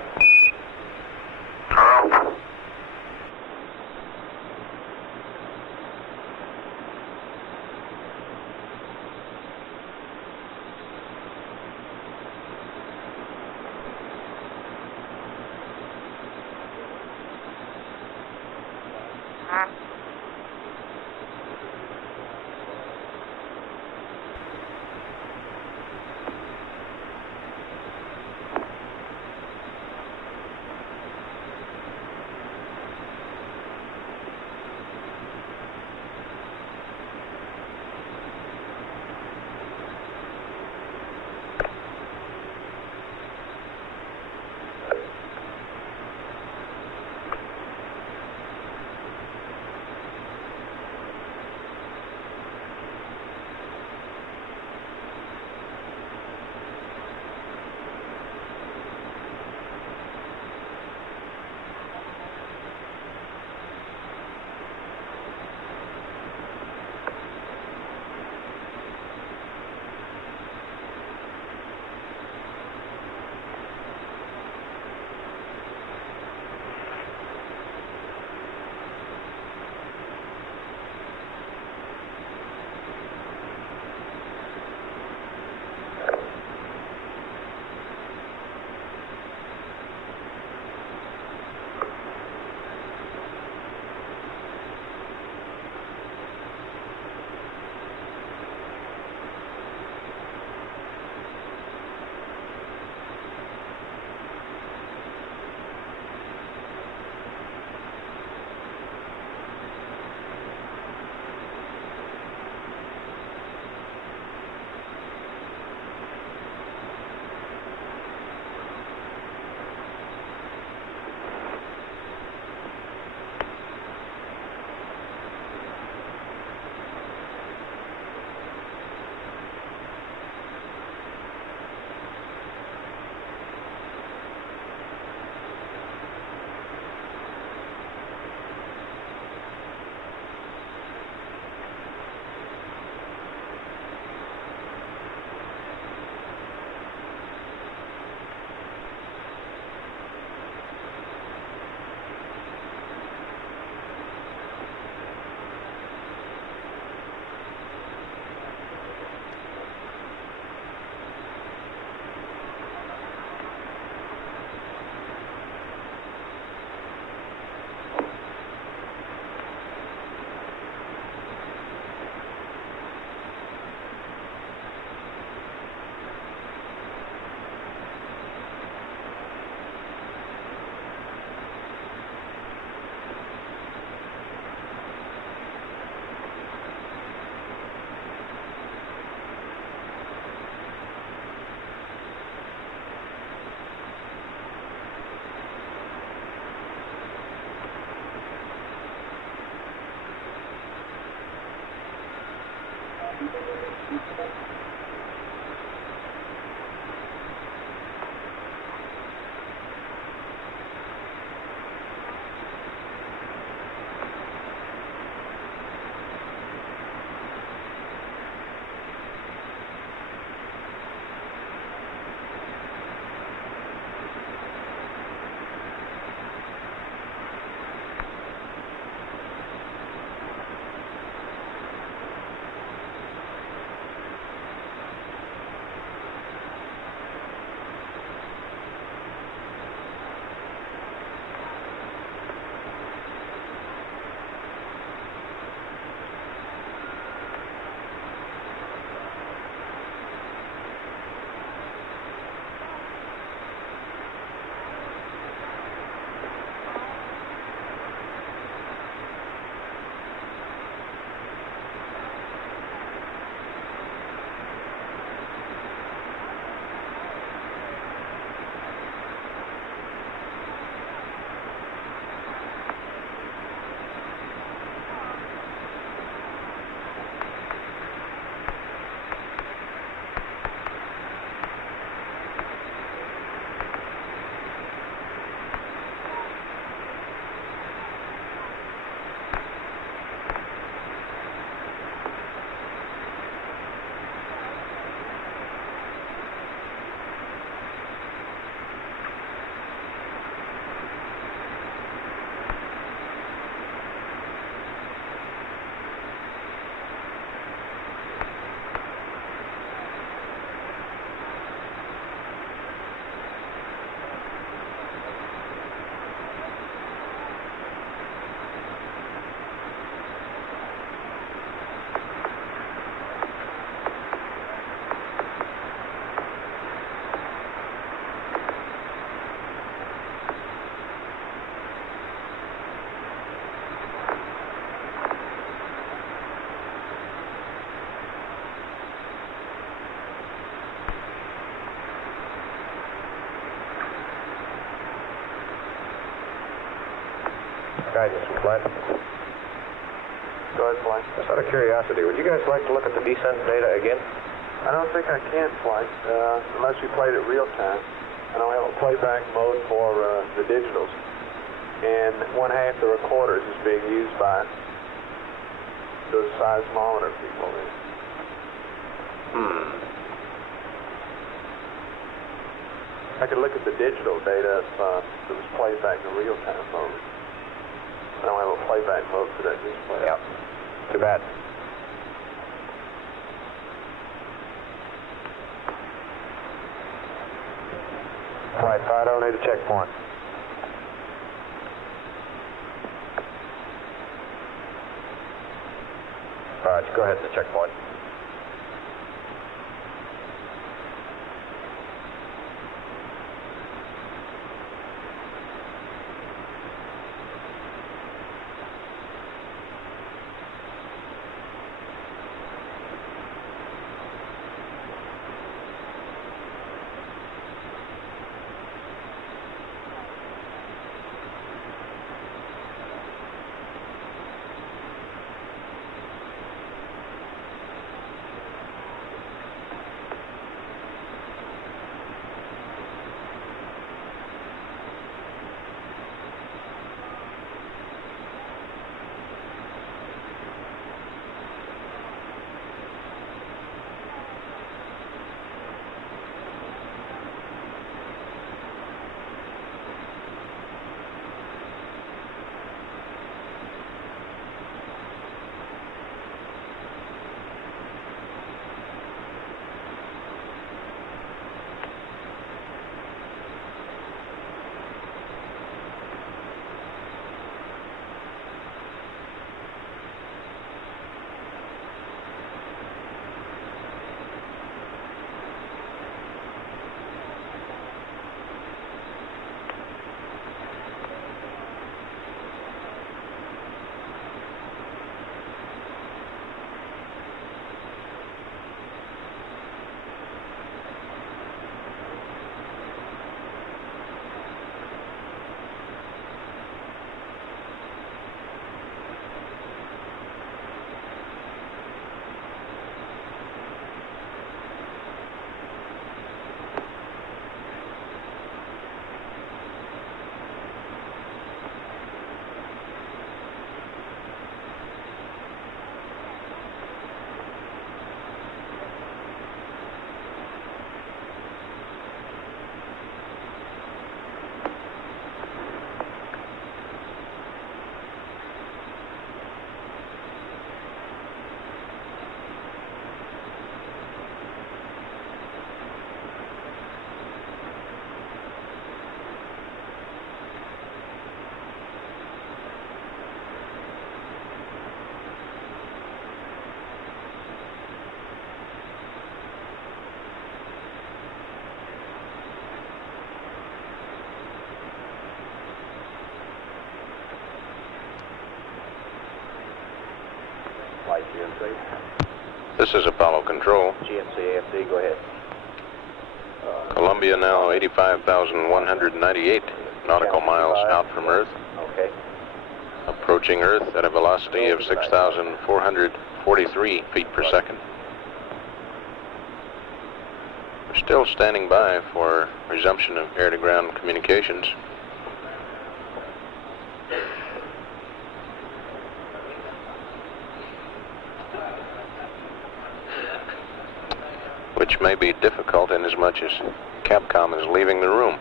guidance, flight. Go ahead, Flight. Just out of curiosity, would you guys like to look at the descent data again? I don't think I can, Flight, unless we played it real time. I don't have a playback mode for the digitals. And one half the recorders is being used by those seismometer people. I could look at the digital data if it was playback in real time mode. I don't have a playback mode for that display. Yep. Too bad. Flight 5, need a checkpoint. Roger, go ahead to the checkpoint. This is Apollo Control. GNC AFD, go ahead. Columbia now 85,198 nautical miles out from Earth. Okay. Approaching Earth at a velocity of 6,443 feet per second. We're still standing by for resumption of air-to-ground communications. Which may be difficult in as much as Capcom is leaving the room.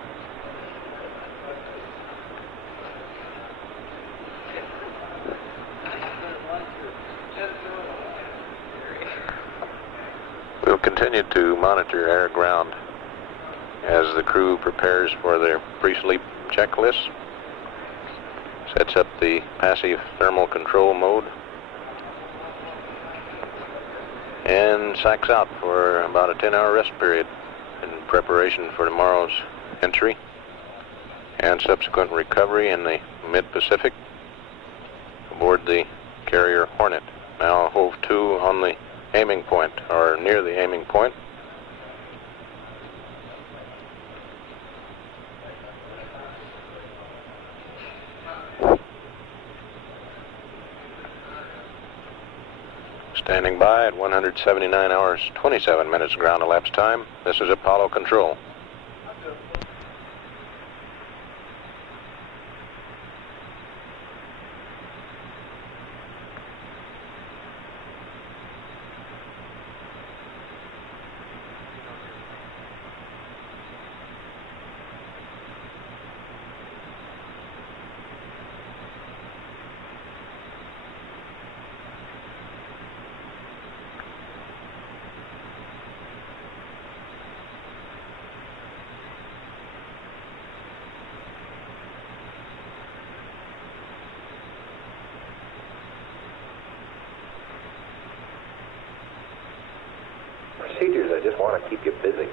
We'll continue to monitor air-ground as the crew prepares for their pre-sleep checklist, sets up the passive thermal control mode, and sacks out for about a 10-hour rest period in preparation for tomorrow's entry and subsequent recovery in the mid-Pacific aboard the carrier Hornet. Now hove to on the aiming point, or near the aiming point. Standing by at 179 hours, 27 minutes ground elapsed time. This is Apollo Control. Procedures, I just want to keep you busy.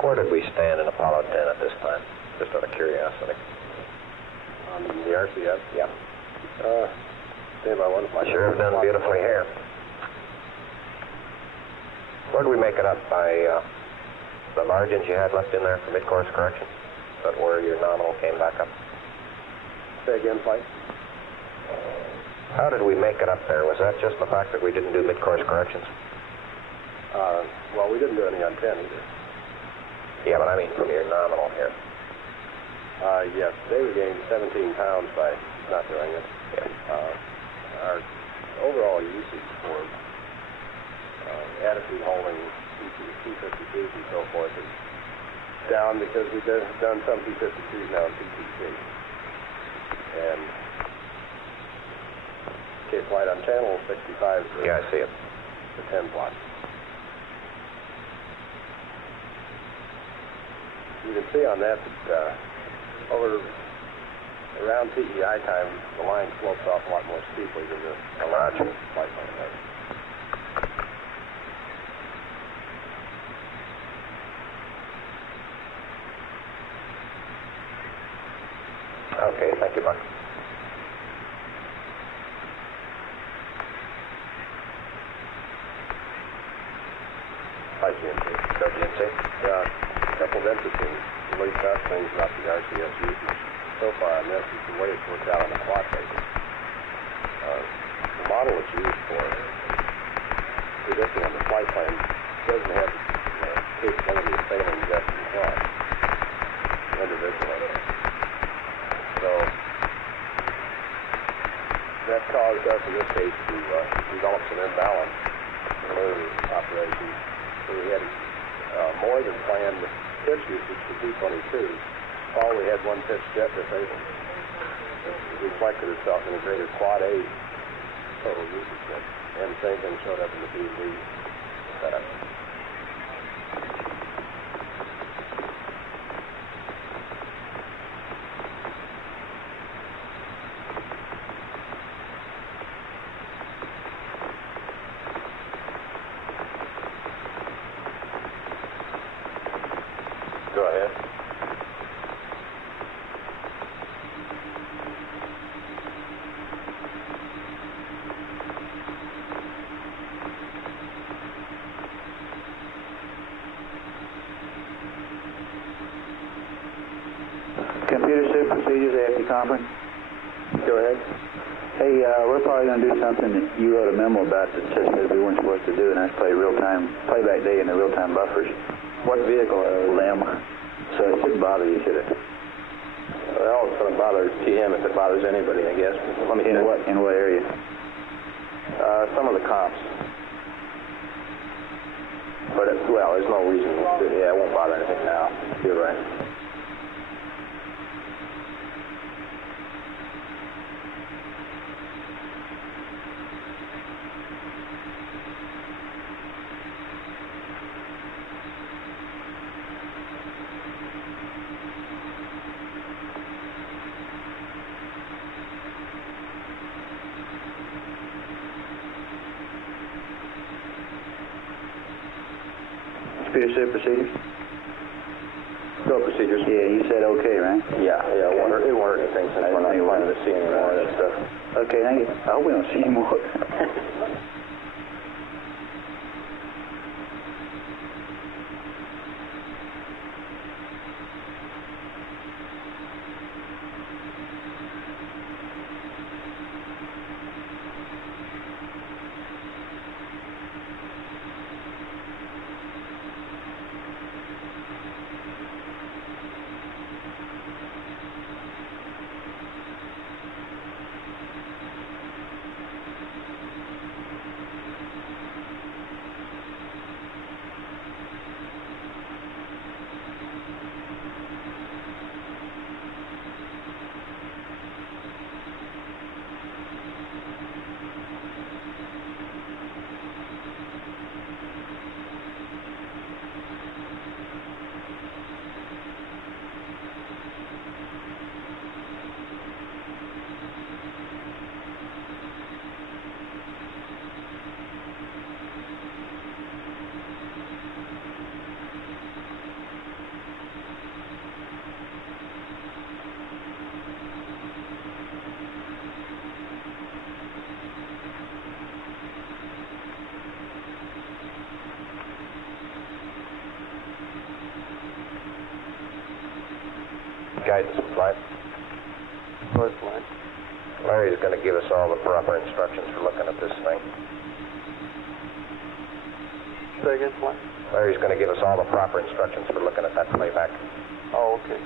Where did we stand in Apollo 10 at this time? Just out of curiosity. On the RCS? Yeah. Stand by one. Sure have done beautifully here. Where did we make it up by the margins you had left in there for mid-course correction? Is that where your nominal came back up? Say again, Mike. How did we make it up there? Was that just the fact that we didn't do mid-course corrections? Well, we didn't do any on 10 either. Yeah, but I mean from your nominal here. Yes, they regained 17 pounds by not doing it. Yeah. Our overall usage for attitude holding, T52s and so forth is down because we've done some T52s now in TTC. And Cape Flight on channel 65. Yeah, I see it. The 10 plot. You can see on that over around TEI time, the line slopes off a lot more steeply than the larger flight line does. Okay, thank you, Buck. Hi, GNC. Go, GNC. Yeah. A couple of interesting, really fast things about the RCS usage. So far on this is the way it's worked out on the quad basis. The model it's used for predicting on the flight plan doesn't have the capability of failing just in quad individually. So that caused us in this case to develop some imbalance in early operations. So we had more than planned pitch usage for T-22, while we had one pitch jet disabled. It reflected itself in a greater quad A total usage, and the same thing showed up in the B&B setup. Go ahead. Computer Soup Procedures AFT Conference. Go ahead. Hey, we're probably going to do something that you wrote a memo about that says we weren't supposed to do, and that's play real-time, playback day in the real-time buffers. What vehicle? LEM. So it shouldn't bother you, should it? Well, it's going to bother him if it bothers anybody, I guess. Let me In what area? Some of the comps. But, well, there's no reason. Yeah, it won't bother anything now. You're right. Computer said procedures? Go procedures. Yeah, you said okay, right? Yeah, it won't hurt anything since we're not planning to see any more of that stuff. Okay, thank you. I hope we don't see any more. Guidance flight. First flight. Larry's going to give us all the proper instructions for looking at this thing. Second flight. Larry's going to give us all the proper instructions for looking at that playback. Oh, okay.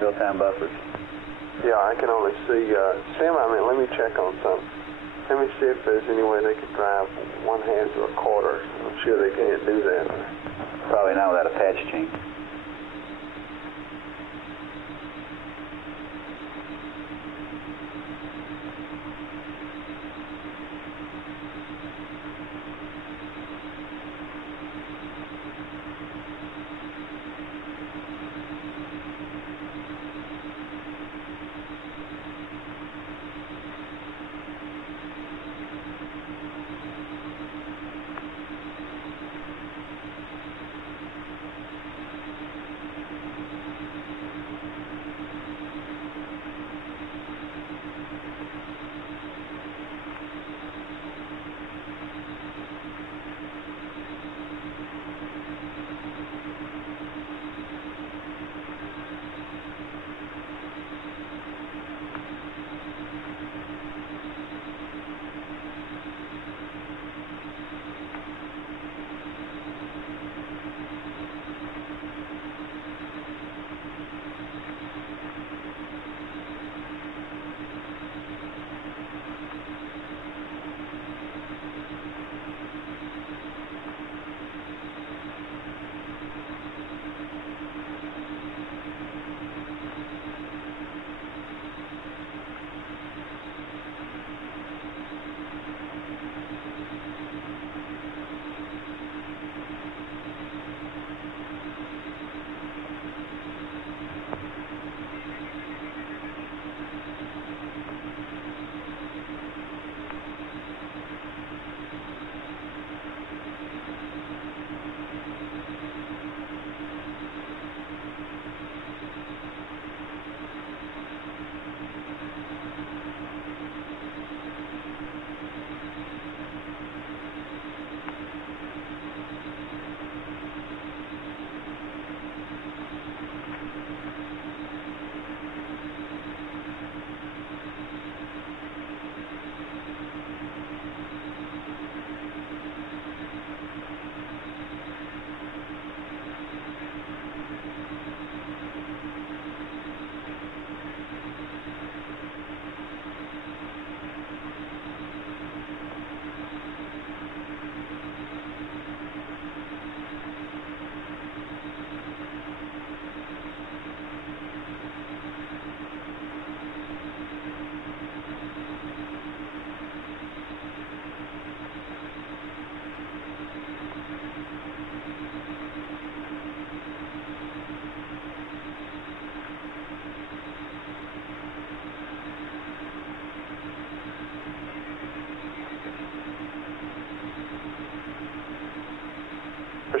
Real-time buffers. Yeah, I can only see, Sam, let me check on something. Let me see if there's any way they could drive one hand to a quarter. I'm sure they can't do that. Probably not without a patch change.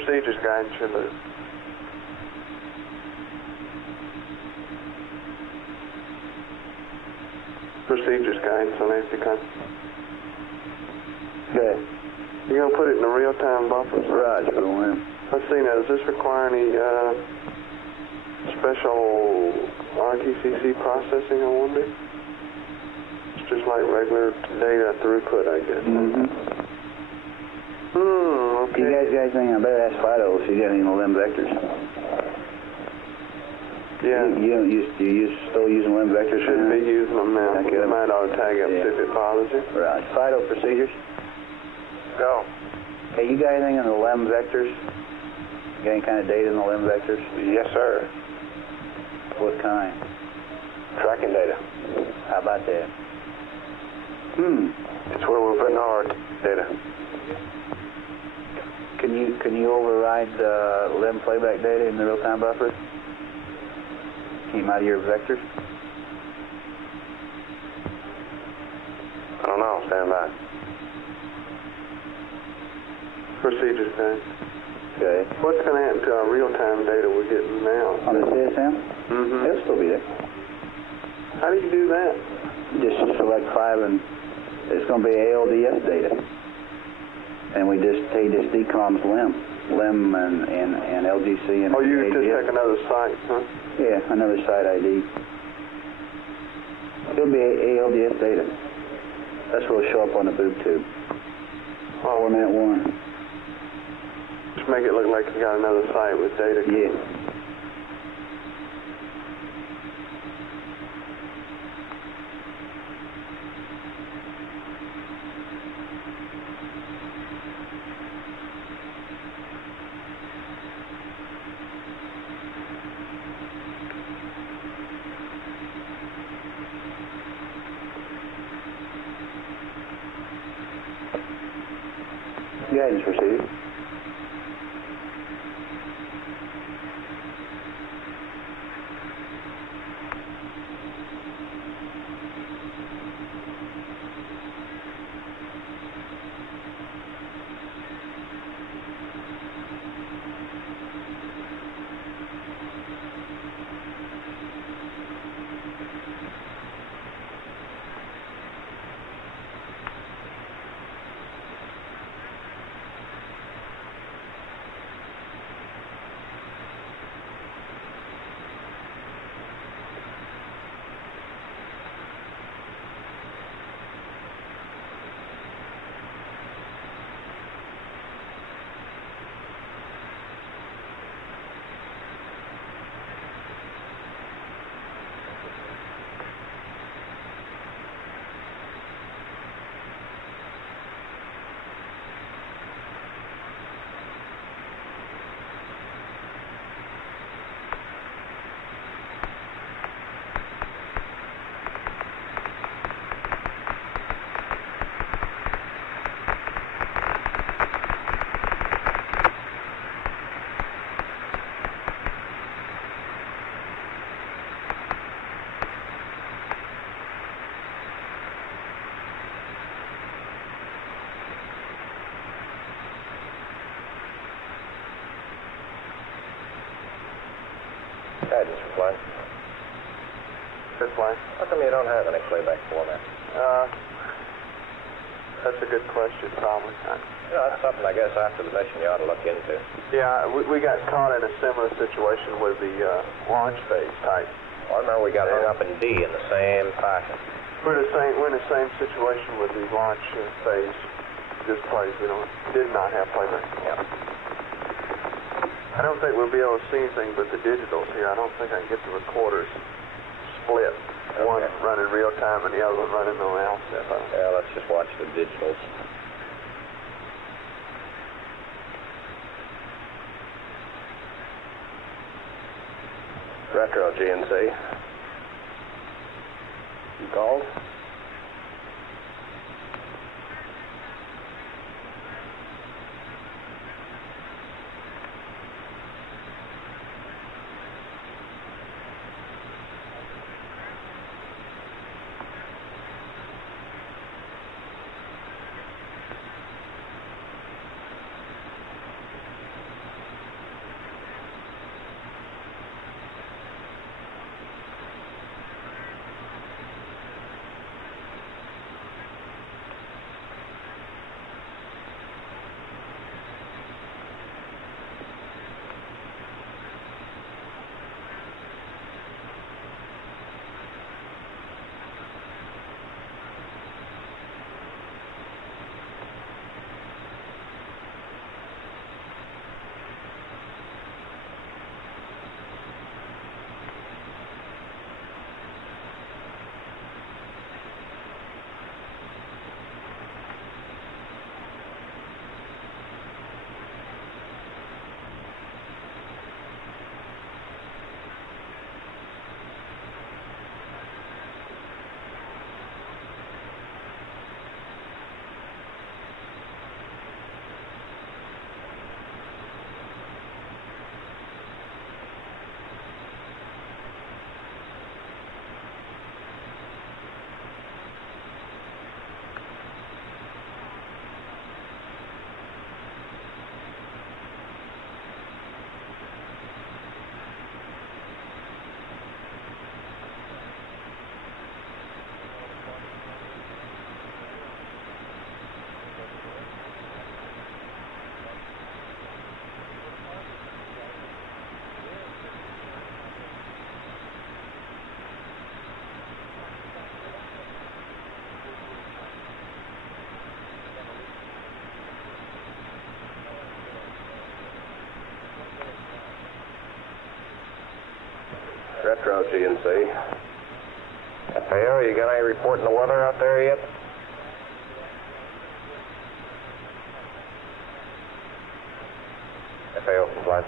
Procedures guidance should lose. Procedures guidance on AFTCON. Okay. You're going to put it in the real-time buffers? Roger, for the wind. Let's see now, does this require any special RTCC processing, I wonder? It's just like regular data throughput, I guess. Okay. You guys think I better ask Fido if you got any limb vectors? Yeah. You still using limb vectors? Shouldn't be using them now. Okay. You might ought to tag up if it bothers you. Right. Fido procedures? Go. Hey, you got anything on the limb vectors? Got any kind of data on the limb vectors? Yes, sir. What kind? Tracking data. How about that? It's where we're putting all our data. Can you override limb playback data in the real-time buffer? Came out of your vectors? I don't know. Stand by. Procedures guys. Okay. What's going to happen to our real-time data we're getting now? On the CSM? It'll still be there. How do you do that? Just select 5 and it's going to be ALDS data. And he just decoms limb and LGC and Oh, you ADS. just take another site, huh? Yeah, another site ID. It'll be ALDS data. That's what will show up on the boob tube. Format 1. Just make it look like you got another site with data. Yeah. Guidance received. Guidance reply. Fifth line. How come you don't have any playback format? That's a good question, probably. That's something I guess after the mission you ought to look into. Yeah, we got caught in a similar situation with the launch phase type. I remember we got hung up in D in the same fashion. We're in the same situation with the launch phase displays. We did not have playback. Yeah. I don't think we'll be able to see anything but the digitals here. I don't think I can get the recorders split. Okay. One running real time and the other one running on outset. Yeah, let's just watch the digitals. Retro GNC. You called? Retro GNC. FAO, you got any report in the weather out there yet? FAO compliant.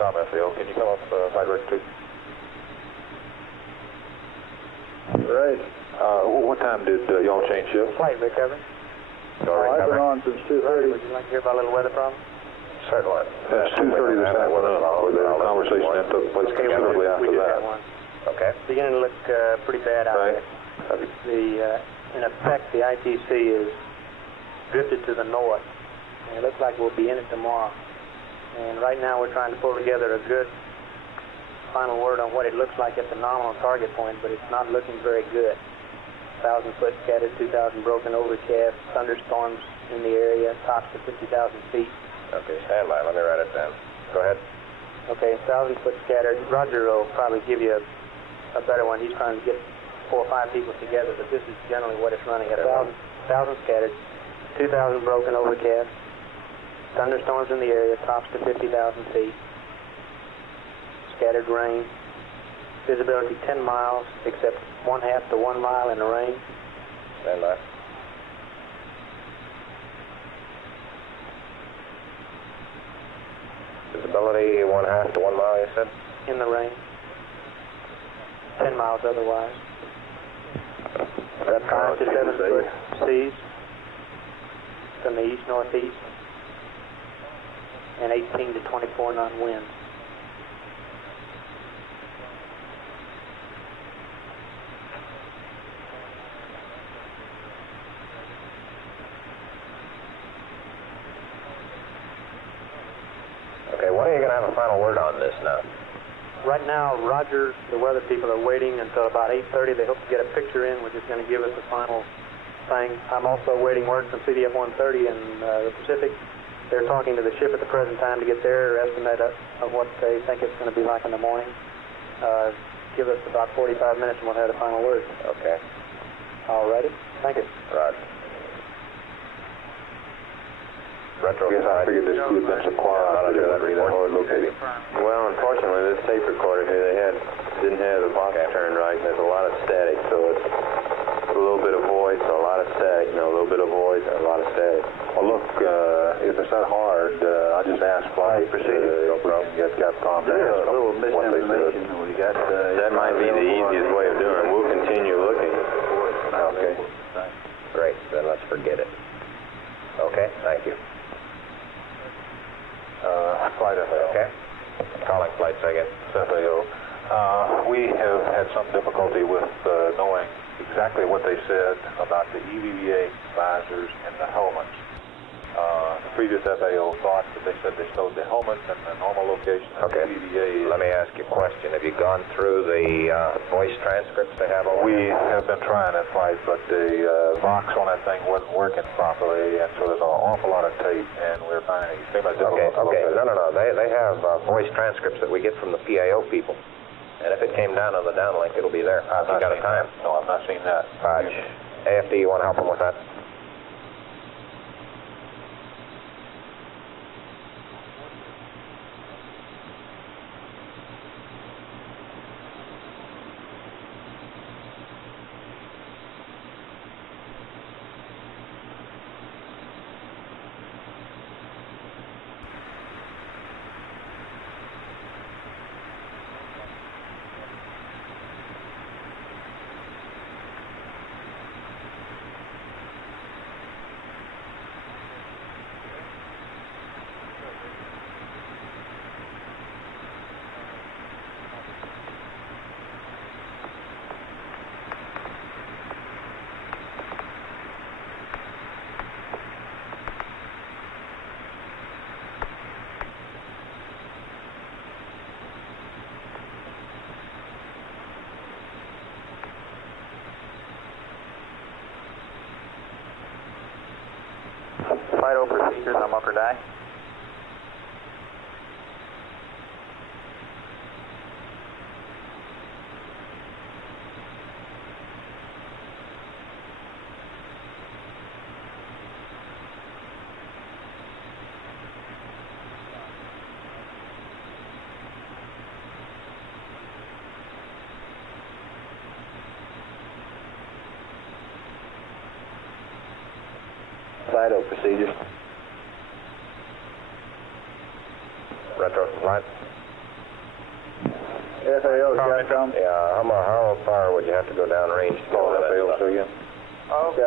Tom FAO, can you come up Flight Record 2? Right. What time did y'all change shifts? Flight recovery. I've been on since 2:30. Would you like to hear about a little weather problem? Certainly. It's 2:30 this afternoon, where the conversation that took place considerably after that. Okay. Beginning to look pretty bad out Right. there. In effect, the ITC is drifted to the north. And it looks like we'll be in it tomorrow. And right now we're trying to pull together a good final word on what it looks like at the nominal target point, but it's not looking very good. 1,000 foot scattered, 2,000 broken, overcast, thunderstorms in the area, tops to 50,000 feet. Okay, stand by. Let me write it down. Go ahead. Okay, 1,000 foot scattered. Roger will probably give you a better one. He's trying to get 4 or 5 people together, but this is generally what it's running at. 1,000 scattered, 2,000 broken, overcast, thunderstorms in the area, tops to 50,000 feet, scattered rain, visibility 10 miles, except 1/2 to 1 mile in the rain. Stand by. Visibility 1/2 to 1 mile, you said? In the rain. 10 miles otherwise. 5 to 7 foot seas from the east-northeast and 18 to 24 knot winds. Okay, when are you going to have a final word on this now? Right now, Roger, the weather people are waiting until about 8:30. They hope to get a picture in, which is going to give us the final thing. I'm also waiting word from CDF 130 in the Pacific. They're talking to the ship at the present time to get their estimate of what they think it's going to be like in the morning. Give us about 45 minutes and we'll have the final word. Okay. All righty. Thank you. Roger. Retro. I guess I figured this would have been some quiet located. Well, unfortunately, this tape recorder here, didn't have the box turned right, and there's a lot of static, so it's a little bit of voice, a lot of static, a little bit of voice, and a lot of static. Well, look, if it's that hard, I just asked Flight. Proceed. No problem. You guys got calm down. A little misinformation. We got. That might be the easiest way of doing it. We'll continue looking. Okay. Great. Then let's forget it. Okay. Thank you. Right, FAO. Okay. Calling flights again. FAO. We have had some difficulty with knowing exactly what they said about the EVVA visors and the helmets. The previous FAO thought that they said they stowed the helmets in the normal location. Okay. The EVVA. Let me ask you a question. Have you gone through the voice transcripts they have over We there? have been trying that flight, but the box on that thing wasn't working properly, and so there's an awful lot of tape, and we're finding it extremely difficult to Okay. locate it. No. They have voice transcripts that we get from the PAO people. And if it came down on the downlink, it'll be there. I've You not got a seen time. that. No, I've not seen that. AFD, you want to help them with that? Vital procedures on Mucker Die. FIDO procedures. Retro flight. FAO, Capcom. Yeah, how far would you have to go down range to go to that stuff? again. Okay,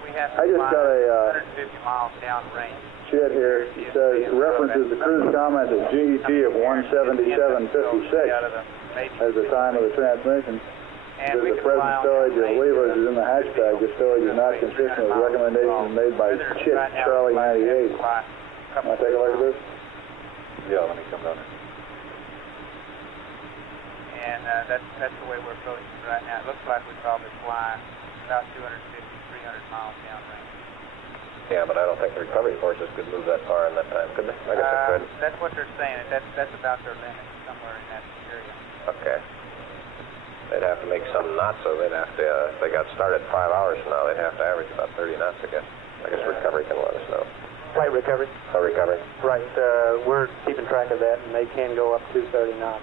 we have to I just fly got a 150 miles downrange. shit here. It says references the cruise comment at GET of 177.56 as the time of the transmission. And The present stowage of levers is in the hatchback. The stowage is not consistent with recommendations made by CHIT Charlie 98. Want to take a look at this? Yeah, let me come down there. And that's the way we're approaching it right now. It looks like we're probably flying about 250, 300 miles downrange. Yeah, but I don't think the recovery forces could move that far in that time, could they? I guess they could. That's what they're saying. That's about their limit, somewhere in that area. Okay. They'd have to make some knots, so they'd have to, if they got started 5 hours from now, they'd have to average about 30 knots, I guess. I guess recovery can let us know. Flight recovery. Oh, recovery? Right. We're keeping track of that, and they can go up to 30 knots.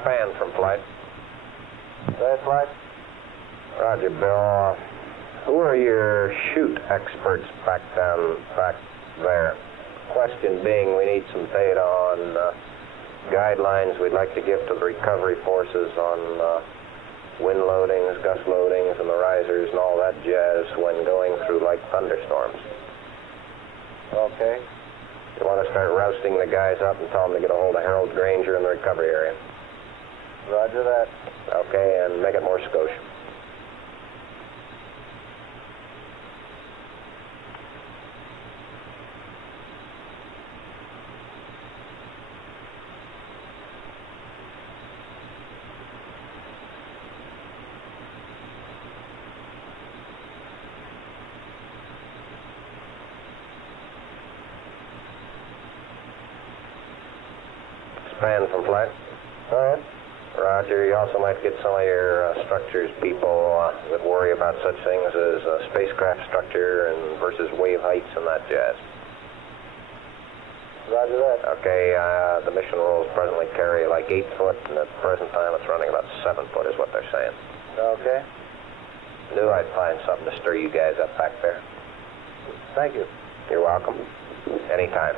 Expand from flight. That flight? Roger, Bill. Who are your chute experts back there? Question being, we need some data on guidelines we'd like to give to the recovery forces on wind loadings, gust loadings, and the risers and all that jazz when going through light thunderstorms. Okay. You want to start rousting the guys up and tell them to get a hold of Harold Granger in the recovery area. Roger that. Okay, and make it more Scotia. Expand from flight. Go ahead. Roger. You also might get some of your structures people that worry about such things as spacecraft structure and versus wave heights and that jazz. Roger that. Okay, the mission rules presently carry like 8 foot, and at the present time it's running about 7 foot is what they're saying. Okay. Knew I'd find something to stir you guys up back there. Thank you. You're welcome. Anytime.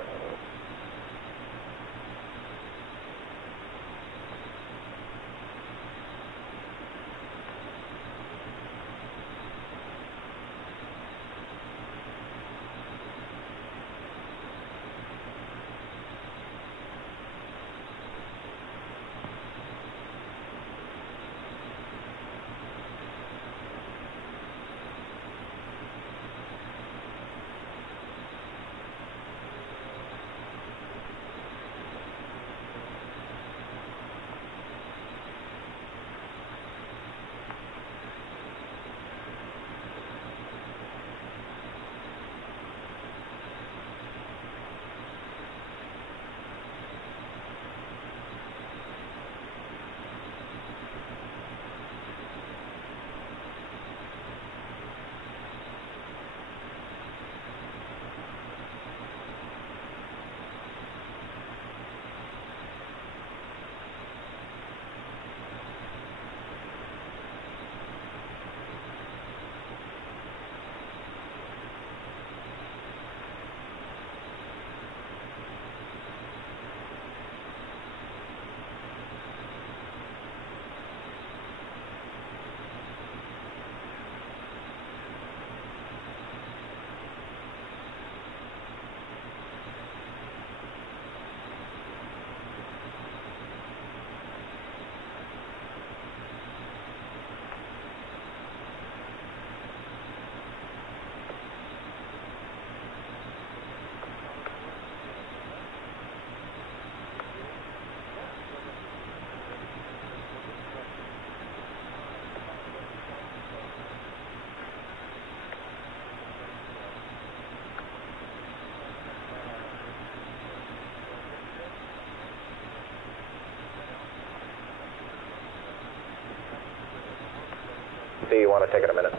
Do you want to take it a minute?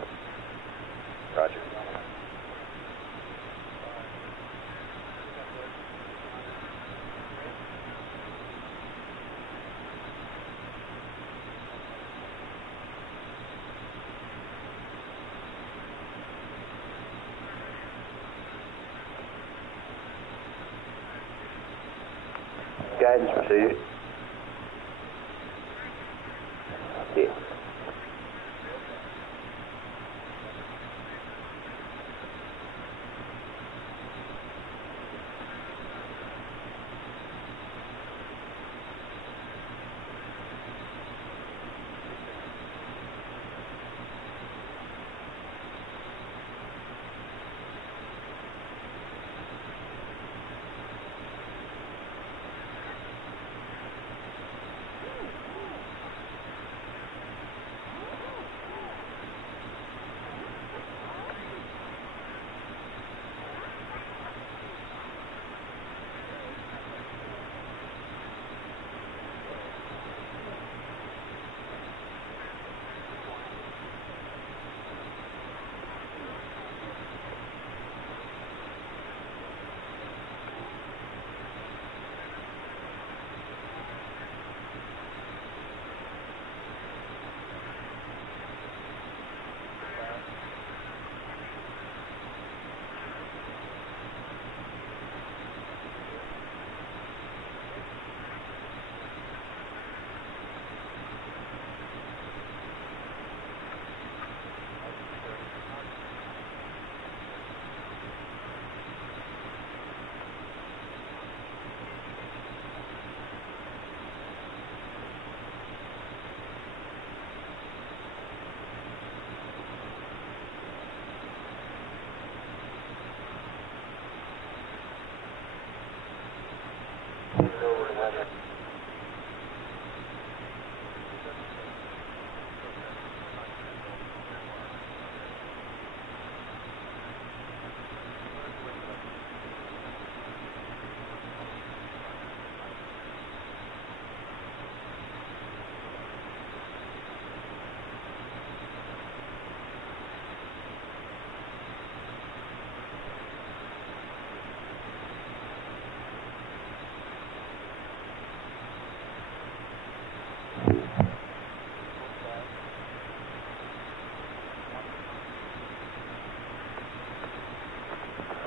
Roger. Guidance received. Yeah.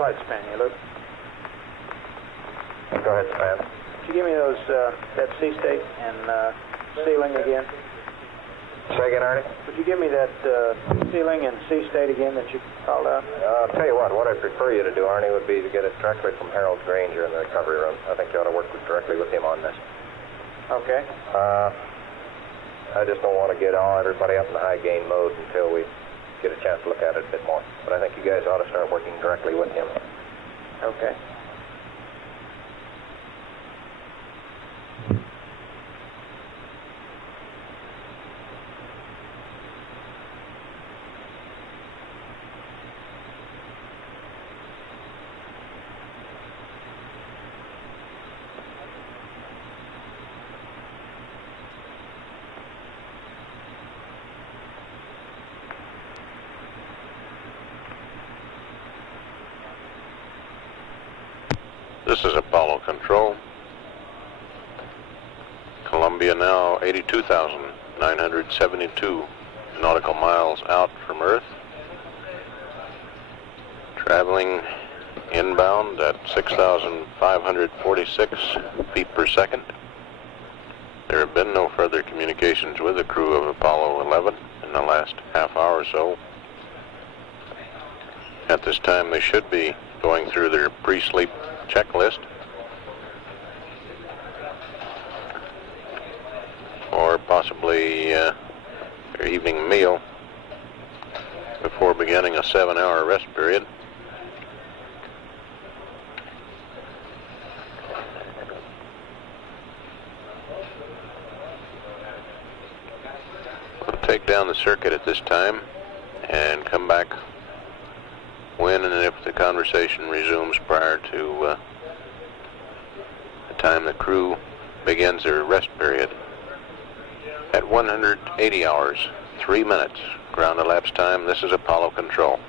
Right, Span. You look. Go ahead, Span. Could you give me those, that C-state and ceiling again? Say again, Arnie? Would you give me that ceiling and C-state again that you called out? I'll tell you what I'd prefer you to do, Arnie, would be to get it directly from Harold Granger in the recovery room. I think you ought to work directly with him on this. Okay. I just don't want to get everybody up in the high gain mode until we get a chance to look at it a bit more. But I think you guys ought to start working directly with him. Okay. This is Apollo Control. Columbia now 82,972 nautical miles out from Earth. Traveling inbound at 6,546 feet per second. There have been no further communications with the crew of Apollo 11 in the last half hour or so. At this time, they should be going through their pre-sleep checklist, or possibly their evening meal before beginning a 7-hour rest period. We'll take down the circuit at this time and come back when and if the conversation resumes prior to the time the crew begins their rest period. At 180 hours, 3 minutes, ground elapsed time, this is Apollo Control.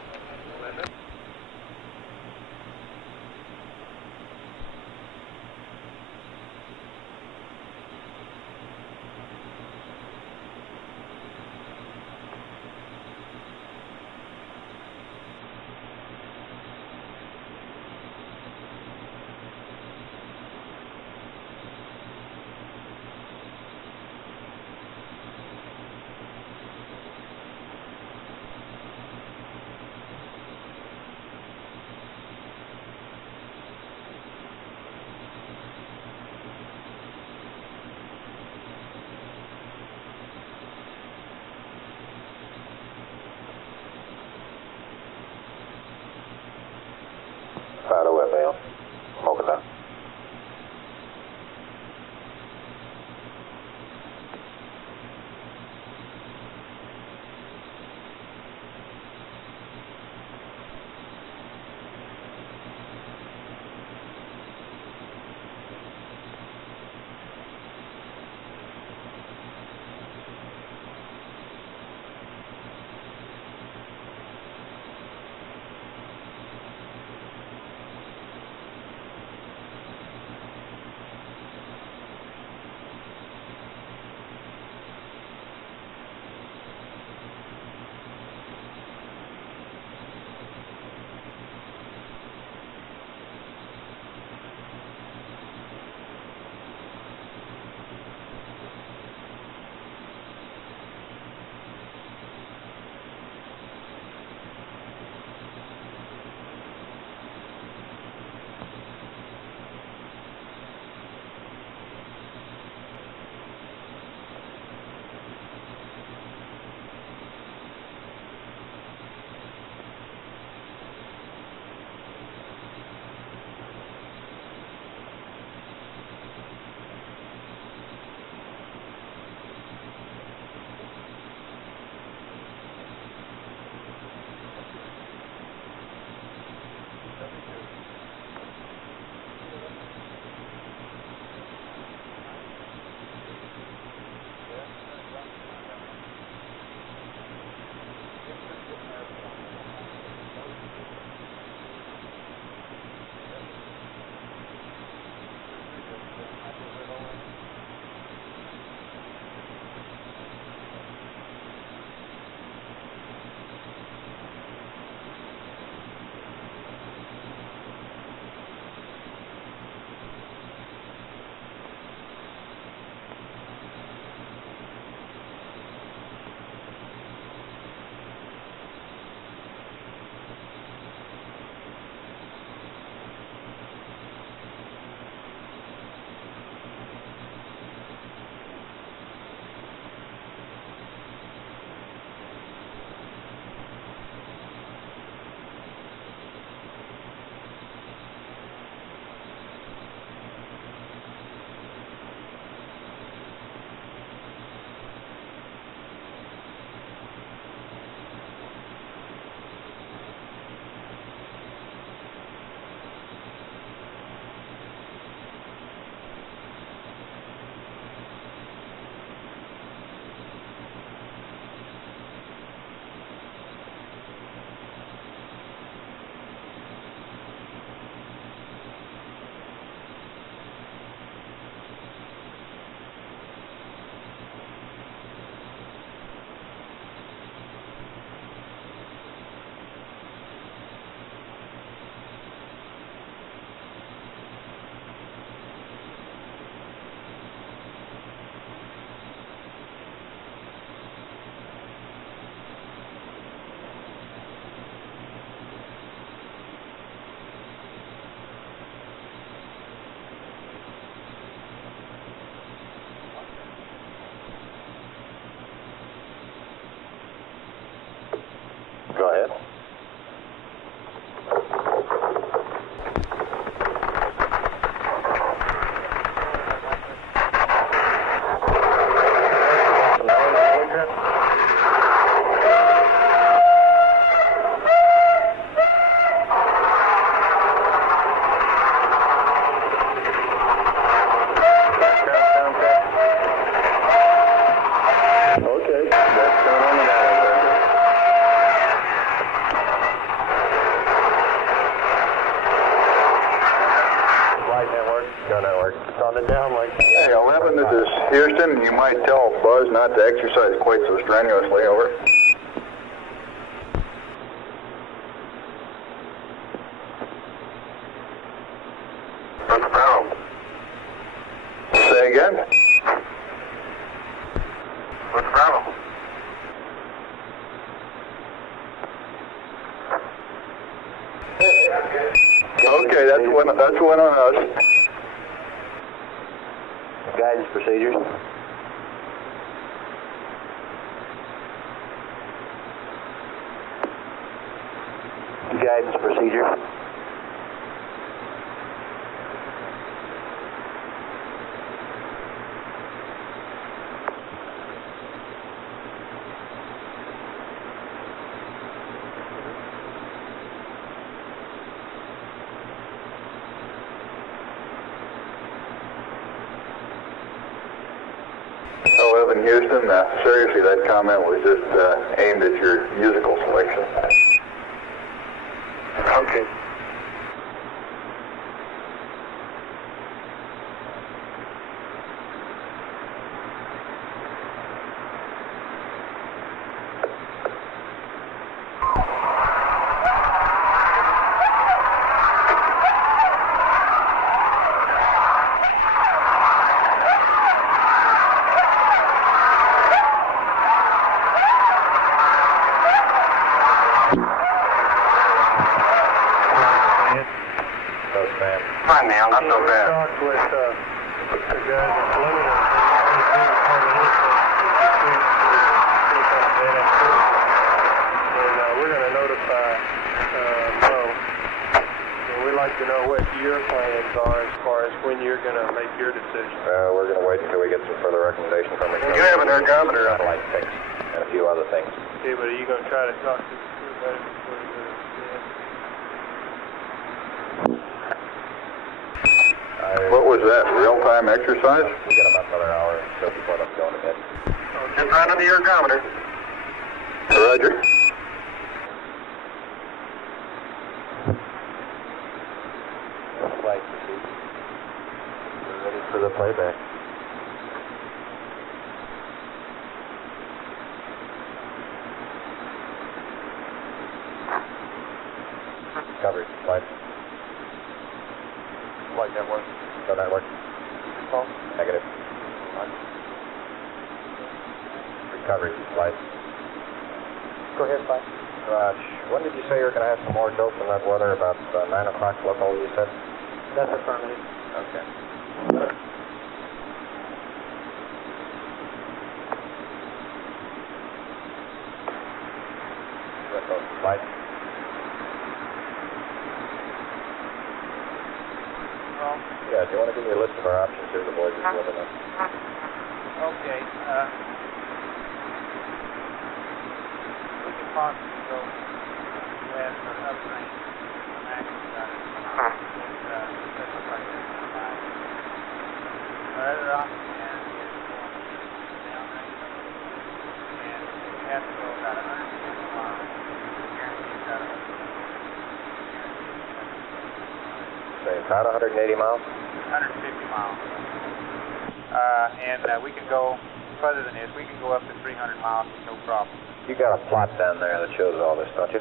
Go network. It's on the downlink. Hey, 11, this is Houston. You might tell Buzz not to exercise quite so strenuously, over. What's the problem? Say again? What's the problem? Okay, that's one on us. Guidance procedures. Guidance procedures. Houston, seriously, that comment was just aimed at your musical selection. Okay. Not so bad. Talked with the guys at Florida. And we're going to notify Mo. And we'd like to know what your plans are as far as when you're going to make your decision. We're going to wait until we get some further recommendation from the You have an ergometer. satellite fix and a few other things. Okay, but are you going to try to talk to everybody before you go to bed? What was that, real-time exercise? We got about another hour or so before them going to bed. Just run on the ergometer. Roger. Flight procedure. We're ready for the playback. Covered. Flight. Flight network. Go network. Call. Negative. Recovery. Flight. Go ahead, Flight. Raj, when did you say you were going to have some more dope in that weather? About 9 o'clock local, you said? That's affirmative. Okay. Flight. Yeah, do you want to give me a list of our options here? The boys are with us. Okay. We can possibly go west or uprange. Our other option is downrange, and we have to go about 150 miles. Guaranteed about 150. Say about 180 miles? 150 miles. And we can go further than this. We can go up to 300 miles with no problem. You got a plot down there that shows all this, don't you?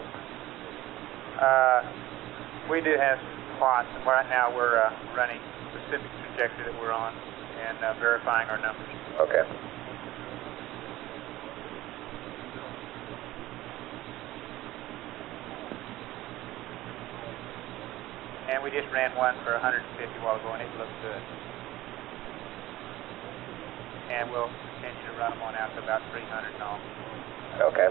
We do have plots, and right now we're running specific trajectory that we're on and verifying our numbers. Okay. And we just ran one for 150 while ago, and it looks good. And we'll continue to run them on out to about 300 and all. Okay.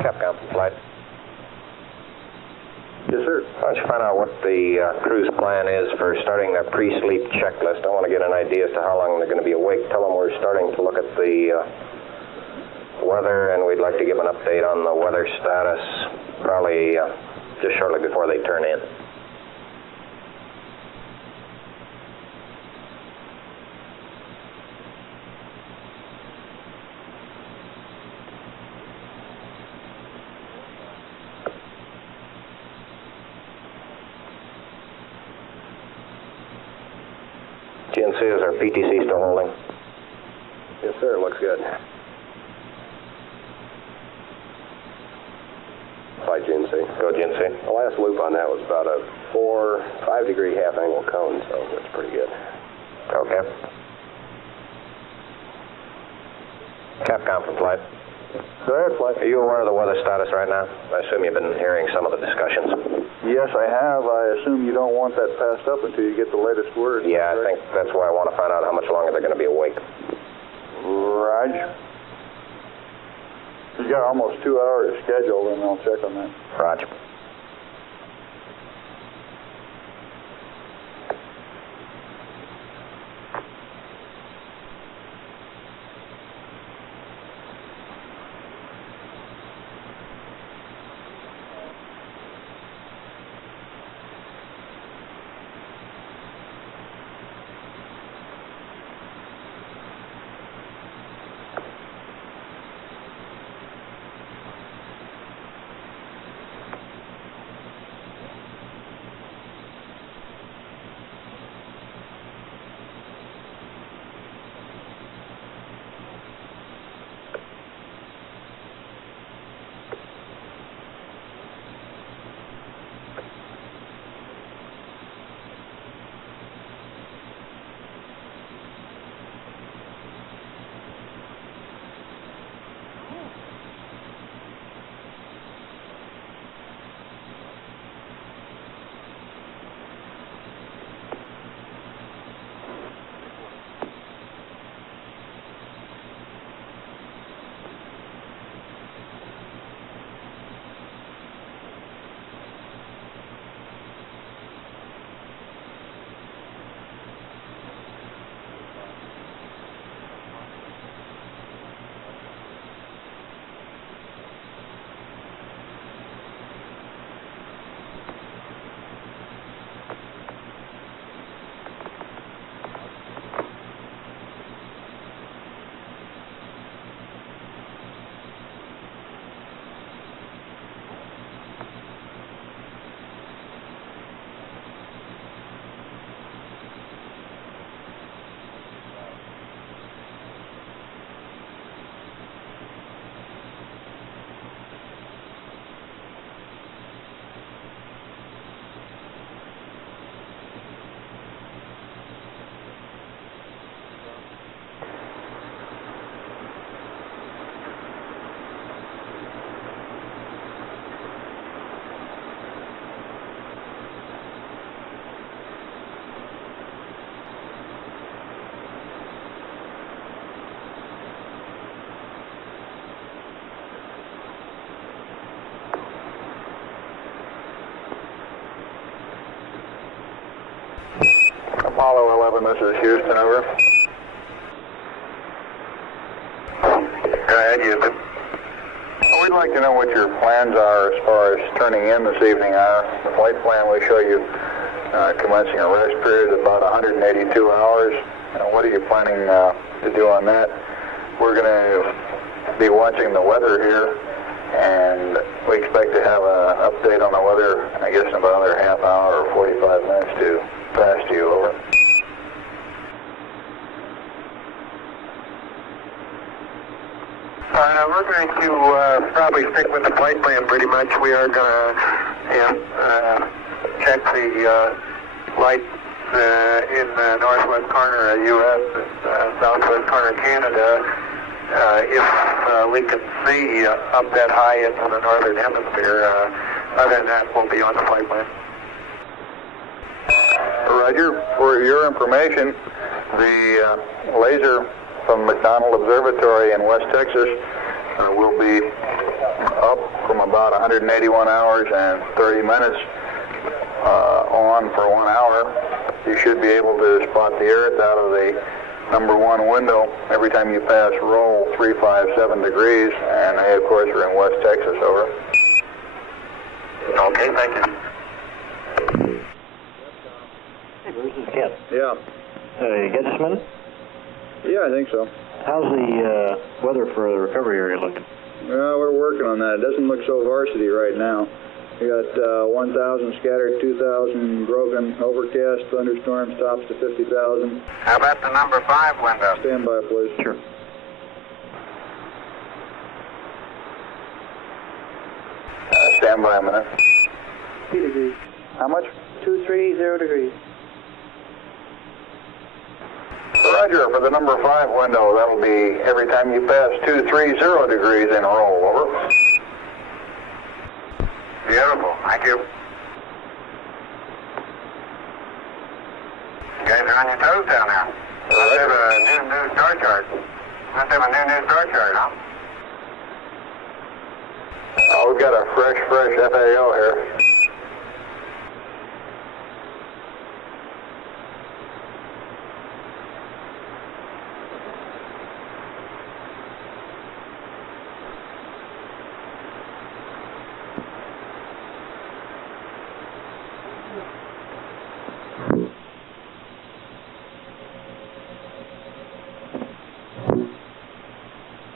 Capcom from flight. Yes, sir. Why don't you find out what the crew's plan is for starting their pre-sleep checklist? I want to get an idea as to how long they're going to be awake. Tell them we're starting to look at the weather, and we'd like to give an update on the weather status probably just shortly before they turn in. GNC, is our PTC still holding? Yes, sir. It looks good. Flight GNC. Go GNC. The last loop on that was about a 5 degree half angle cone, so that's pretty good. Okay. Capcom from flight. Go ahead, flight. Are you aware of the weather status right now? I assume you've been hearing some of the discussions. Yes, I have. I assume you don't want that passed up until you get the latest word. Yeah, I think that's why I want to find out how much longer they're going to be awake. Roger. You got almost 2 hours scheduled, and I'll check on that. Roger. Apollo 11, this is Houston, over. Go ahead, Houston. We'd like to know what your plans are as far as turning in this evening. The flight plan will show you commencing a rest period of about 182 hours. What are you planning to do on that? We're going to be watching the weather here, and we expect to have an update on the weather, I guess, in about another half hour or 45 minutes to pass to you, over. We're going to probably stick with the flight plan pretty much. We are going to check the light in the northwest corner of U.S. and southwest corner of Canada. If we can see up that high into the northern hemisphere, other than that, we'll be on the flight plan. Roger. For your information, the laser from McDonald Observatory in West Texas will be up about 181 hours and 30 minutes on for 1 hour, you should be able to spot the Earth out of the number 1 window every time you pass roll 357 degrees, and they, of course, are in West Texas. Over. Okay, thank you. Hey, Bruce, this is Kent. Yeah. You got just a minute? Yeah, I think so. How's the weather for the recovery area looking? Well, we're working on that. It doesn't look so varsity right now. We got 1,000 scattered, 2,000 broken, overcast, thunderstorms, tops to 50,000. How about the number 5 window? Stand by, please. Sure. Stand by a minute. 2 degrees. How much? 230 degrees. Roger, for the number 5 window, that'll be every time you pass 230 degrees in a roll. Over. Beautiful, thank you. You guys are on your toes down there. Must have a new star chart. Must have a new star chart, huh? We've got a fresh FAO here.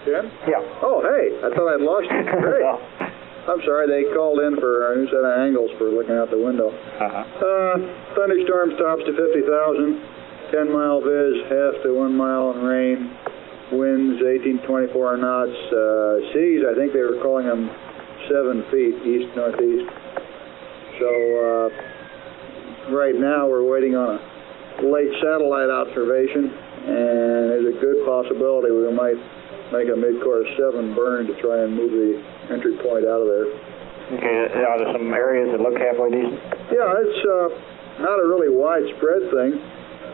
Jim? Yeah. Oh, hey, I thought I'd lost you. Great. I'm sorry, they called in for a new set of angles for looking out the window. Thunderstorms tops to 50,000, 10-mile viz, half to 1 mile in rain, winds 18 to 24 knots, seas, I think they were calling them 7 feet east-northeast. So right now we're waiting on a late satellite observation, and there's a good possibility we might make a mid-course 7 burn to try and move the entry point out of there. Okay, are there some areas that look halfway decent? Yeah, it's not a really widespread thing.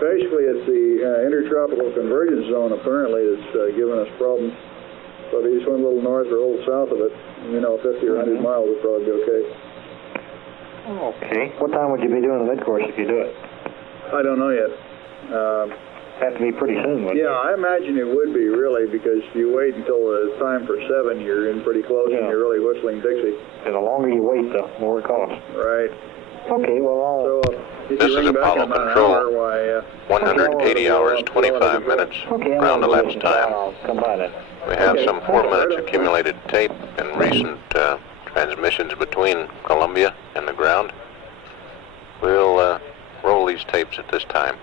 Basically, it's the intertropical convergence zone, apparently, that's giving us problems. So if you just went a little north or a little south of it, 50 or 100 miles would probably be okay. Okay. What time would you be doing the mid-course if you do it? I don't know yet. Have to be pretty soon, wouldn't it? Yeah, I imagine it would be, really, because you wait until it's time for 7, you're in pretty close, and you're really whistling Dixie. And the longer you wait, the more it costs. Right. Okay, well, if This you is ring back in Apollo about Control. an hour, 180 hours, 25 minutes, round elapsed time. I'll come by then. We have some 4 minutes accumulated tape and recent transmissions between Columbia and the ground. We'll roll these tapes at this time.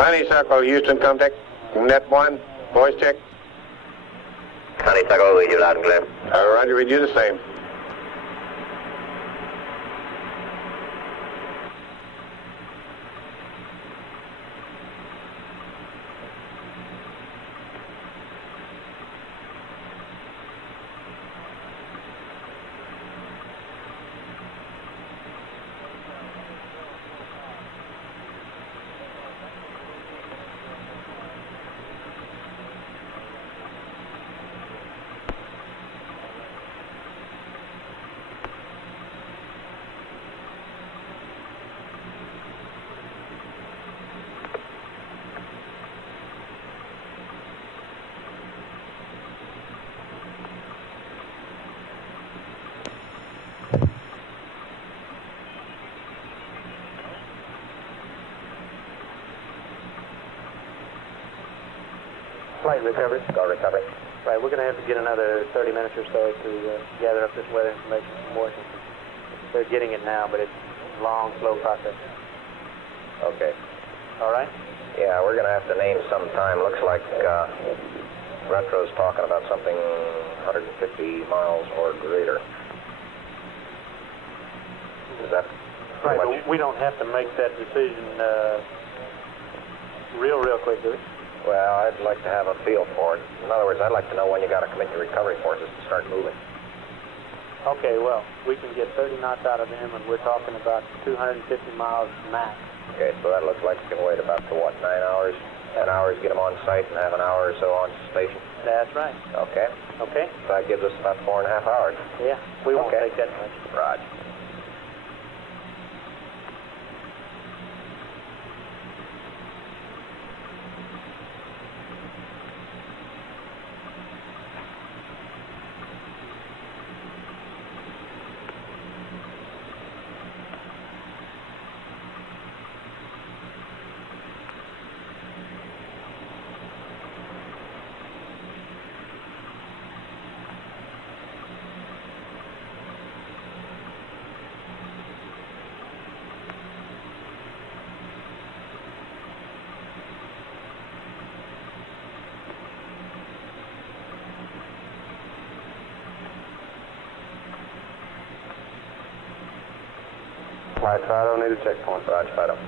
Honeysuckle, Houston, contact. Net 1, voice check. Honeysuckle, read you loud and clear. Roger, read you the same. Flight recovery. Go recovery. Right, we're going to have to get another 30 minutes or so to gather up this weather information from Washington. They're getting it now, but it's a long, slow process. Okay. All right? Yeah, we're going to have to name some time. Looks like Retro's talking about something 150 miles or greater. Is that right? much? But we don't have to make that decision real quick, do we? Well, I'd like to have a feel for it. In other words, I'd like to know when you got to commit your recovery forces to start moving. Okay, well, we can get 30 knots out of them, and we're talking about 250 miles max. Okay, so that looks like you can wait about, 9 hours? 10 hours, get them on site, and have an hour or so on station? That's right. Okay. Okay. So that gives us about 4.5 hours. Yeah, we won't take that much. Roger. Flight Fido, need a checkpoint. Roger, Fido.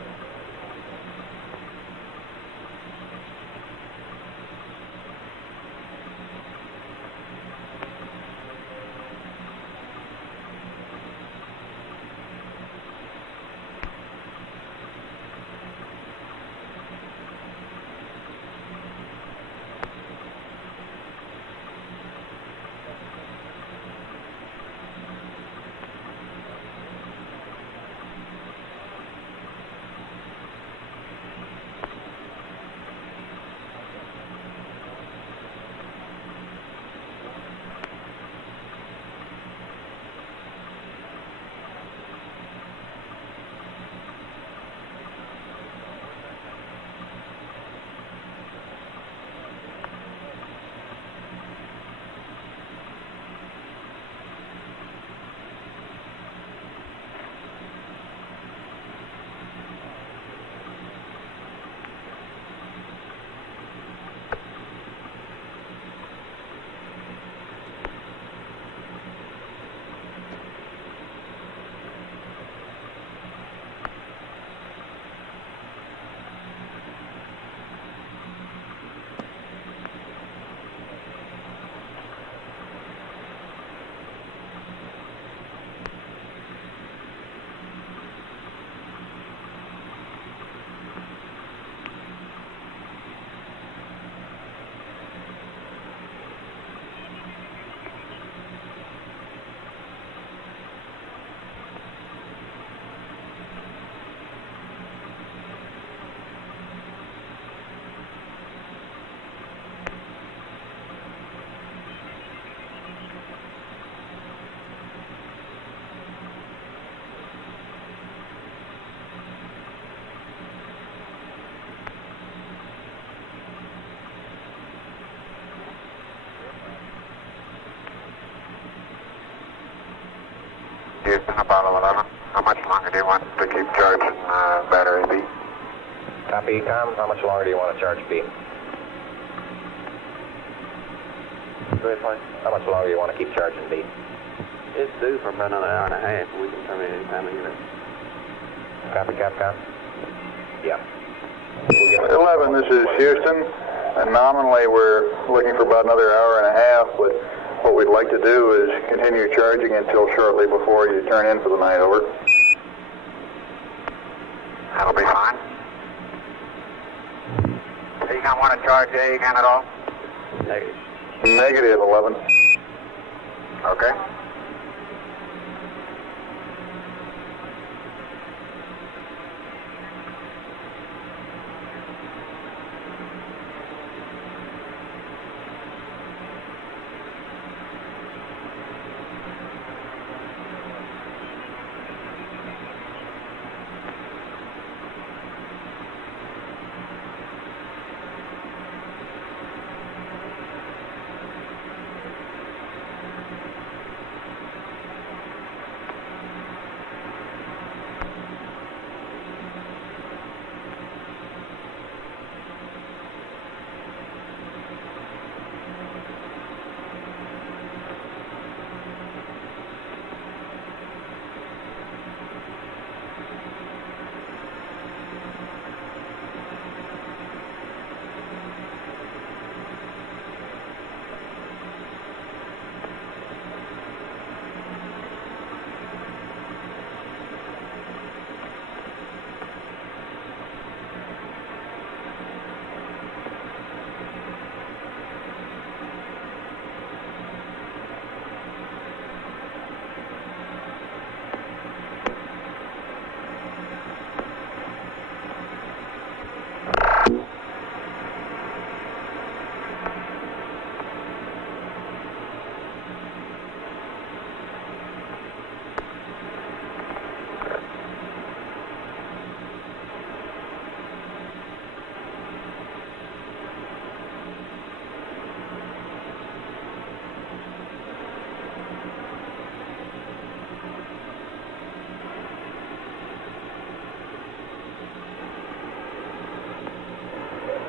Houston, Apollo 11. How much longer do you want to keep charging battery B? Copy. PCOM, how much longer do you want to charge B? Go ahead, Party. How much longer do you want to keep charging B? It's due for about another hour and a half. We can terminate any time we get it. Copy, Capcom? Yeah. 11, this is Houston, and nominally we're looking for about another hour and a half, but what we'd like to do is continue charging until shortly before you turn in for the night. Over. That'll be fine. PCOM want to charge A again at all? Negative. Negative, 11. Okay.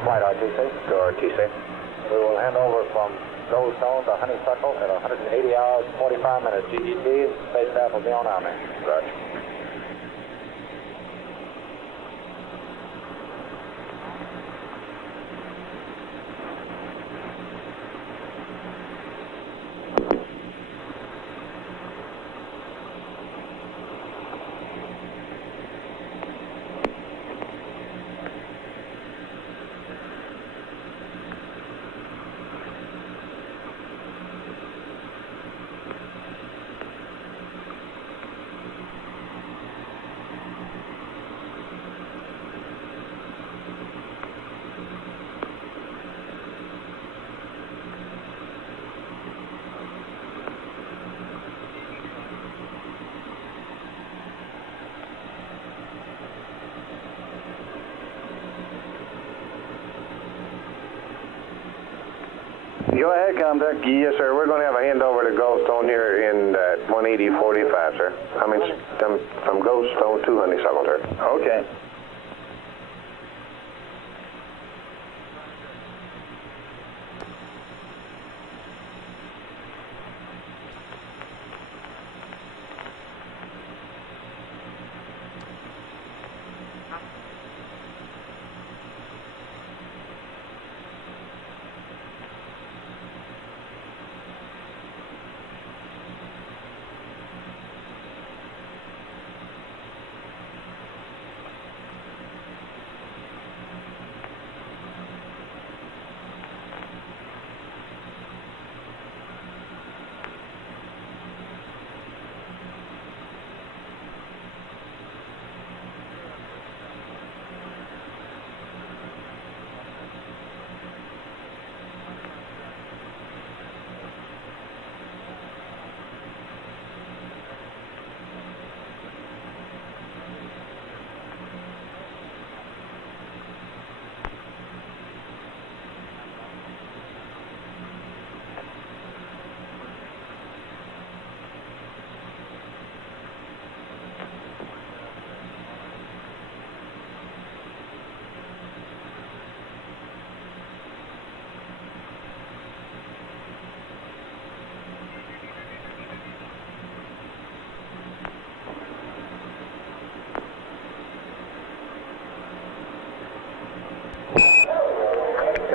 Flight RTC. Go RTC. We will hand over from Goldstone to Honeysuckle at 180 hours, 45 minutes GGT. Spacecraft will be on Army. Roger. Go ahead, Contact. Yes, sir. We're going to have a handover to Goldstone here in 180:45, sir. I mean, from Goldstone to Honeysuckle, sir. Okay.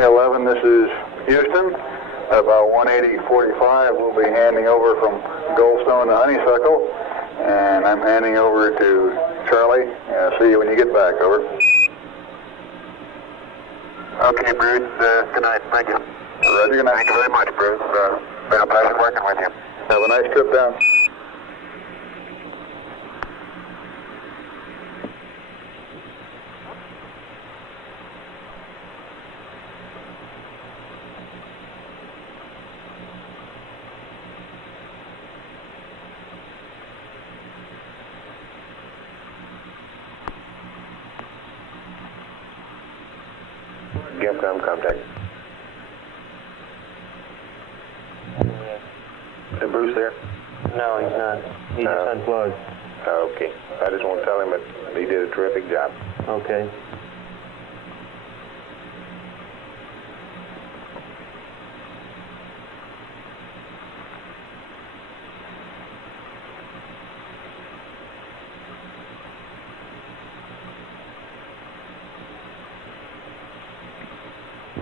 11, this is Houston. At about 180.45, we'll be handing over from Goldstone to Honeysuckle, and I'm handing over to Charlie. See you when you get back, over. Okay, Bruce. Good night. Thank you. Roger, good night. Thank you very much, Bruce. Been a pleasure working with you. Have a nice trip down. Capcom contact. Is Bruce there? No, he's not. He just unplugged. Okay. I just want to tell him that he did a terrific job. Okay.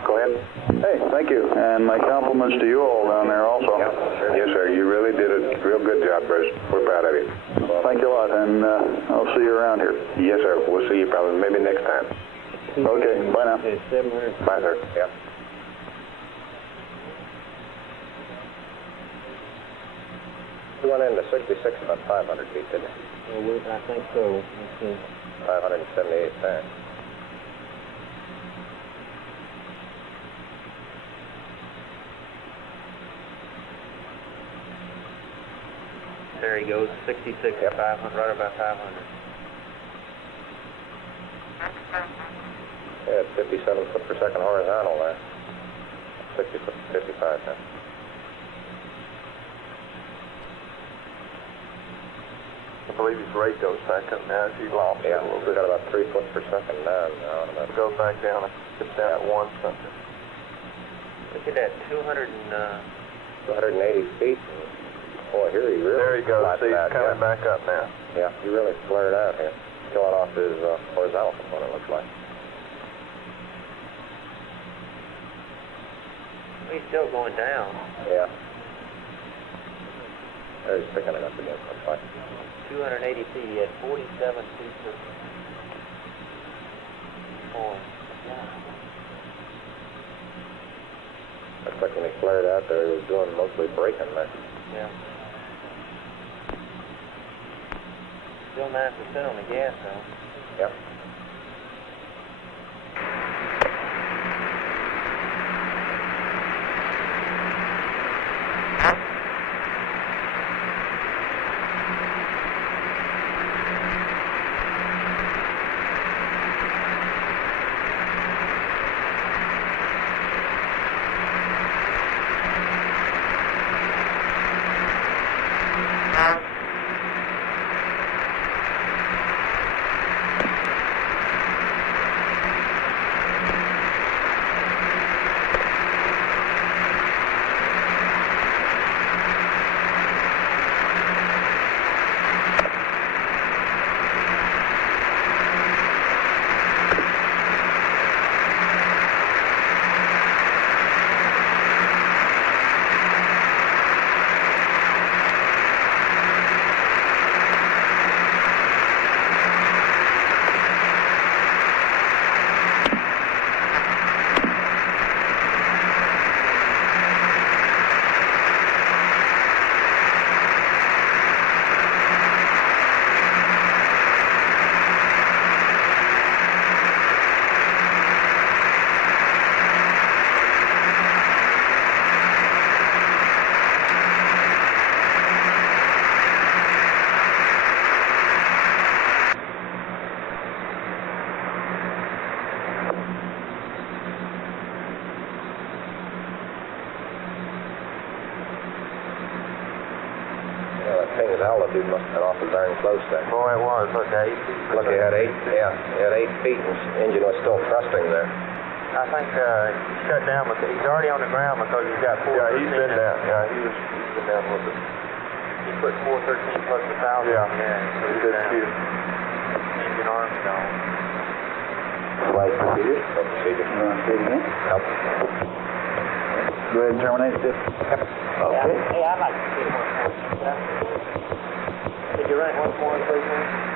Go ahead. Hey, thank you. And my compliments to you all down there also. Yeah, sure. Yes, sir. You really did a real good job, Bruce. We're proud of you. Well, thank you a lot, and I'll see you around here. Yes, sir. We'll see you probably maybe next time. Okay, bye now. Bye, sir. Yeah. You went into 66 about 500 feet, didn't you? I think so. Let's see. 578 there. There he goes, 66, 500, right about 500. Yeah, 57 foot per second horizontal there. 60 foot, 55 now. I believe his rate goes back up now as he lost Yeah, a little we've bit. got about 3 foot per second down now. It goes back down. It's down at 1 something. Look at that, 280 feet. Boy, here he really... There he goes. See, he's coming yeah. back up now. Yeah, he really flared out here. Killing off his horizontal component, looks like. He's still going down. Yeah. There he's picking it up again, looks like. 280 feet, he had 47 feet per... Looks like when he flared out there, he was doing mostly braking there. Yeah. Still 9% on the gas, though. Yep. His altitude must have been awful darn close there. Boy, it was. Look, 8 feet. Look, he had 8 feet, and his engine was still thrusting there. I think he shut down because he's already on the ground because he's got 413. Yeah, he's been down. Yeah, he's been down a little bit. He put 413 plus 1,000 Yeah. in there. So He he's did down. too. Engine arms gone. Well, Authorized procedure. Procedure. You want to say it again? Yep. Go ahead and terminate this. Yep. Okay. Hey, I'd like to see one more. Could you run it once more, please, man?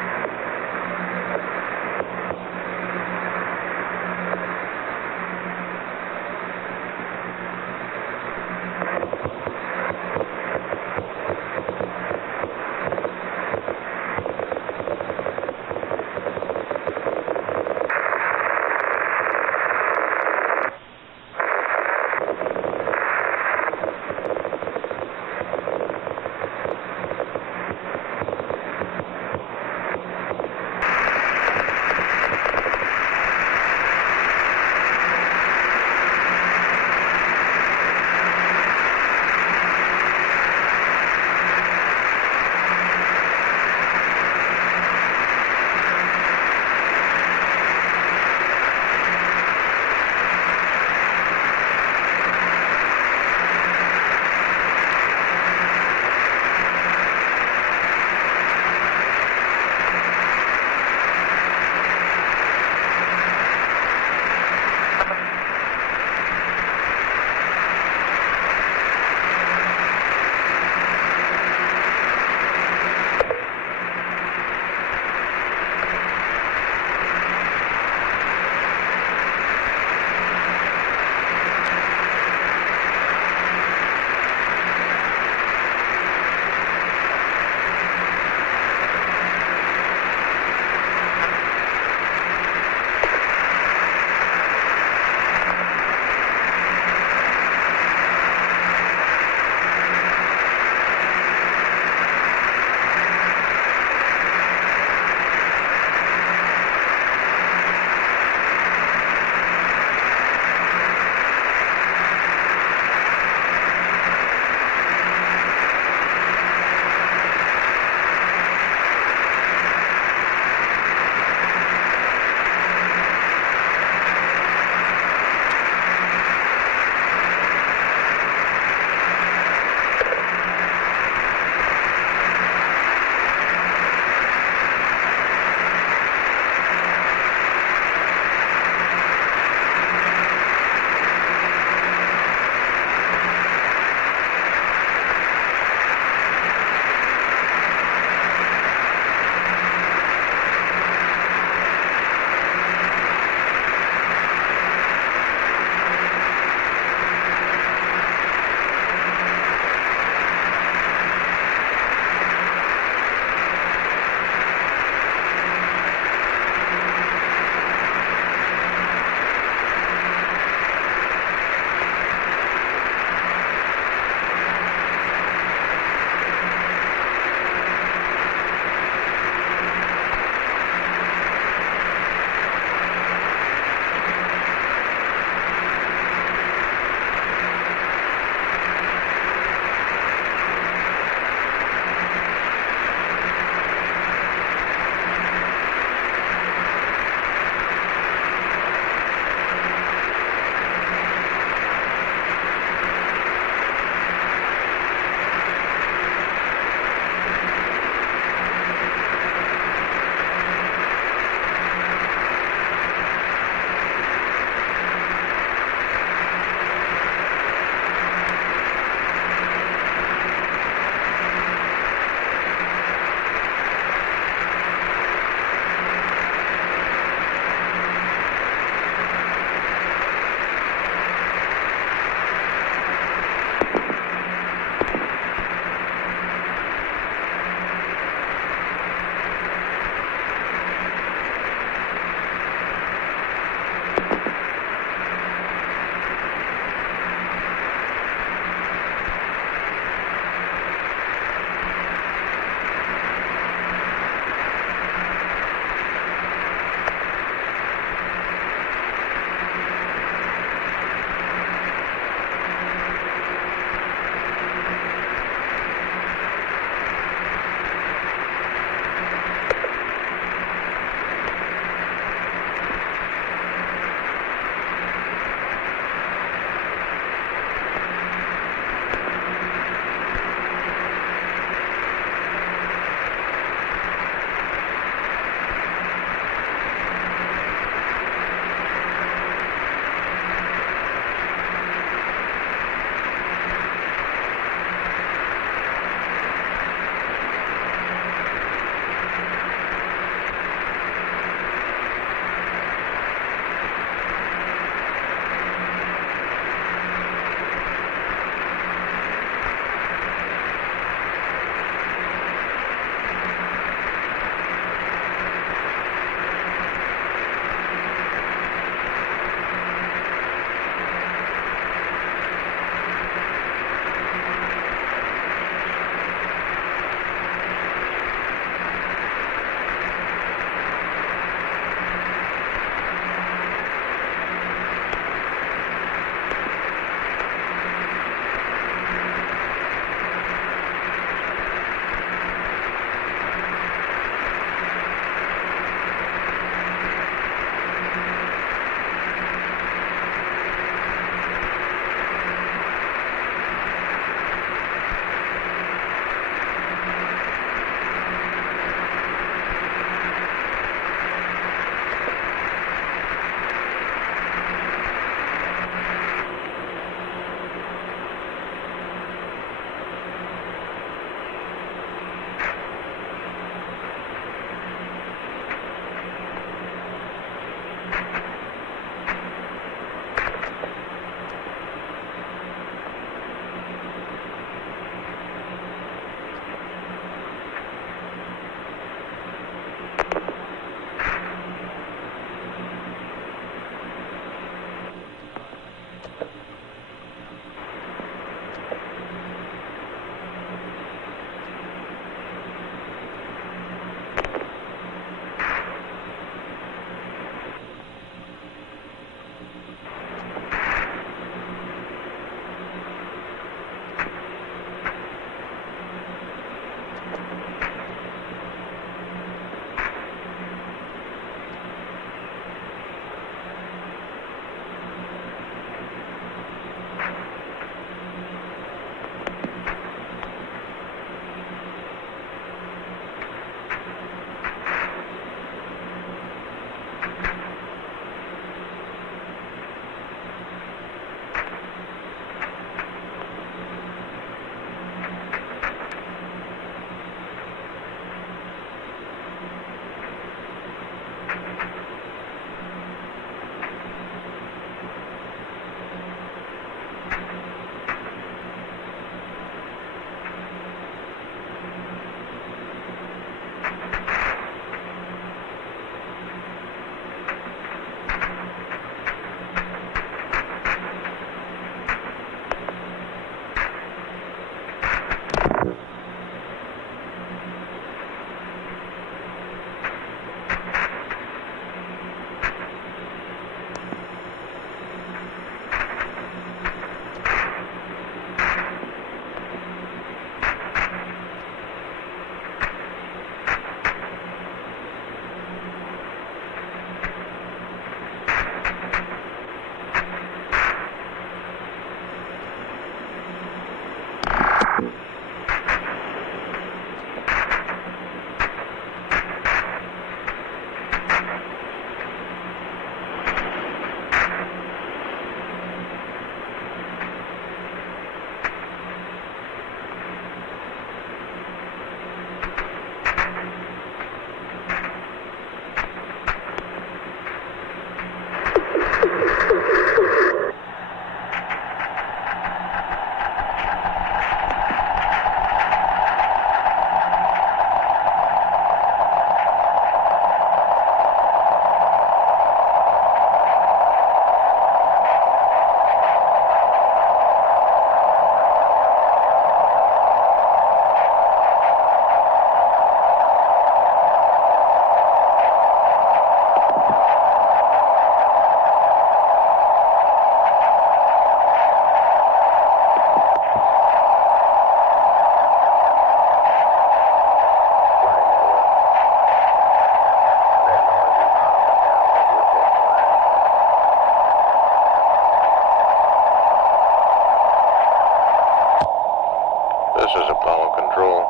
This is Apollo Control.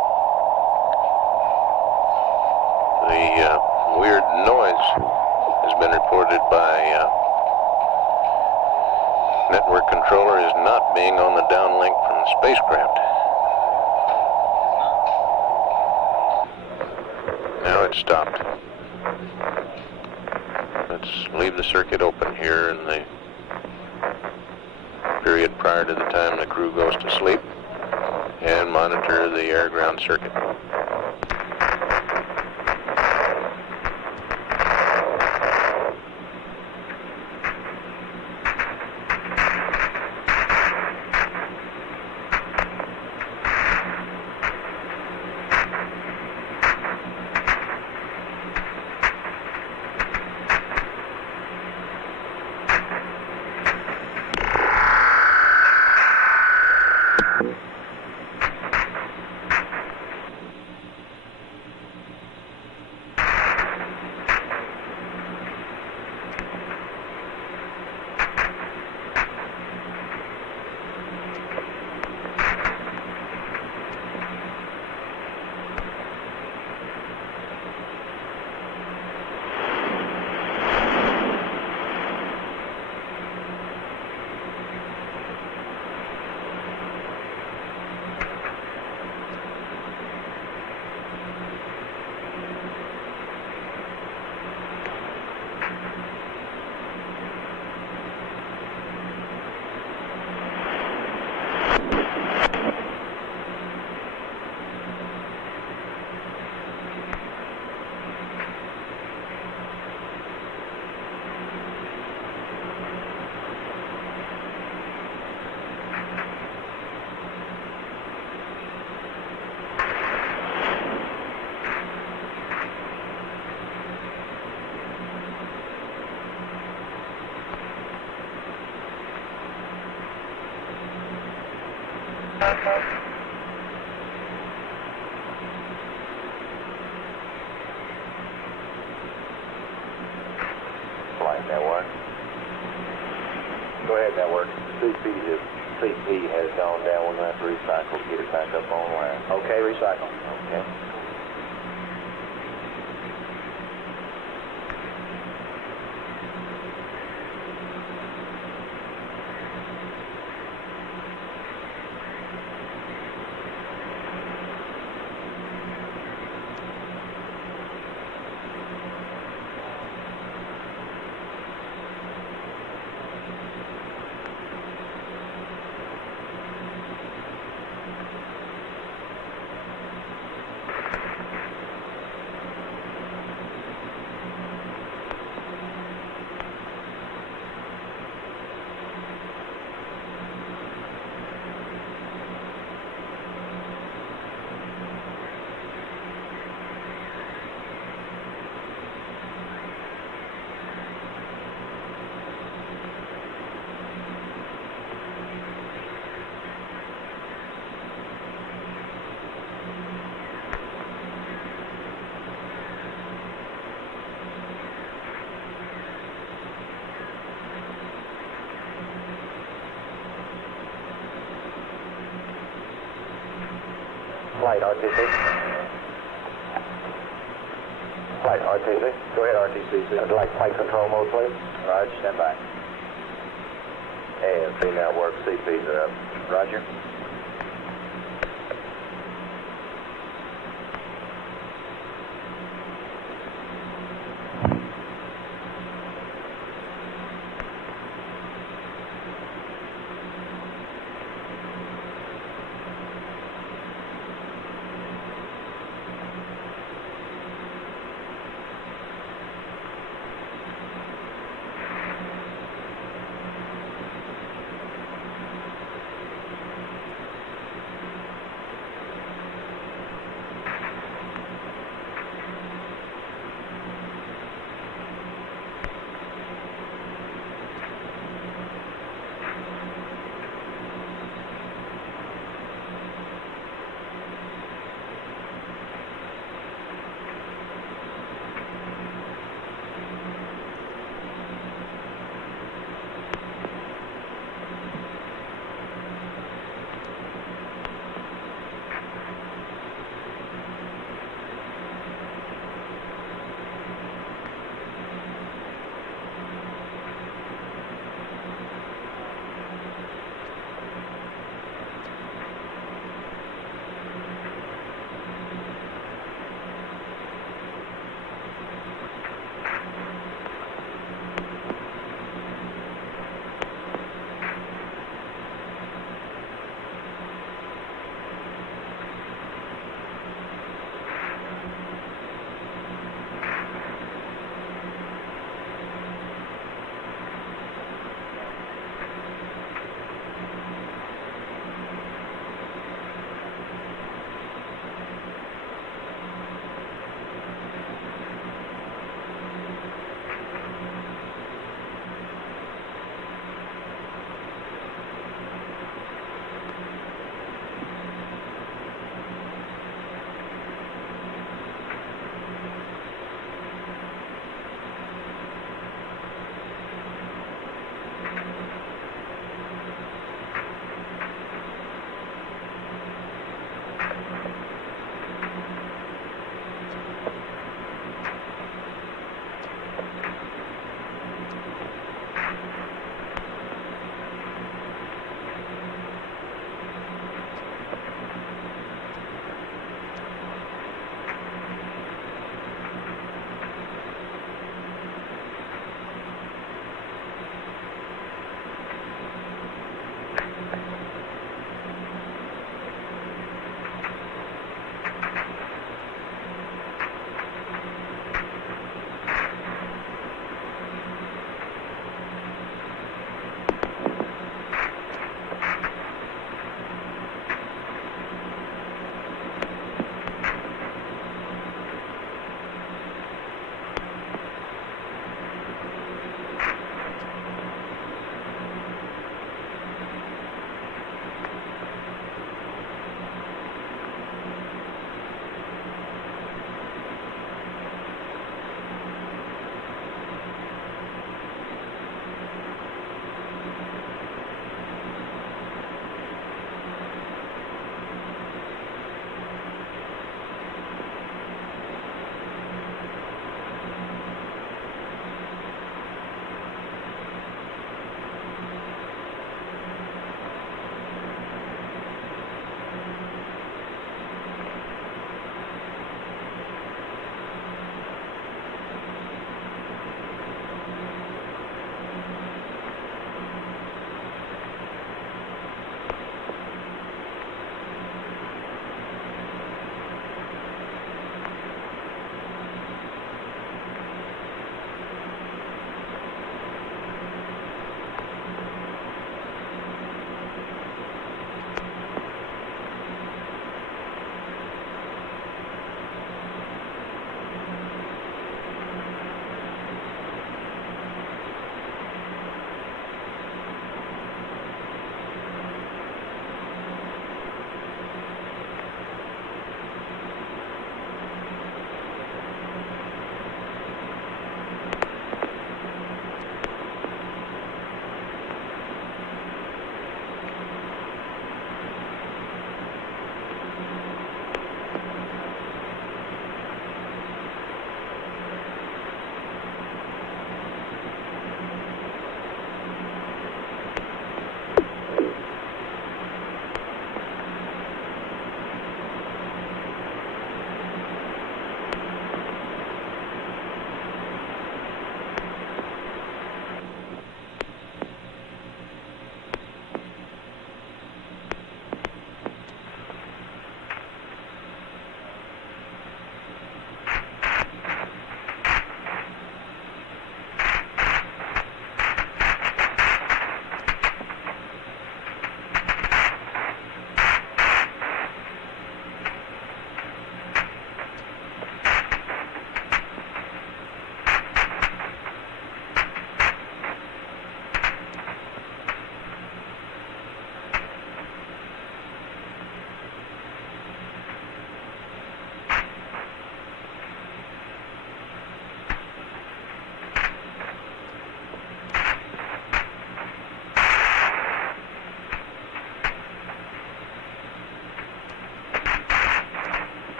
The weird noise has been reported by network controller as not being on the downlink from the spacecraft. Now it's stopped. Let's leave the circuit open here in the period prior to the time the crew goes to sleep and monitor the air-ground circuit. Flight network. Go ahead, network. CP has gone down. We're going to have to recycle, get it back up online. Okay, recycle. Okay. Flight RTC. Flight RTC. Go ahead, RTC. I'd like flight control mode, please. Roger, stand by. And C network, CP's up. Roger.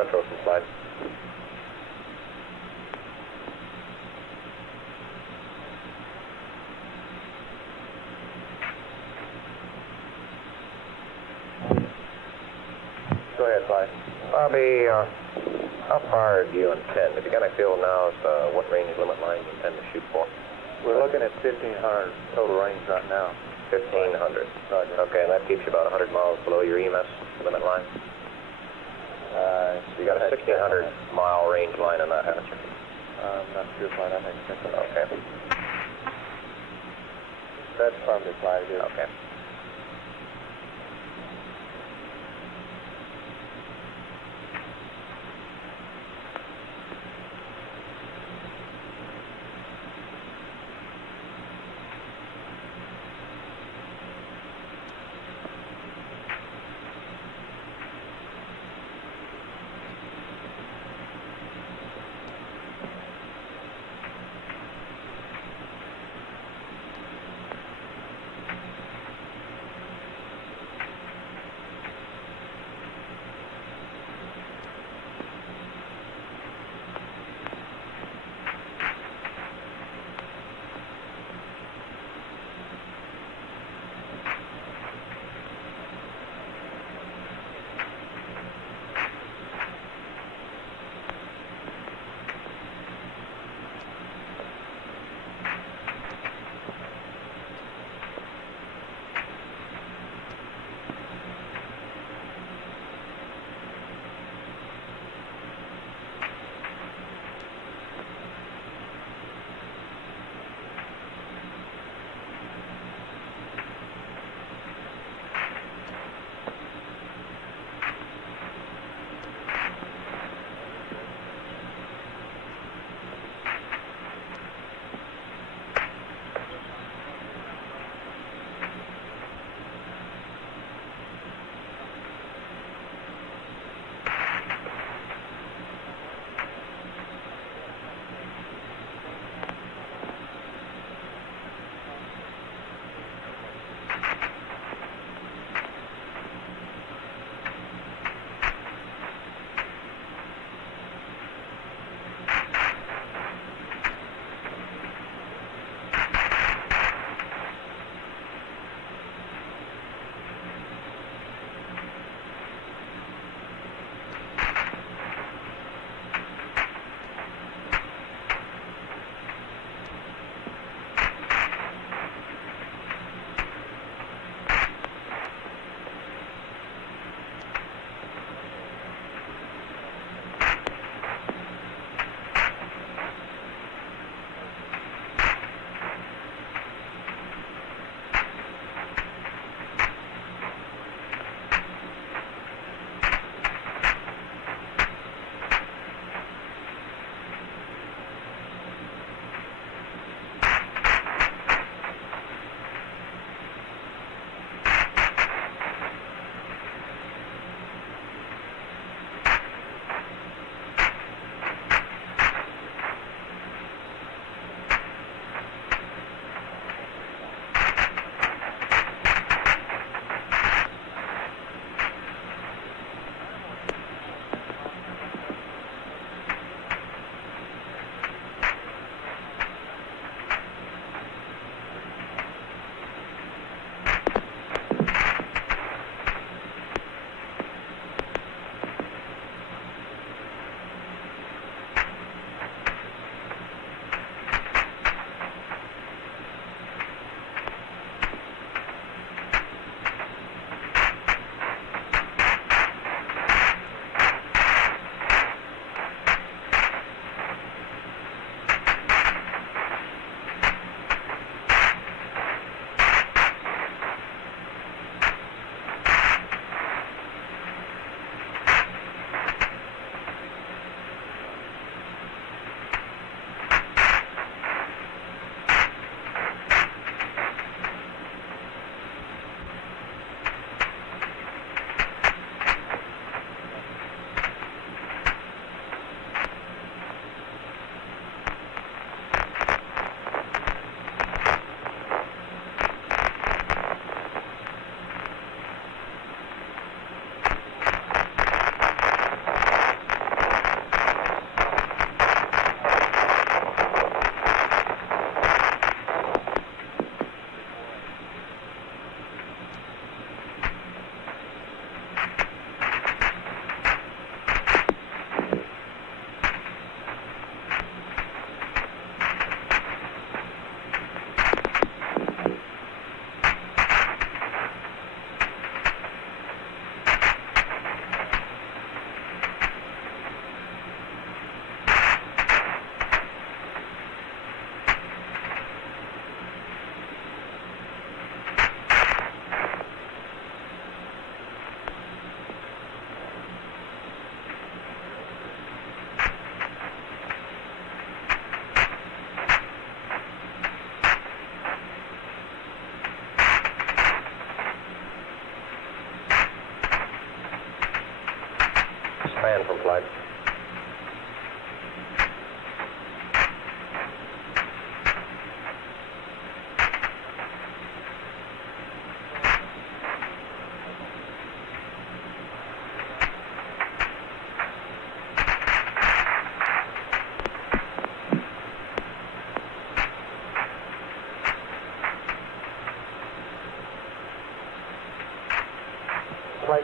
Retro some slide. Go ahead, Clyde. Bobby, how far do you intend? If you got a feel now as to what range limit line you intend to shoot for? We're looking at 1,500 total range right now. 1,500. Roger. Okay, and that keeps you about 100 miles below your EMS limit line? You got a 1,600-mile range line on that, haven't you? I'm not sure, Clyde. I think so. Okay. That's affirmative, Clyde. Yes. Okay.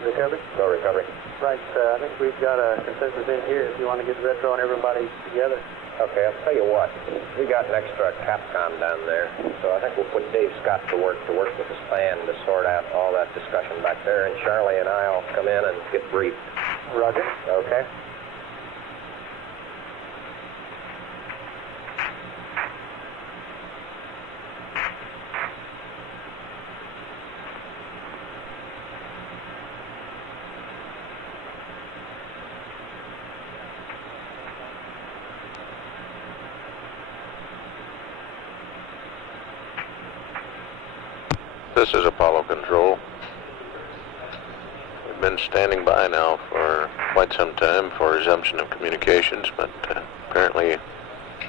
Recovery? Go recovery. Right, I think we've got a consensus in here if you want to get retro and everybody together. Okay, I'll tell you what. We got an extra Capcom down there, so I think we'll put Dave Scott to work with the span to sort out all that discussion back there, and Charlie and I'll come in and get briefed. Roger. Okay? This is Apollo Control. We've been standing by now for quite some time for resumption of communications, but apparently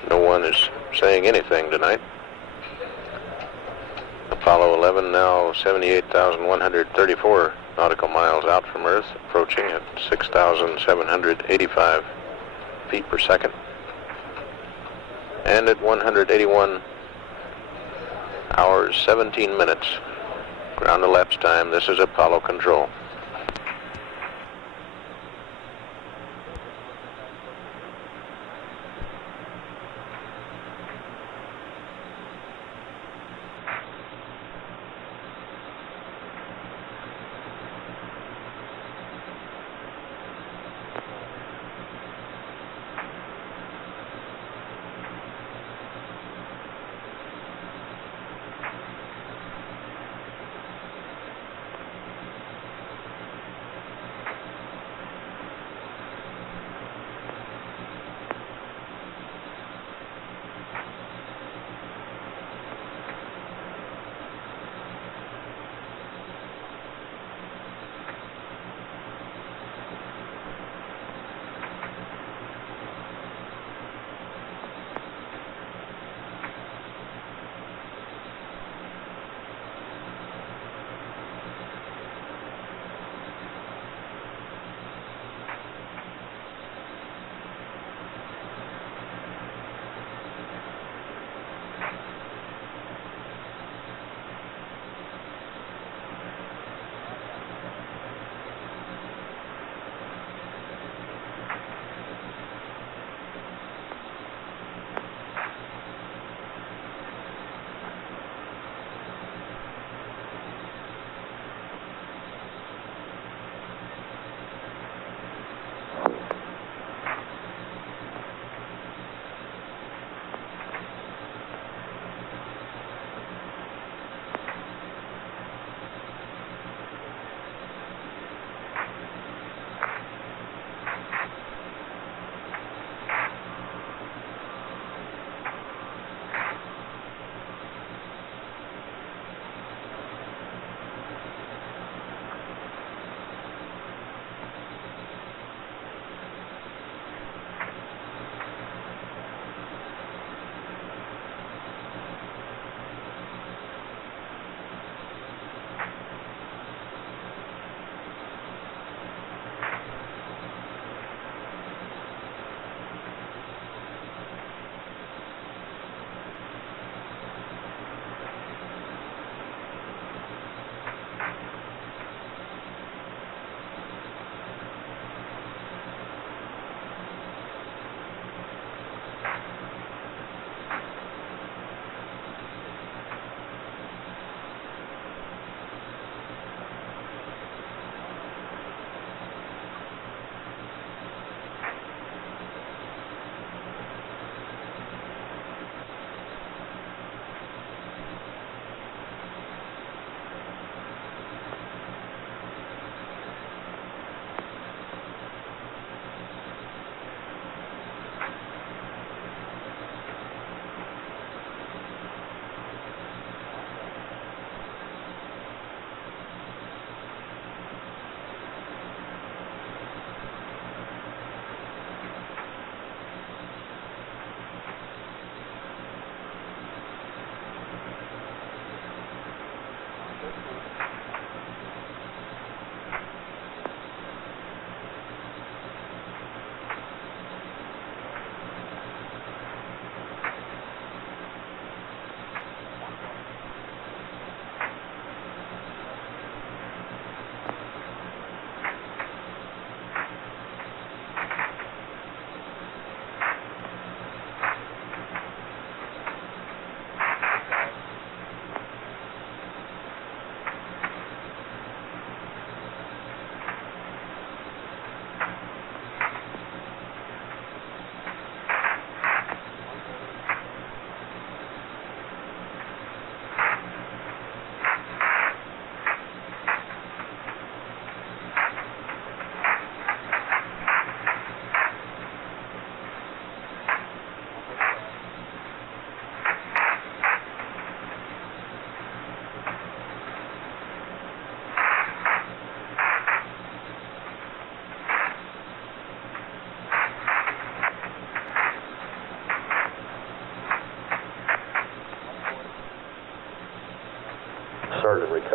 no one is saying anything tonight. Apollo 11 now 78,134 nautical miles out from Earth, approaching at 6,785 feet per second. And at 181 hours, 17 minutes. Ground elapsed time. This is Apollo Control.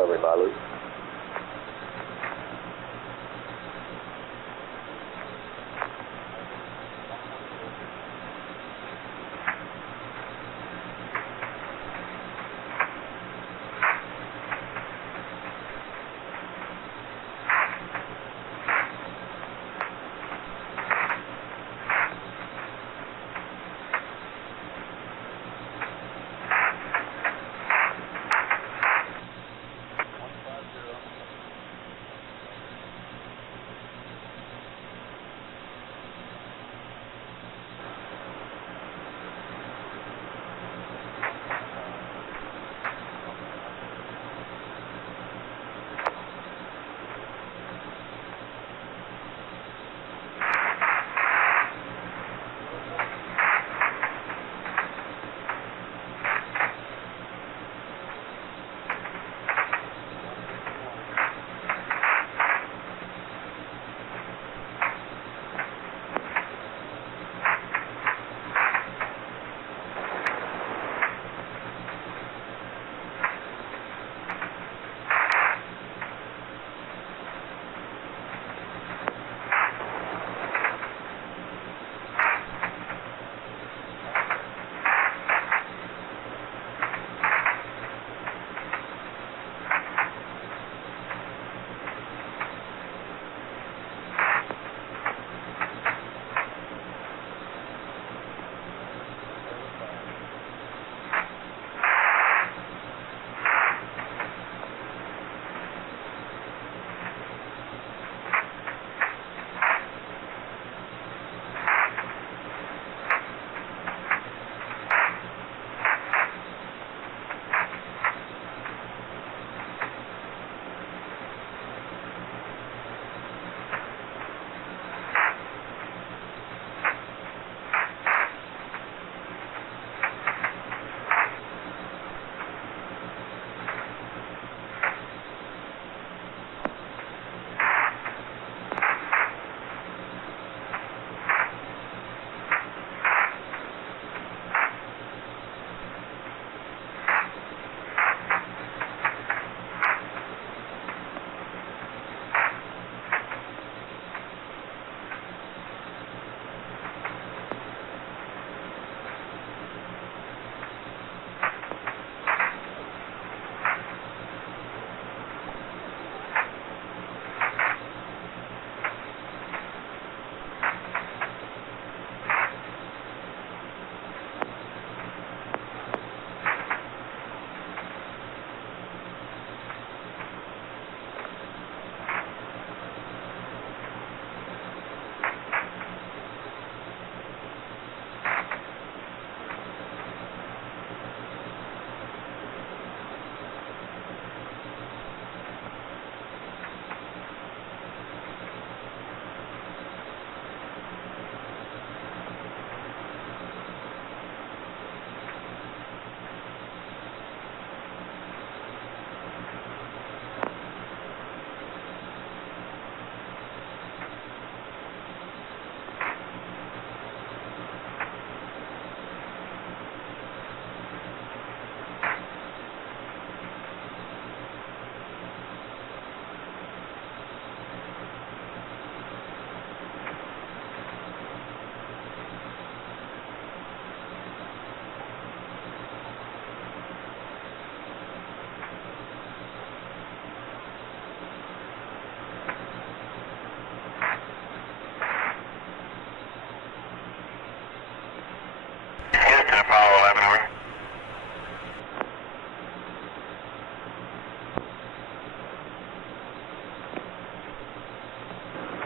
recovery by Luke.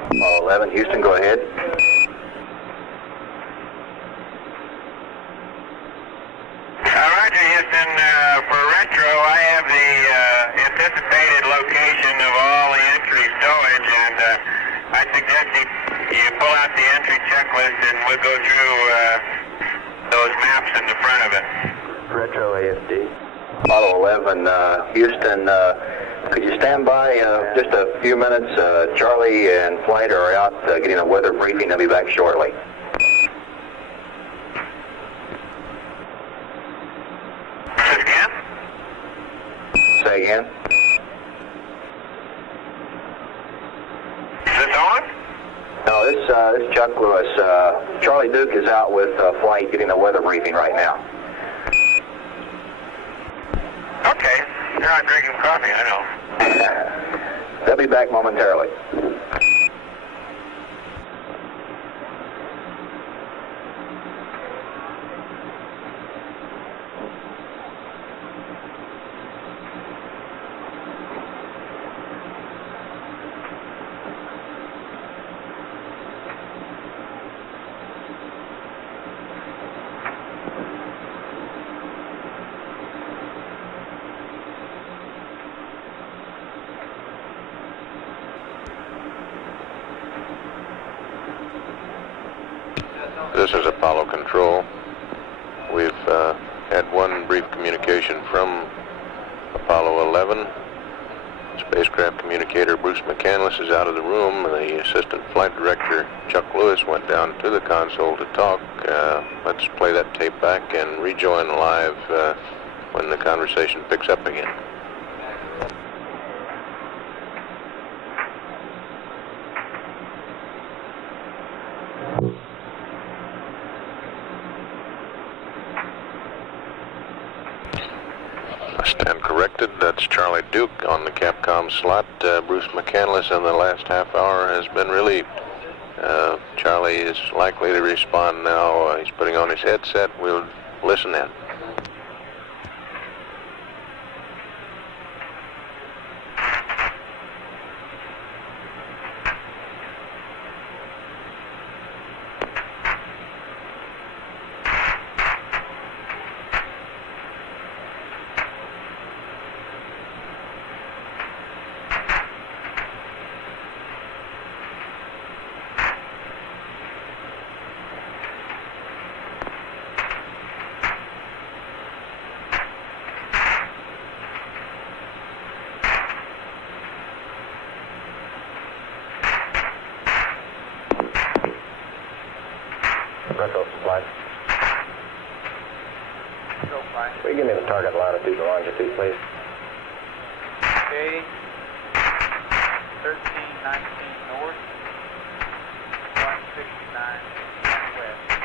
Apollo 11, Houston, go ahead. Roger, Houston. For retro, I have the anticipated location of all the entry stowage, and I suggest you pull out the entry checklist and we'll go through those maps in the front of it. Retro AFD. Apollo 11, Houston, could you stand by just a few minutes? Charlie and Flight are out getting a weather briefing. They'll be back shortly. Say again? this is Chuck Lewis. Charlie Duke is out with flight getting a weather briefing right now. Okay. You're not drinking coffee, I know. They'll be back momentarily. This is Apollo Control. We've had one brief communication from Apollo 11. Spacecraft communicator Bruce McCandless is out of the room. The assistant flight director, Chuck Lewis, went down to the console to talk. Let's play that tape back and rejoin live when the conversation picks up again. Stand corrected. That's Charlie Duke on the Capcom slot. Bruce McCandless in the last half hour has been relieved. Charlie is likely to respond now. He's putting on his headset. We'll listen in. Will you give me the target latitude and longitude, please? Okay. 1319 north, 169 west.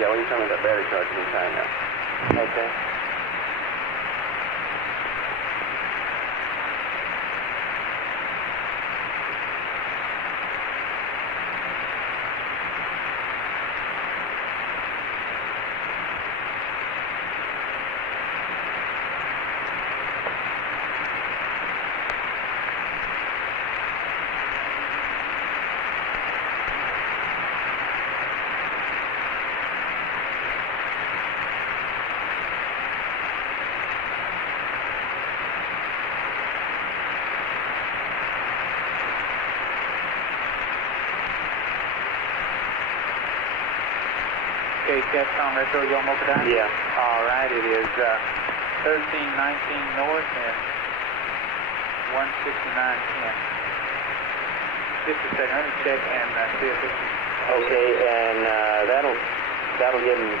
Yeah, when you tell me that battery charge is in time now. Okay. Okay, Capcom Retro, you almost done? Yeah. All right, it is 1319 north and 16910. Just a second, let me check and see if it's... Okay, and that'll give them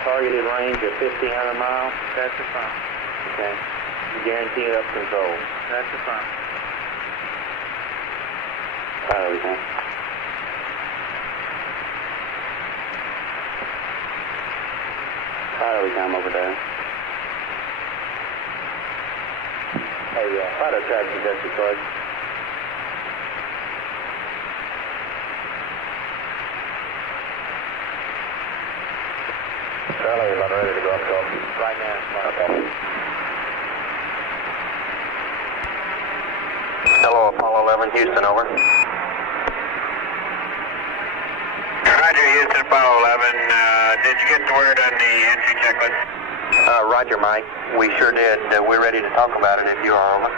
targeted range of 1,500 miles? That's affirmed. Okay. Guaranteed up control? That's affirmed. Everything. Every time over there. Hey, Fido Taxi, that's Detroit. Charlie, about ready to go up to him. Right now. Okay. Hello, Apollo 11, Houston, over. Roger, Houston, Apollo 11. Did you get the word on the entry checklist? Roger, Mike. We sure did. We're ready to talk about it if you are over.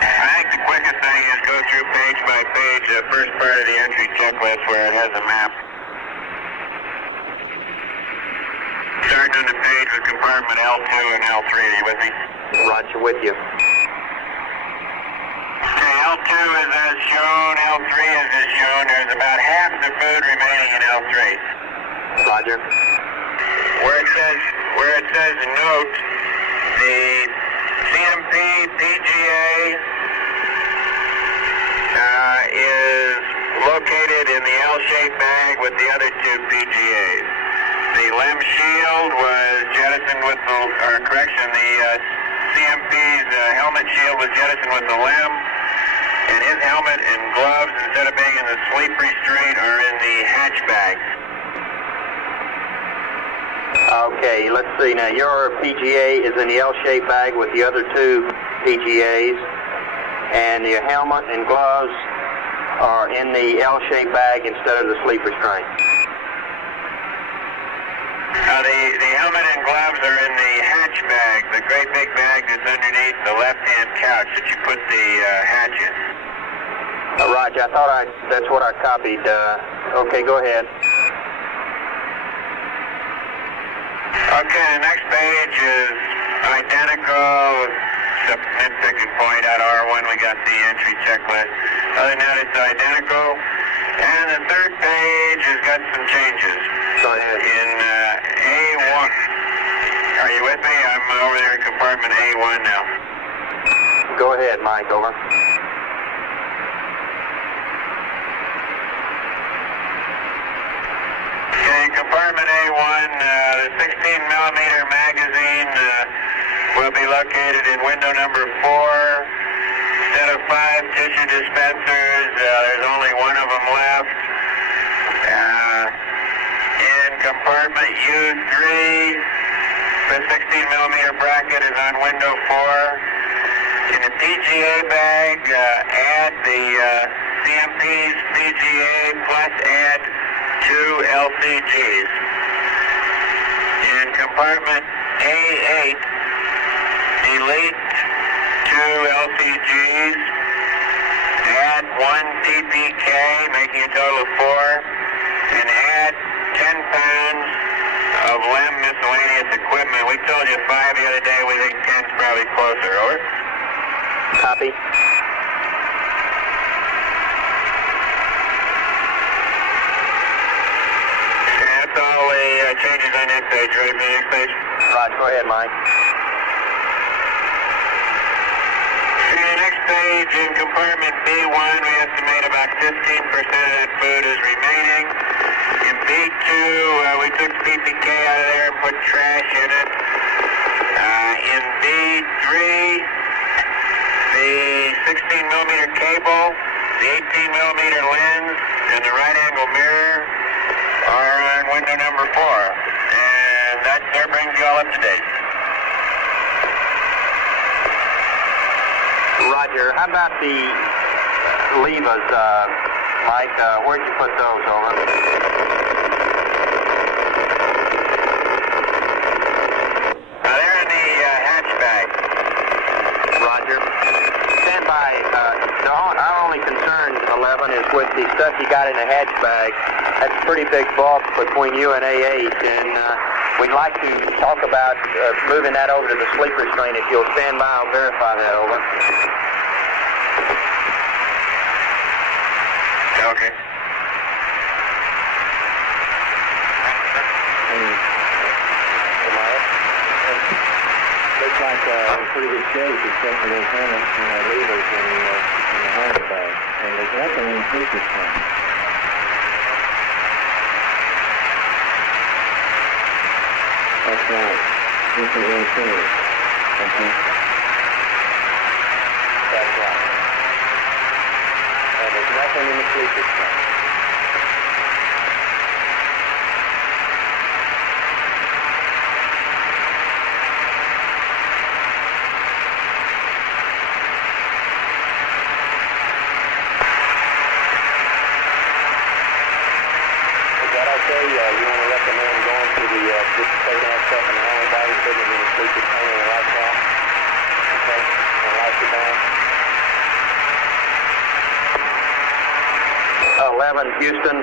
I think the quickest thing is go through page by page the first part of the entry checklist where it has a map. Starting on the page with compartment L2 and L3. Are you with me? Roger, with you. Okay, L2 is as shown, L3 is as shown. There's about half the food remaining in L3. Roger. Where it says note, the CMP PGA is located in the L-shaped bag with the other two PGAs. The LEM shield was jettisoned with the, the CMP's helmet shield was jettisoned with the LEM, and his helmet and gloves, instead of being in the sleep restraint, are in the hatch bag. Okay, let's see now. Your PGA is in the L-shaped bag with the other two PGAs, and your helmet and gloves are in the L-shaped bag instead of the sleep restraint. The helmet and gloves are in the hatch bag, the great big bag that's underneath the left-hand couch that you put the hatch in. Roger, I thought that's what I copied. Okay, go ahead. Okay, the next page is identical. Except nitpicking point at R1, we got the entry checklist. Other than that, it's identical. And the third page has got some changes. Go ahead. In A1. Are you with me? I'm over there in compartment A1 now. Go ahead, Mike, over. Okay, compartment A1, the 16mm magazine will be located in window number 4. Instead of 5 tissue dispensers, there's only one of them left. In compartment U3, the 16mm bracket is on window 4. In the PGA bag, add the CMP's PGA plus add 2 LCGs. In compartment A8, delete 2 LCGs, add 1 TPK, making a total of 4, and add 10 pounds of LEM miscellaneous equipment. We told you 5 the other day, we think 10's probably closer, over? Copy. That's all the changes on that page. Ready for the next page? Right, go ahead, Mike. The next page stage in compartment B1, we estimate about 15% of that food is remaining. In B2, we took PPK out of there and put trash in it. In B3, the 16mm cable, the 18mm lens, and the right angle mirror are on window number 4. And that there brings you all up to date. Roger. How about the levers, Mike? Where'd you put those, over? They're in the hatchback. Roger. Stand by. Our only concern, 11, is with the stuff you got in the hatchbag. That's a pretty big bulk between you and A8, and we'd like to talk about moving that over to the sleep restraint. If you'll stand by, I'll verify that, over. Okay. Looks like in pretty good shape, except for those helmets and levers in the helmet bag. And there's nothing in the sleep restraint. That's right. This is very serious. Okay. That's right. And there's nothing in the sleep restraint. Is that okay? You want to recommend going to the, just taking that stuff in the helmet bag and putting it in the sleep restraint and the lights off? Okay. And lights are down. 11, Houston,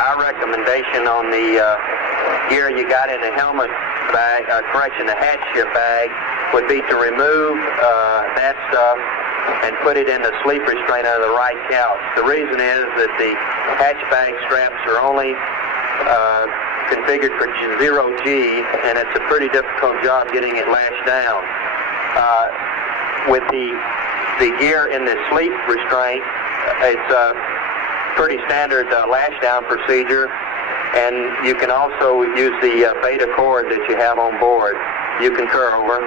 our recommendation on the gear you got in the helmet bag, the hatch bag, would be to remove that stuff and put it in the sleep restraint under the right couch. The reason is that the hatch bag straps are only configured for 0G, and it's a pretty difficult job getting it lashed down. With the gear in the sleep restraint, it's a pretty standard lash down procedure, and you can also use the beta cord that you have on board. You concur, over.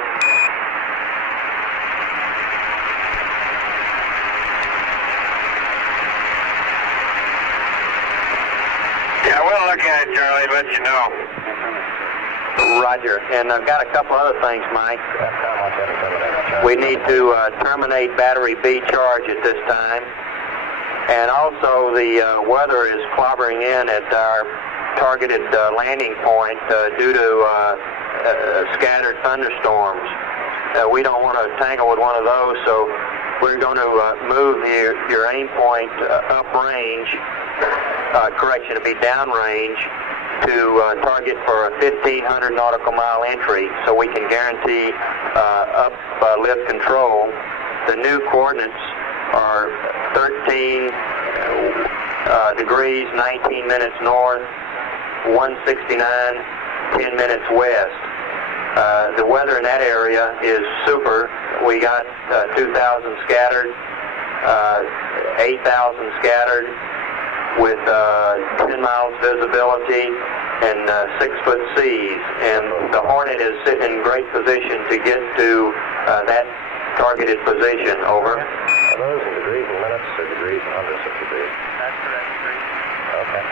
Yeah, we'll look at it, Charlie, let you know. Roger. And I've got a couple other things, Mike. We need to terminate battery B charge at this time. And also the weather is clobbering in at our targeted landing point due to scattered thunderstorms. We don't want to tangle with one of those, so we're going to move your aim point uprange, to be downrange, to target for a 1,500 nautical mile entry, so we can guarantee uplift control. The new coordinates are 13 degrees, 19 minutes north, 169, 10 minutes west. The weather in that area is super. We got 2,000 scattered, 8,000 scattered, with 10 miles visibility and 6-foot seas. And the Hornet is sitting in great position to get to that targeted position, over. Are those in degrees and minutes or degrees and hundredths of degrees? That's correct, degrees. Okay.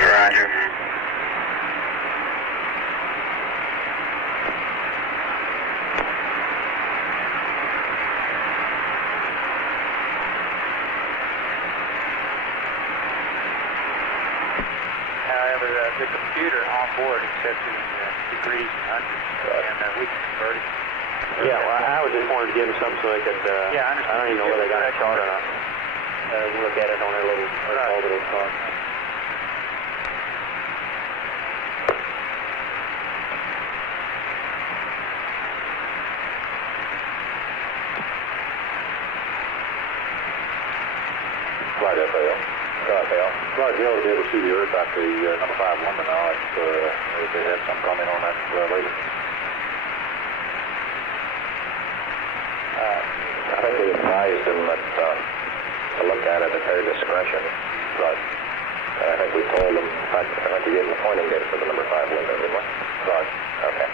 Roger. However, the computer on board accepts it in degrees and hundreds, and we can convert it. Yeah, well, I was just wanted to give them something so they could, yeah, I don't even know whether they got a chart or not. Look at it on their little orbital chart. Flight FL. Flight FL to be able to see the Earth out the number 5 window now. If they had some comment on that later. advised them that to look at it at their discretion. Right. I think we told them, in fact, I think we gave them a pointing date for the number 5 window, didn't we? Right. Okay.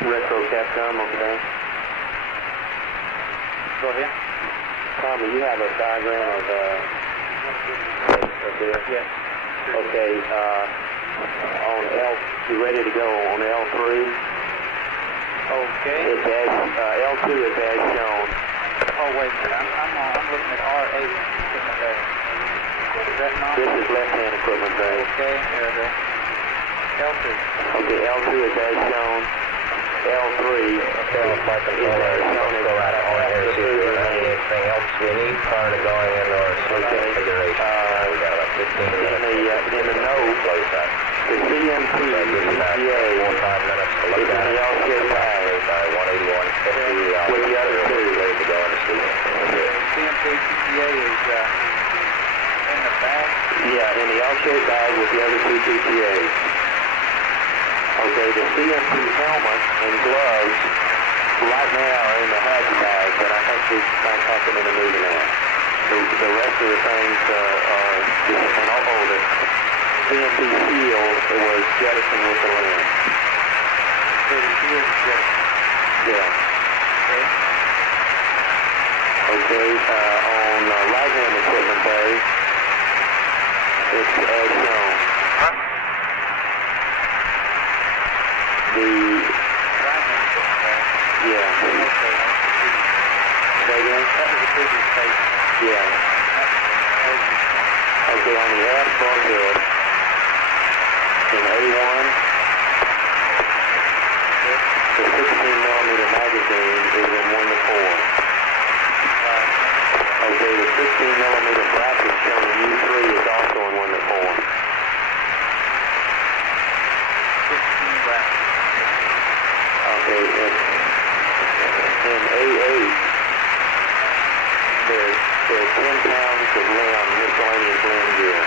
Retro Capcom, okay. Go ahead. Tommy, you have a diagram of this? Yes. Okay, on L, you ready to go on L3? Okay. It's as, L2 is as shown. Oh, wait a minute. I'm looking at R8 equipment there. Is that not? This is left-hand equipment bay. Okay, there we go. L2. Okay, L2 is as shown. L3 is as shown as anything else we need prior to going into our configuration. We got about 15 minutes. In the note, the CMP CPA is in the L-shaped bag with the other two. Ready to go into sleep. CMP CPA is in the bag? Yeah, in the L-shaped bag with the other two CPAs. Okay, the CMP helmet and gloves right now are in the hatch bag, but I think we're contacting them and moving that. The rest of the things are just, and although the CMP seal was jettisoned with the lens. So the seal is jettisoned? Yeah. Okay. Okay, on right-hand equipment bay, it's as shown. The right-hand equipment bay? Yeah. Okay. Say again? That was the previous page. Yeah. Okay, on the aft bulkhead, in A1, the 16mm magazine is in 1:4. Okay, the 16mm bracket shown in U3 is also in 1:4. 16 brackets. Okay, in A8, there's 10 pounds of miscellaneous limb gear.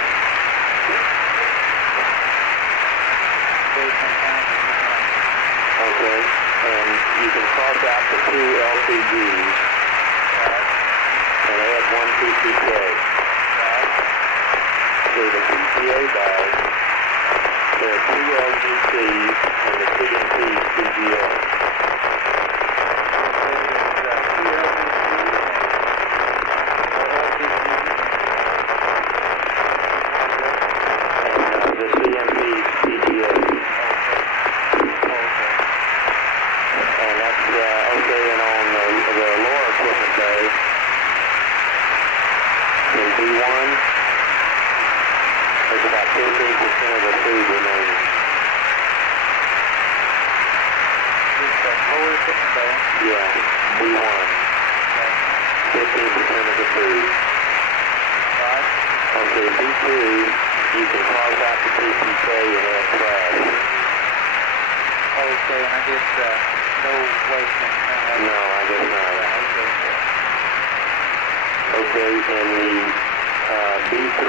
Okay, and you can cross out the 2 LCGs and add 1 PCK. To the PCA bag, there are 2 LGCs and the CMP CGA. The CMP CGA. And that's okay, and on the lower equipment bay, in B1, there's about 15% of the food remaining. Lower equipment bay? Yeah, B1. 15% of the food. Right. Okay, B2, you can cross out the TPK and add crash. Okay, and I guess no waste in turn. No, I guess not. Okay, and the B3,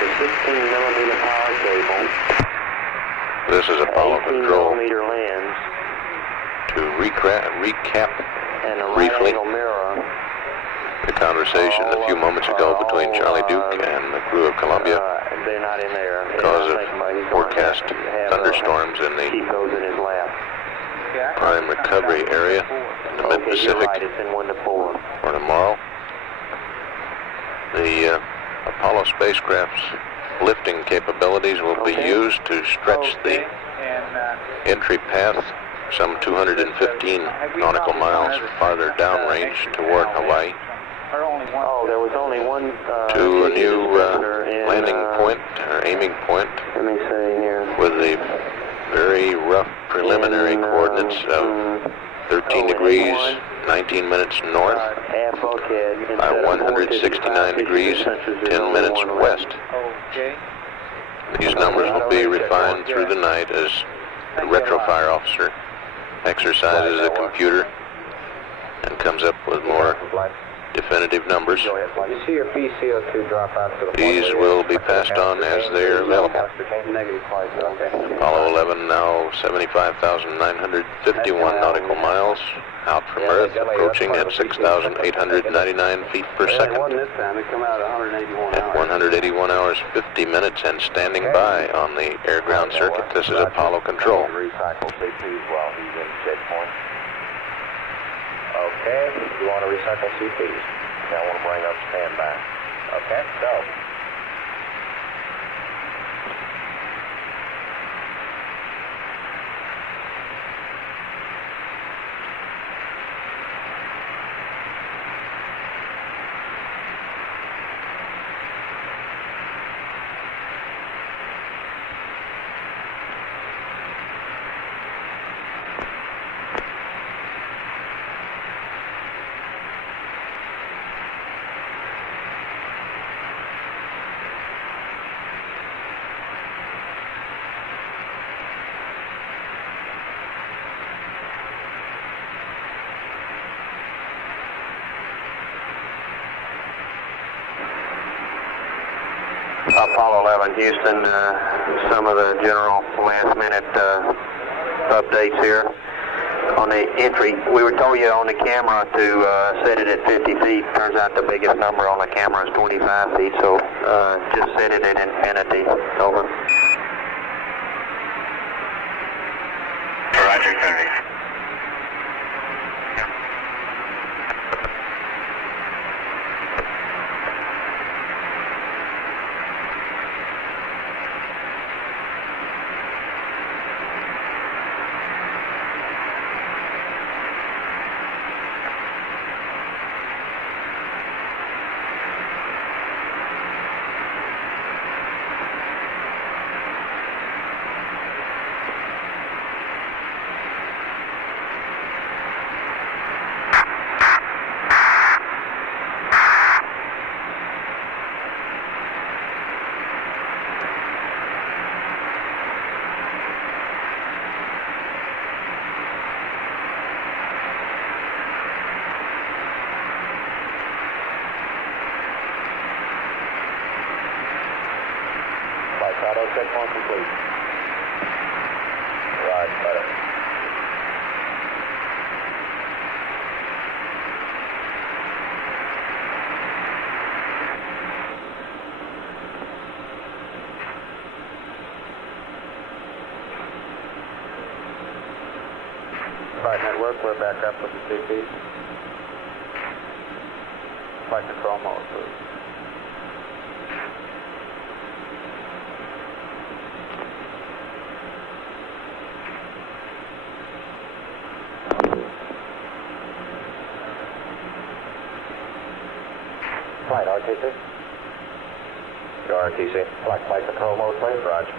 the 16mm power cable. This is Apollo 18 Control. millimeter lens. To recap And a briefly right-angle mirror. the conversation a few moments ago between Charlie Duke and the crew of Columbia They're not in there. because of forecast thunderstorms in the Keep those in his lap. prime recovery area in the Okay, you're mid-Pacific right. It's in 1 to 4. for tomorrow. The Apollo spacecraft's lifting capabilities will be used to stretch the entry path some 215 nautical miles farther downrange toward Hawaii Oh, there was only one to a new landing point or aiming point Let me see here. with the very rough preliminary coordinates of 13 degrees 19 minutes north Half bulkhead. by 169 degrees 10 minutes west. Okay. These numbers will be refined through the night as the retrofire officer exercises the computer and comes up with more definitive numbers. You see your PCO2 drop out to the These will be passed on as they are available. Negative quite okay. Apollo 11 now 75,951 nautical miles out from Earth, approaching at 6,899 feet per second. This time it come out at 181 At 181 hours 50 minutes and standing by on the air-ground circuit. This is Apollo Control. Recycle CPs while he's in checkpoint. Okay, you want to recycle CPs. Now I want to bring up standby. Okay, go. Apollo 11, Houston, some of the general last-minute updates here. On the entry, we were told you on the camera to set it at 50 feet. Turns out the biggest number on the camera is 25 feet, so just set it at infinity. Over. Roger, 30. Auto checkpoint complete. Right, better. Flight network, we're back up with the CP. Flight control mode, please. Flight RTC. RTC. Flight control mode, please. Roger.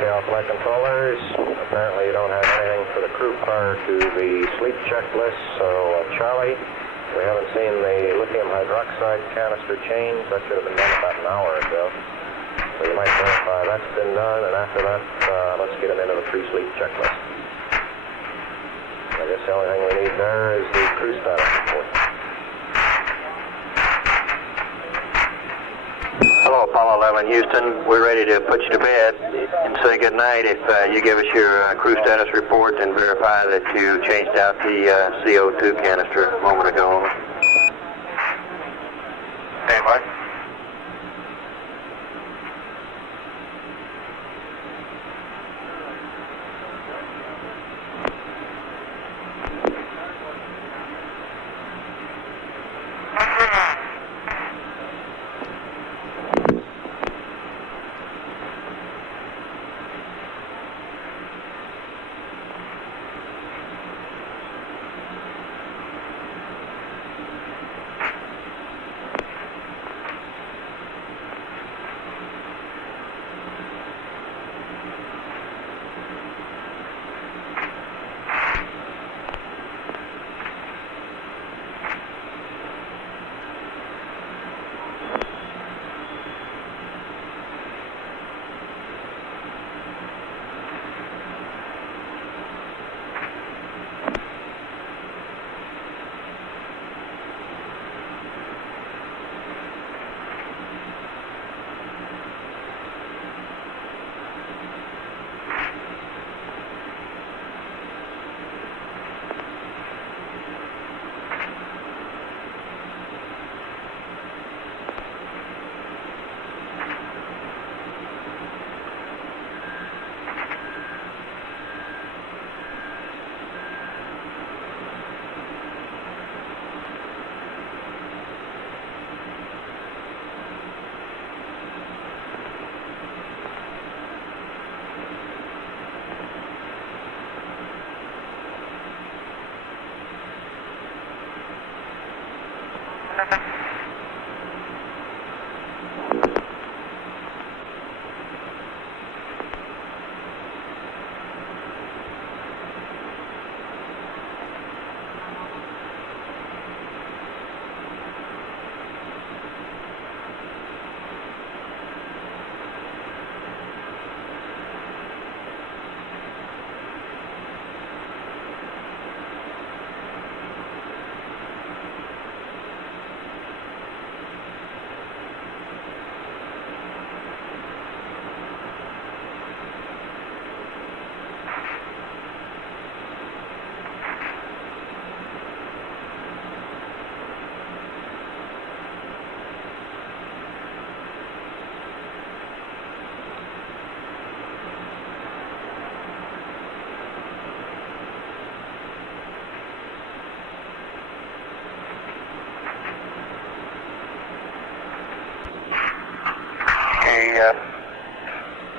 Okay, all flight controllers. Apparently you don't have anything for the crew car to the sleep checklist, so Charlie, we haven't seen the lithium hydroxide canister change. That should have been done about an hour ago. So you might verify that's been done, and after that, let's get him into the pre-sleep checklist. I guess the only thing we need there is the crew status report. Hello, Apollo 11 Houston. We're ready to put you to bed and say good night if you give us your crew status report and verify that you changed out the CO2 canister a moment ago. Stand by.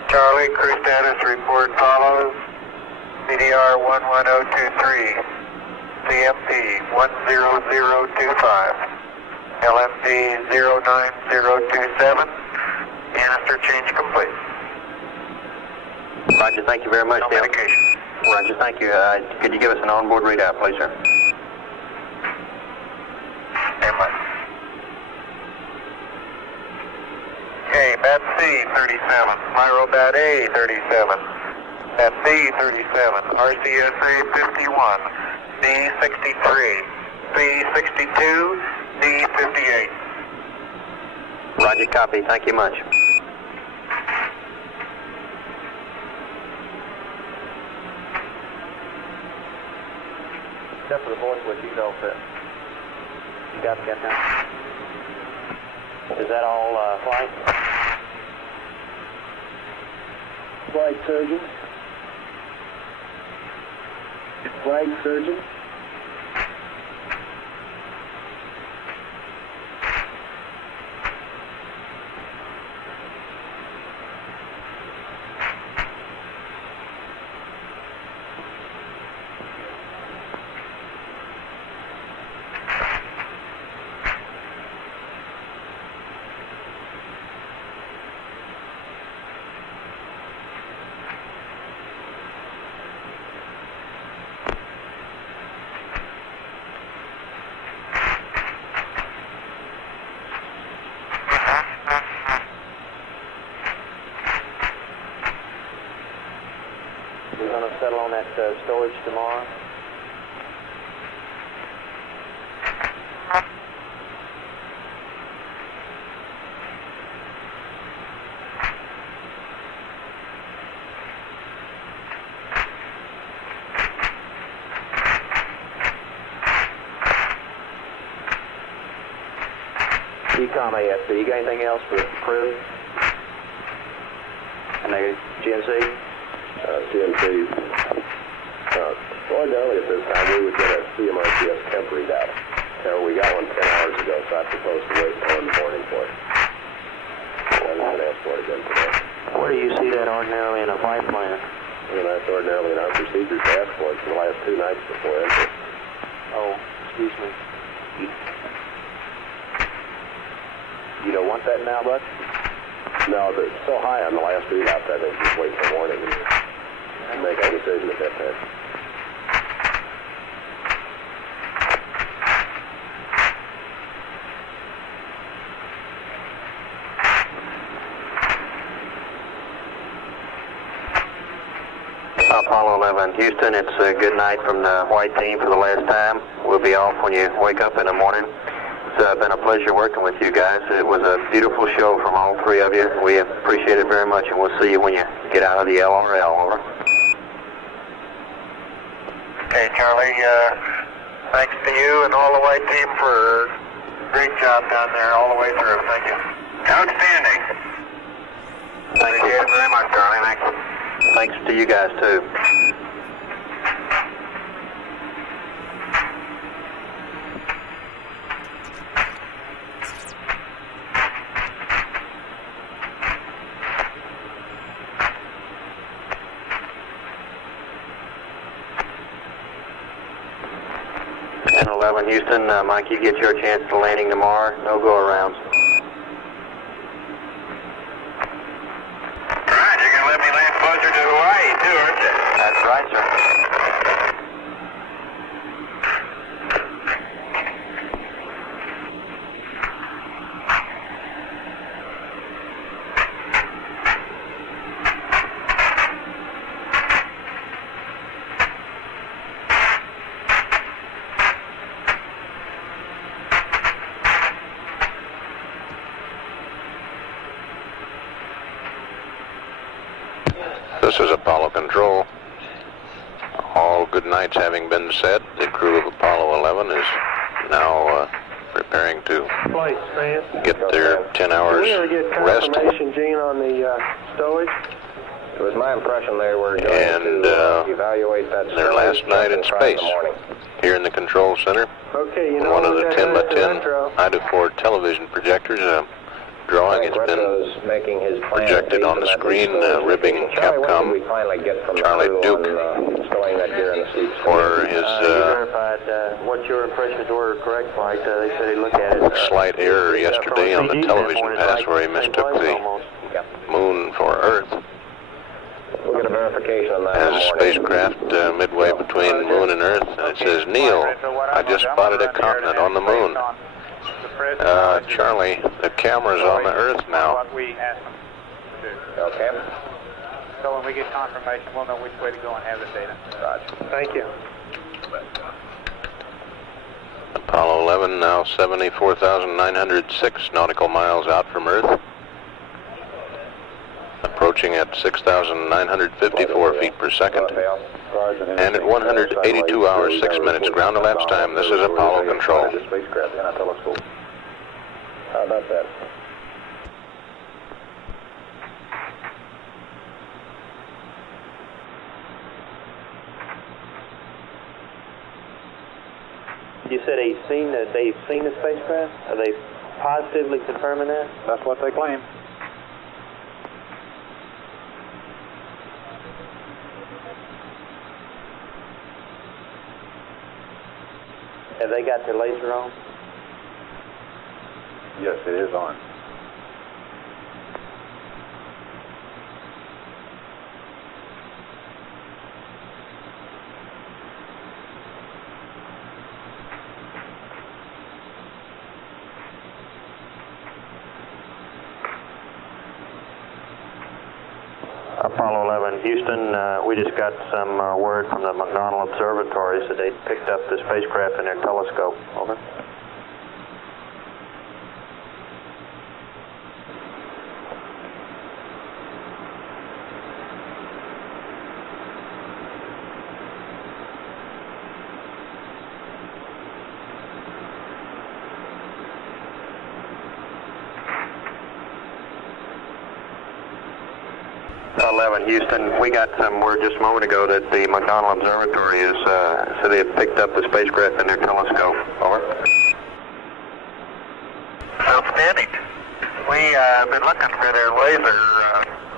Charlie, crew status report follows. CDR 11023, CMP 10025, LMD 09027, canister change complete. Roger, thank you very much, No Dale. medication. Roger, thank you. Could you give us an onboard readout, please, sir? Stand by. Okay, bat C 37, Myrobat A 37, bat B 37, RCSA 51, D 63, B 62, D 58. Roger, copy. Thank you much. Except for the voice which you don't fit. You got that now? Is that all flight? Flight surgeon. Flight surgeon. We're going to settle on that storage tomorrow. ECOM ASB, you got anything else for the crew? And they GNC? GNC. Ordinarily at this time we would get a CMRCS temp readout. We got one 10 hours ago, so I'm supposed to wait until in the morning for it. I haven't been asked for it again today. Where do you see that ordinarily in a flight plan? And that's ordinarily in our procedure task force for the last 2 nights before entry. Oh, excuse me. You don't want that now, Bud? No, but it's so high on the last readout that I think just wait till morning and make our decision at that time. Apollo 11, Houston, it's a good night from the white team for the last time. We'll be off when you wake up in the morning. It's been a pleasure working with you guys. It was a beautiful show from all 3 of you. We appreciate it very much, and we'll see you when you get out of the LRL. Over. Okay, Charlie, thanks to you and all the white team for a great job down there all the way through. Thank you. Outstanding. Thank you very much, Charlie. Thanks. Thanks to you guys, too. And 11, Houston, Mike, you get your chance to landing tomorrow. No go-arounds. Right, you're going to let me land closer to Hawaii, too, aren't you? That's right, sir. This is Apollo Control. All good nights having been said, the crew of Apollo 11 is now preparing to get their 10 hours Did we ever get rest. confirmation, Gene, on the stowage? It was my impression they were going And to evaluate that their last night in sometime space the morning. here in the control center. Okay, you know, One of the we got 10 by that 10 intro. IDA-4 television projectors. Drawing has been making his plan projected on the screen, ribbing Capcom Charlie Duke for his verified what your impressions were correct, Mike. They said he'd look at it. slight error yesterday on the television pass where he mistook the moon for Earth. We'll get a verification on that Has in a the morning. spacecraft midway between moon and Earth, and it says, Neil, I just spotted a continent on the moon. Charlie, the camera's on the Earth now. What we asked them to do. Okay. So when we get confirmation, we'll know which way to go and have the data. Roger. Thank you. Apollo 11 now 74,906 nautical miles out from Earth. Approaching at 6,954 feet per second. And at 182 hours, 6 minutes ground elapsed time, this is Apollo Control. How about that? You said they've seen the spacecraft? Are they positively confirming that? That's what they claim. Have they got their laser on? Yes, it is on. Apollo 11, Houston, we just got some word from the McDonnell Observatory that they picked up the spacecraft in their telescope. Over. Houston, we got some word just a moment ago that the McDonnell Observatory is, so they have picked up the spacecraft in their telescope. Over. Outstanding. We have been looking for their laser,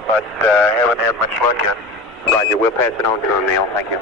but haven't had much luck yet. Roger, we'll pass it on to them, Neil. Thank you.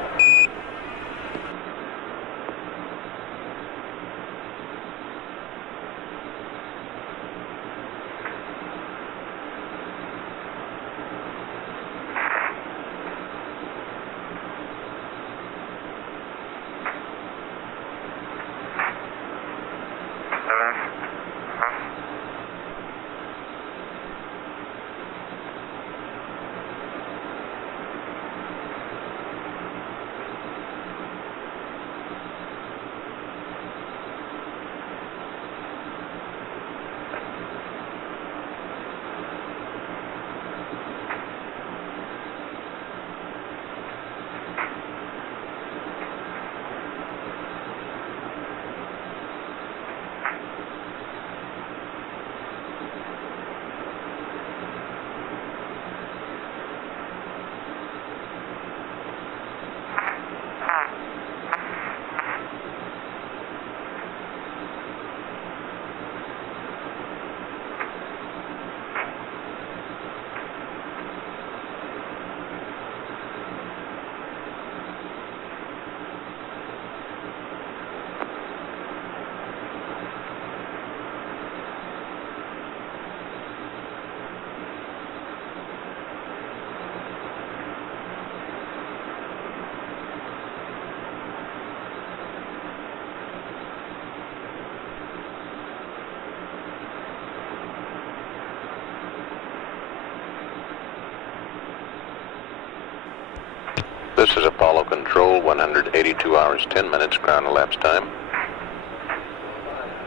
This is Apollo Control, 182 hours, 10 minutes ground elapsed time.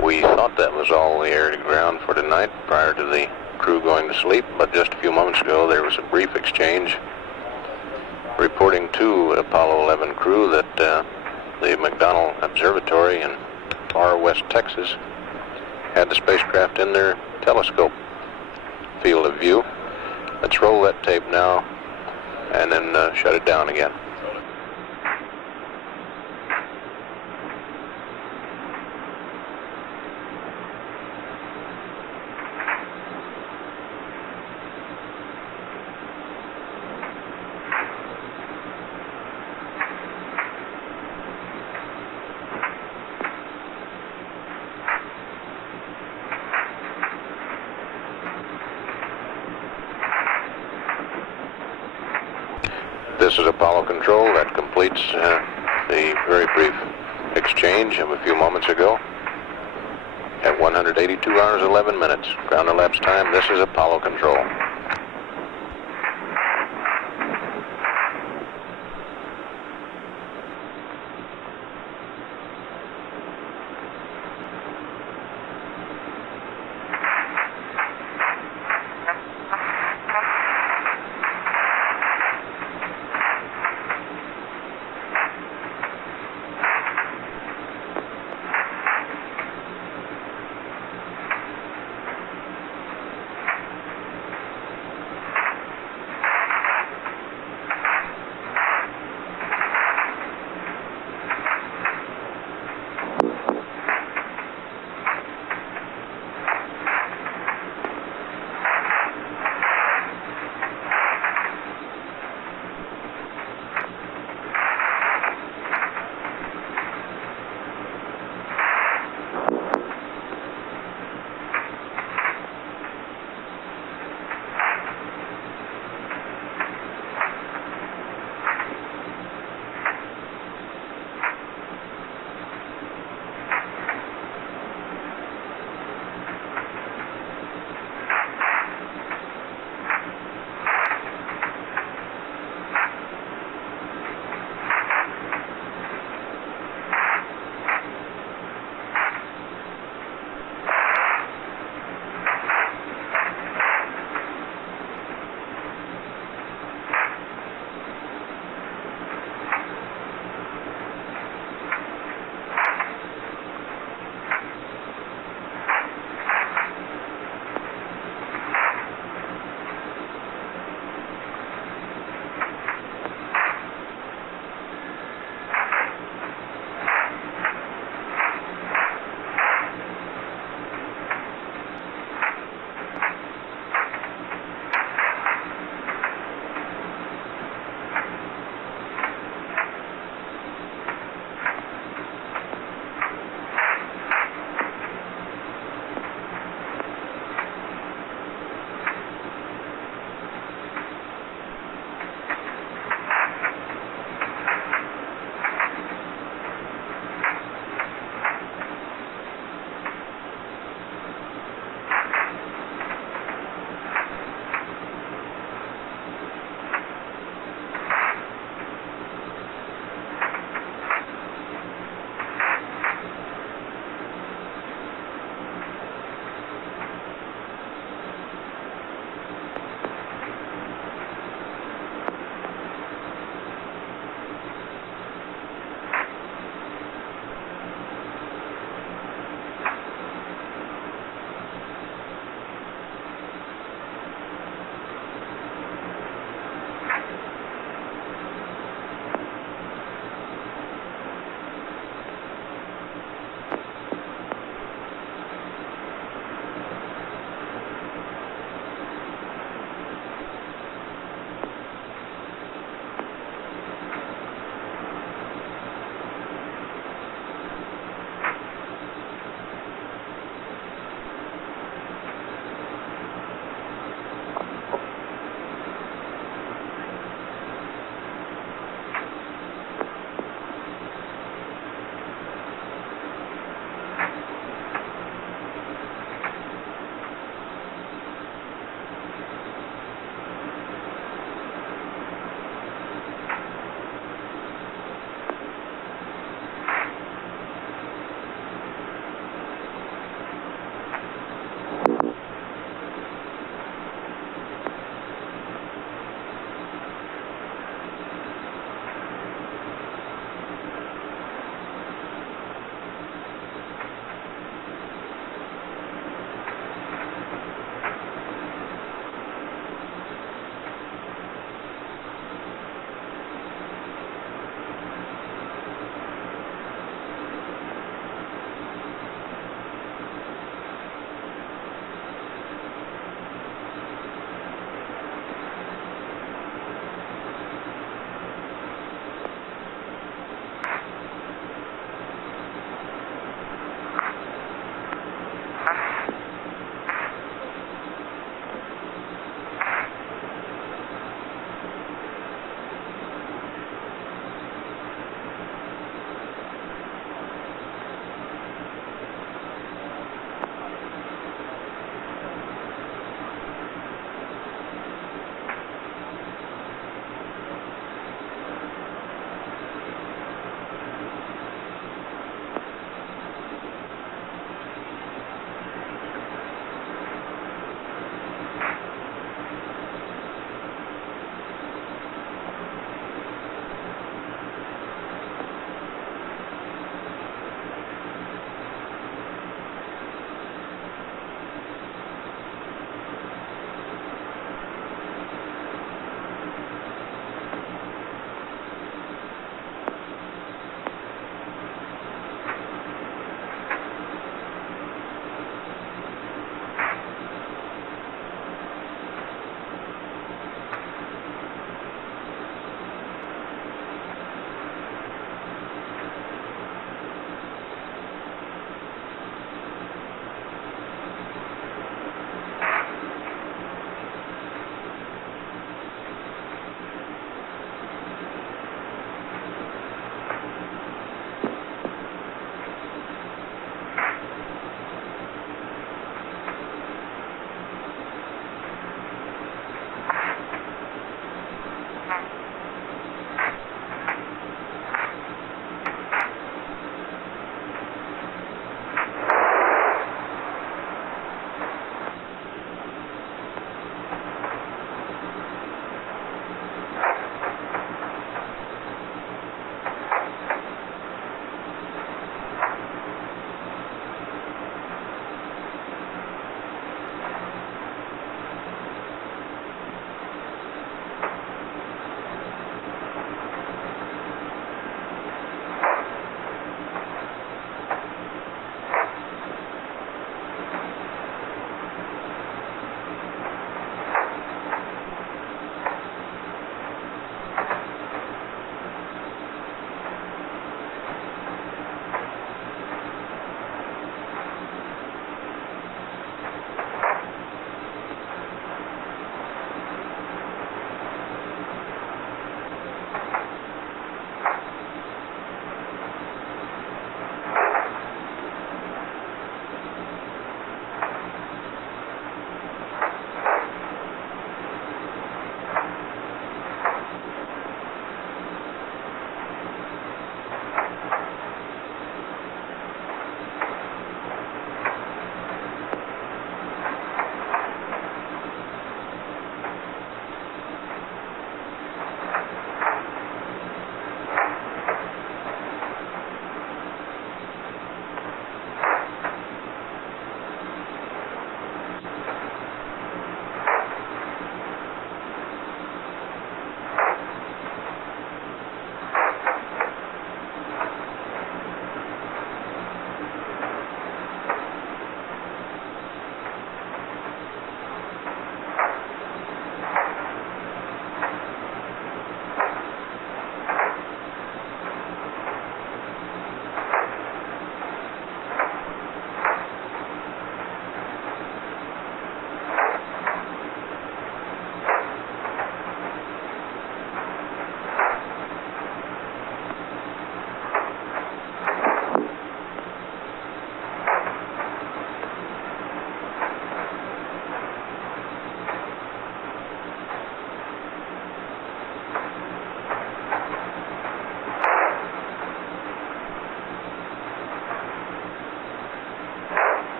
We thought that was all the air to ground for tonight prior to the crew going to sleep, but just a few moments ago there was a brief exchange reporting to Apollo 11 crew that the McDonnell Observatory in far west Texas had the spacecraft in their telescope field of view. Let's roll that tape now and then shut it down again. This is Apollo Control. That completes the very brief exchange of a few moments ago at 182 hours 11 minutes. Ground elapsed time. This is Apollo Control.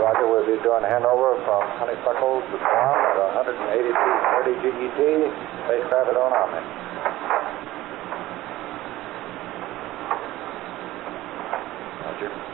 Roger, we'll be doing handover from Honeysuckle to Guam at 180 feet 30 GET. Spacecraft at on Omni. Roger.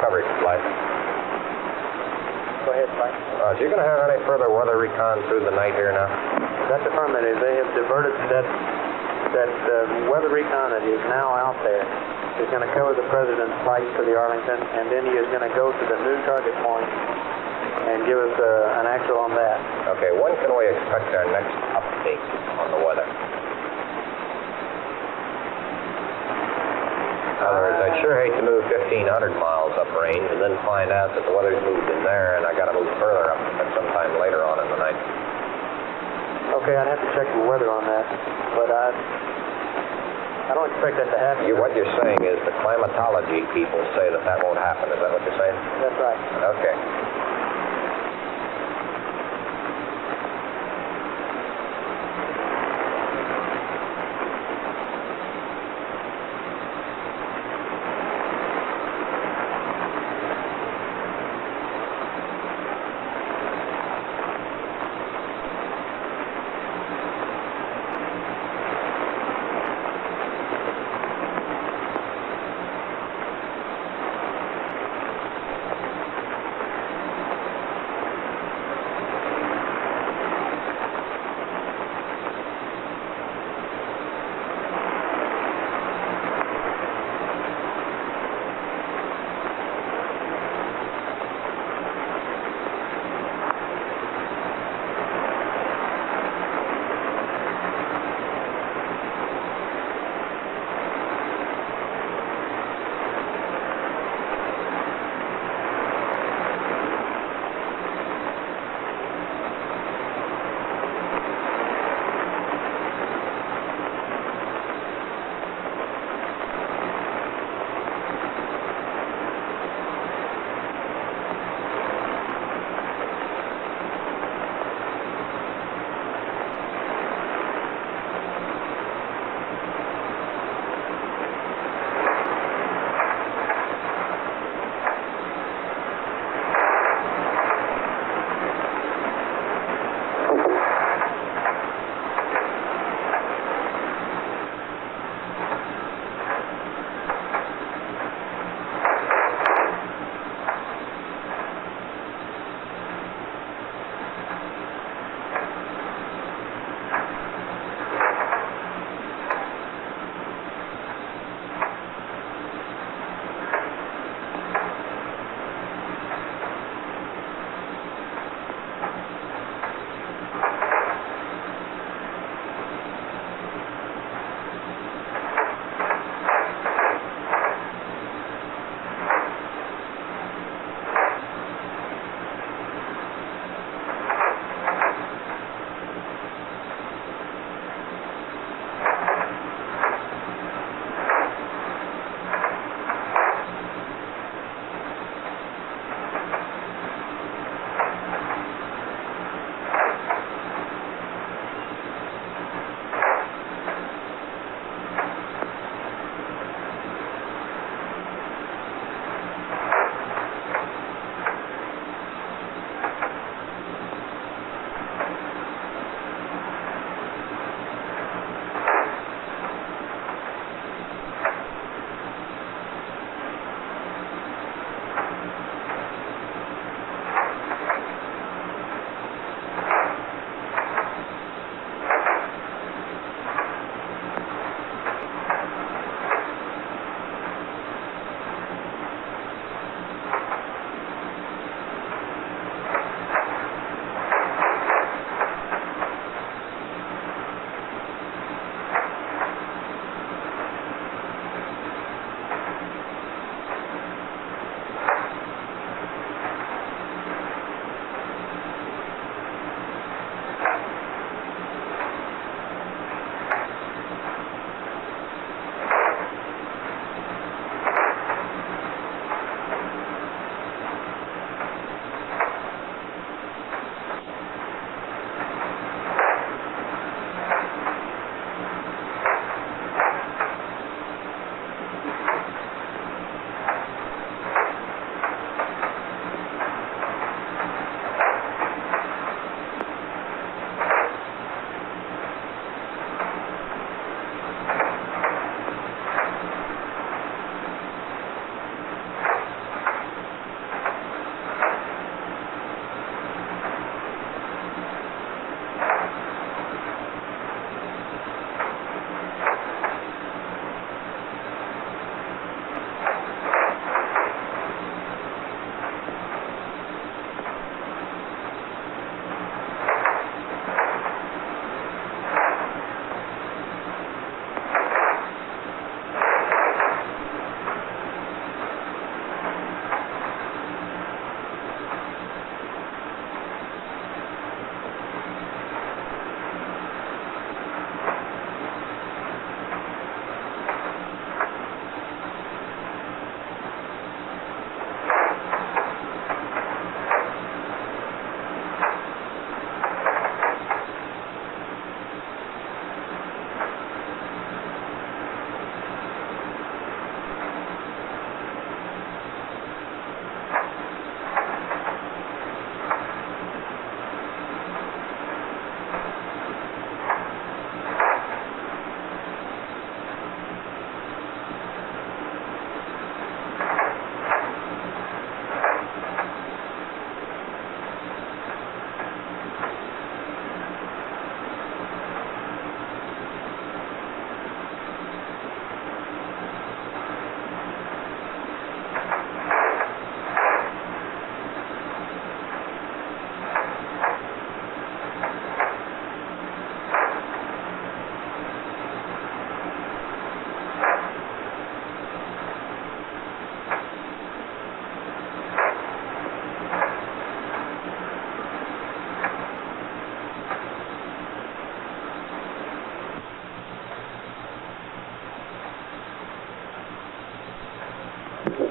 coverage, Flight. Go ahead, Frank. Is you going to have any further weather recon through the night here now? That's affirmative. They have diverted that weather recon that is now out there is going to cover the President's flight to the Arlington, and then he is going to go to the new target point and give us an actual on that. Okay, when can we expect our next update on the weather? In other words, I'd sure hate to move 1,500 miles uprange and then find out that the weather's moved in there and I got to move further up at sometime later on in the night. Okay, I'd have to check the weather on that, but I don't expect that to happen. What you're saying is the climatology people say that that won't happen. Is that what you're saying? That's right. Okay.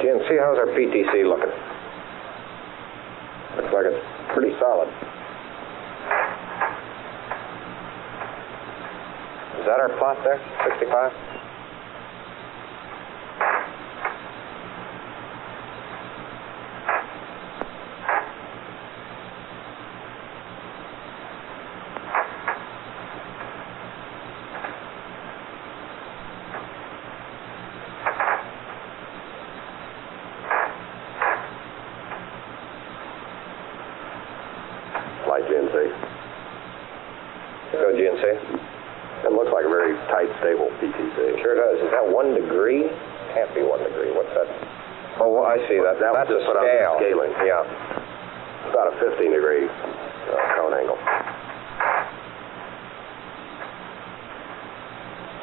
GNC, how's our PTC looking? Looks like it's pretty solid. Is that our plot there, 65? Light GNC. Go GNC. It looks like a very tight, stable PTC. Sure does. Is that 1 degree? Can't be 1 degree. What's that? Oh, well, I see. That's was a just put on scale. scaling. Yeah. About a 15-degree cone angle.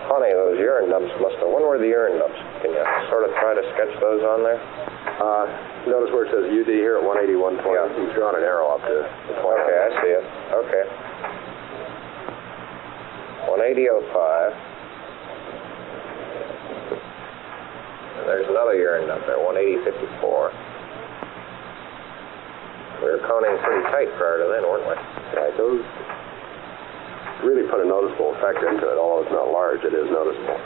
Funny, those urine dumps must have... When were the urine dumps? Can you sort of try to sketch those on there? Notice where it says UD here at 180, 120. Yeah. You can draw an arrow up to the 20. Okay, I see it. Okay. 180.05. And there's another urine dump there, 180.54. We were coning pretty tight prior to then, weren't we? Right, those really put a noticeable effect into it. Although it's not large, it is noticeable.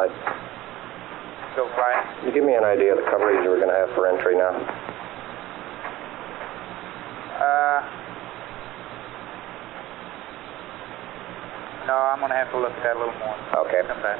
Clyde. Go Clyde. Can you give me an idea of the coverage we're going to have for entry now? No, I'm going to have to look at that a little more. Okay. Come back.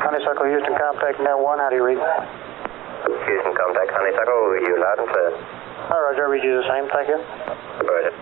Honeysuckle, Houston, contact Net 1, how do you read? Houston, contact Honeysuckle, you loud and clear. Hi, Roger, I read you the same, thank you. Roger.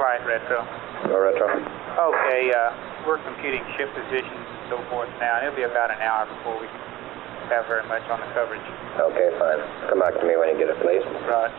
Right, Retro. Go Retro. Okay, we're computing ship positions and so forth now, and it'll be about an hour before we have very much on the coverage. Okay, fine. Come back to me when you get it, please. Roger.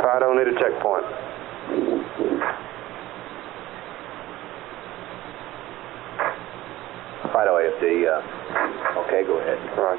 Flight Fido, need a checkpoint. Fido AFD, okay, go ahead. Right.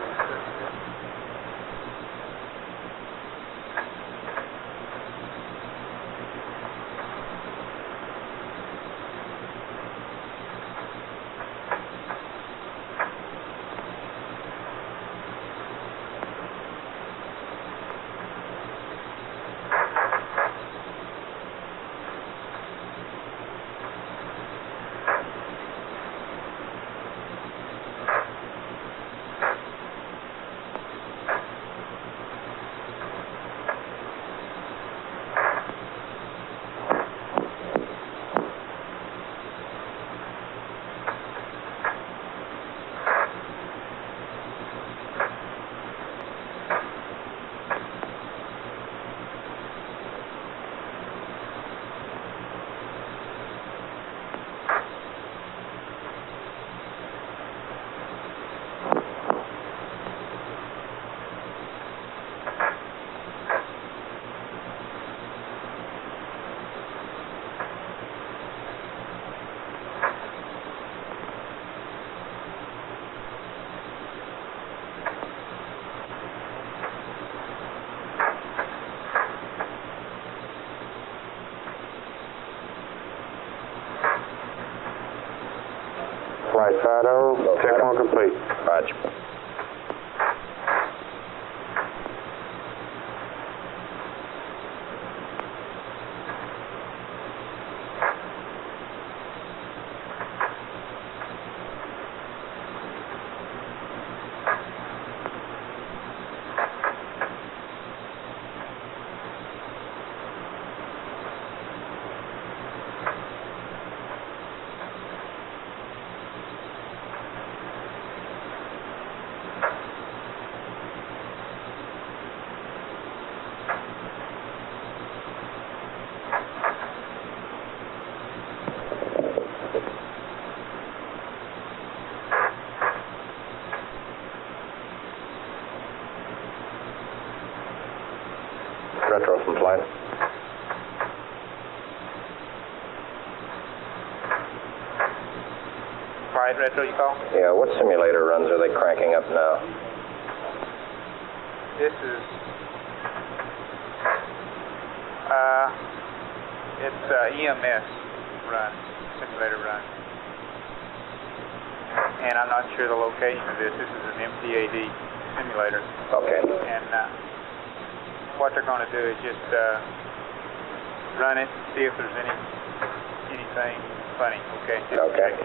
Flight Fido, checkpoint complete. Roger. Retro from flight. Flight retro, you call? Yeah, what simulator runs are they cranking up now? This is, it's EMS run, simulator run. And I'm not sure the location of this. This is an MPAD simulator. Okay. And what they're going to do is just run it, see if there's anything funny. Okay. Okay.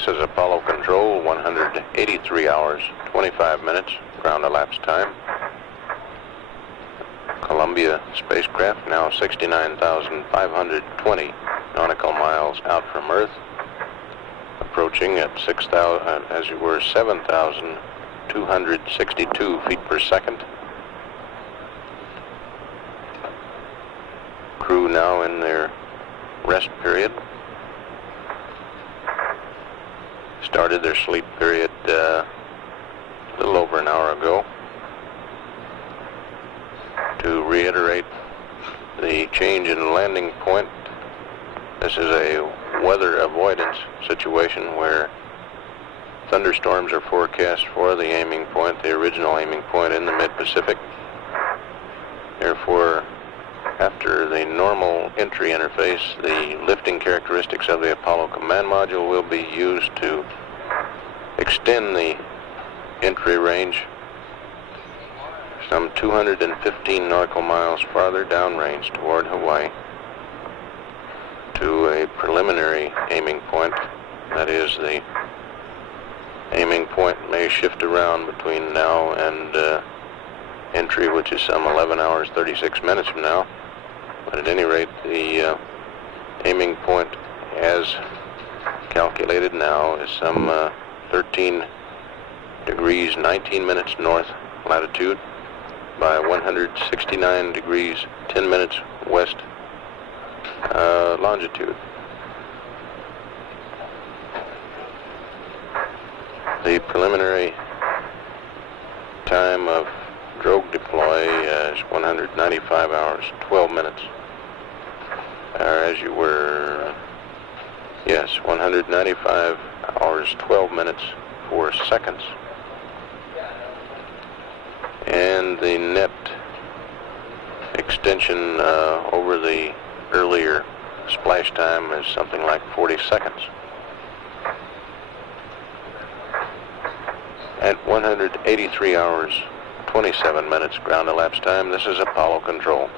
This is Apollo Control, 183 hours, 25 minutes, ground elapsed time. Columbia spacecraft now 69,520 nautical miles out from Earth, approaching at 7,262 feet per second. Crew now in their rest period. Started their sleep period a little over an hour ago. To reiterate the change in landing point, this is a weather avoidance situation where thunderstorms are forecast for the aiming point, the original aiming point in the mid-Pacific. Therefore, after the normal entry interface, the lifting characteristics of the Apollo command module will be used to extend the entry range some 215 nautical miles farther downrange toward Hawaii to a preliminary aiming point. That is, the aiming point may shift around between now and entry, which is some 11 hours 36 minutes from now. But at any rate, the aiming point as calculated now is some 13 degrees 19 minutes north latitude by 169 degrees 10 minutes west longitude. The preliminary time of drogue deploy is 195 hours 12 minutes. As you were, yes, 195 hours 12 minutes 4 seconds. And the net extension over the earlier splash time is something like 40 seconds. At 183 hours 27 minutes ground elapsed time, this is Apollo Control.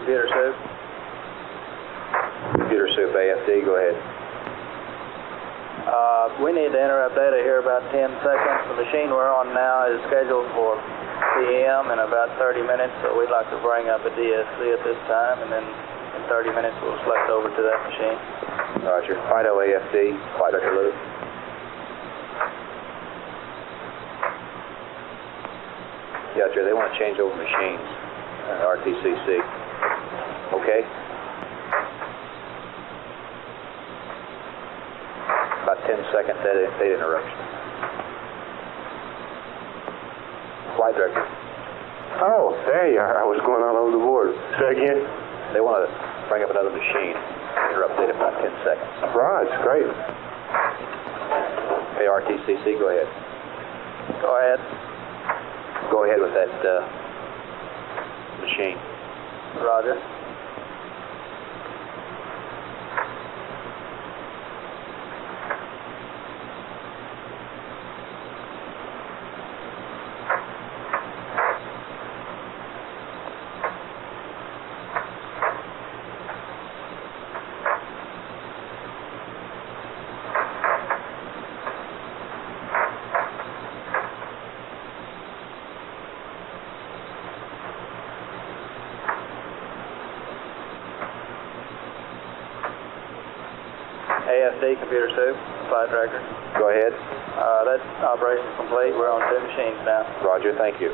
Computer soup. Computer soup, AFD, go ahead. We need to interrupt data here about 10 seconds. The machine we're on now is scheduled for PM in about 30 minutes, so we'd like to bring up a DSC at this time, and then in 30 minutes we'll select over to that machine. Roger. Fido AFD, Flight Director Lou. Yeah, Joe, they want to change over machines, RTCC. Okay? About 10-second data interruption. Flight Director. Oh, there you are. I was going all over the board. Say again? They want to bring up another machine, interrupt data for about 10 seconds. Right, great. Hey, RTCC, go ahead. Go ahead. Go ahead with that machine. Roger. AFD, Computer soup, Flight Director. Go ahead. That operation's complete. We're on 2 machines now. Roger, thank you.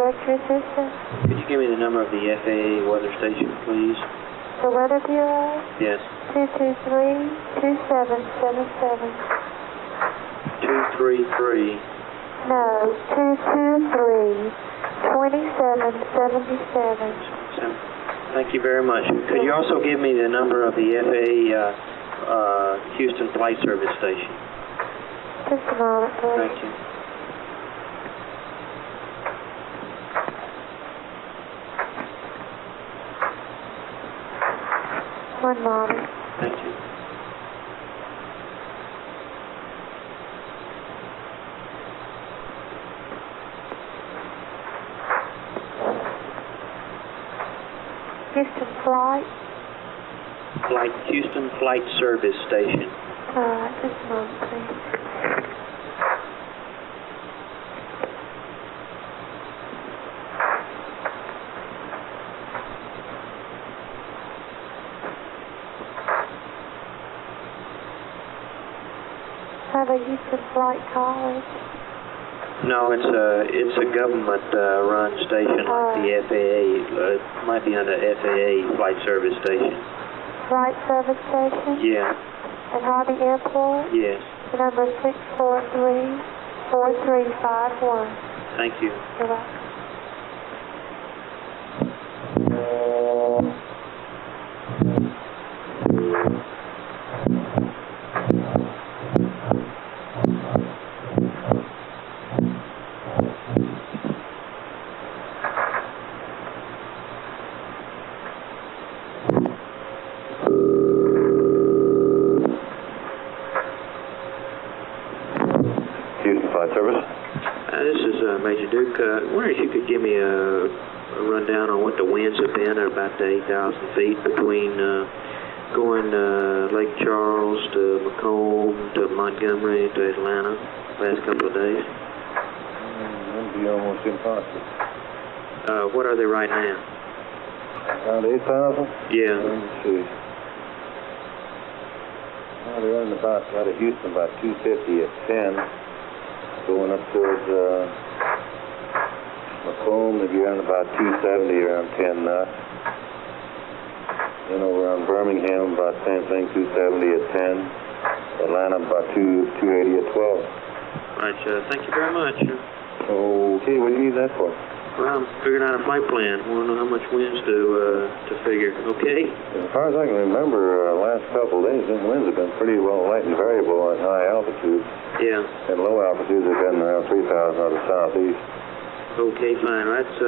Director Assistant. Could you give me the number of the FAA weather station, please? The Weather Bureau? Yes. 223-2777. 233. No, 223-2777. Thank you very much. Could you also give me the number of the FAA Houston Flight Service Station? Just a moment, please. Thank you. One moment. Thank you. Houston Flight? Houston Flight Service Station. Just a moment, please. Have a Houston Flight College? No, it's a government run station like the FAA. It might be under FAA Flight Service Station. Flight Service Station? Yeah. At Hobby Airport? Yes. The number is 643-4351. Thank you. You're welcome. Major Duke, I wonder if you could give me a rundown on what the winds have been at about 8,000 feet between going Lake Charles to Macomb to Montgomery to Atlanta last couple of days. That'd be almost impossible. What are they right now? Around 8,000? Yeah. Let me see. Well, they're running about out of Houston about 250 at 10. Going up towards Macomb, they'd be around about 270, around 10 knots. Then over on Birmingham, about same thing, 270 at 10. Atlanta, about 280 at 12. Right, thank you very much. Okay, what do you need that for? Well, I'm figuring out a flight plan. Want to know how much winds to figure. Okay? As far as I can remember, last couple of days, the winds have been pretty well light and variable at high altitude. Yeah. At low altitudes, they've been around 3,000 out of southeast. Okay, fine. That's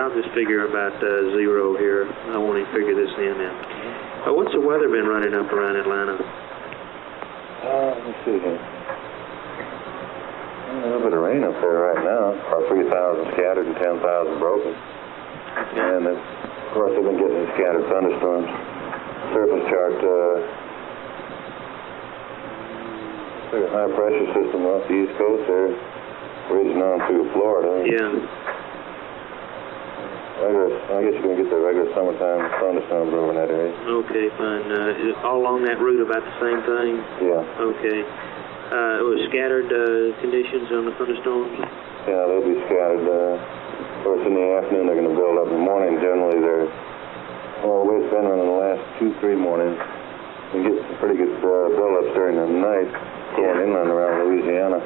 I'll just figure about zero here. I won't even figure this in now. What's the weather been running up around Atlanta? Let me see here. A little bit of rain up there right now. About 3,000 scattered and 10,000 broken. And of course, they've been getting scattered thunderstorms. Surface chart, there's a high pressure system off the East Coast there, ridging on through Florida. Yeah. I guess you're going to get the regular summertime thunderstorms over in that area. Okay, fine. Is it all along that route about the same thing? Yeah. Okay. It was scattered conditions on the thunderstorms? Yeah, they'll be scattered. Of course, in the afternoon they're going to build up. In the morning, generally, well, the way it's been running the last 2-3 mornings, you get some pretty good build-ups during the night going inland around Louisiana.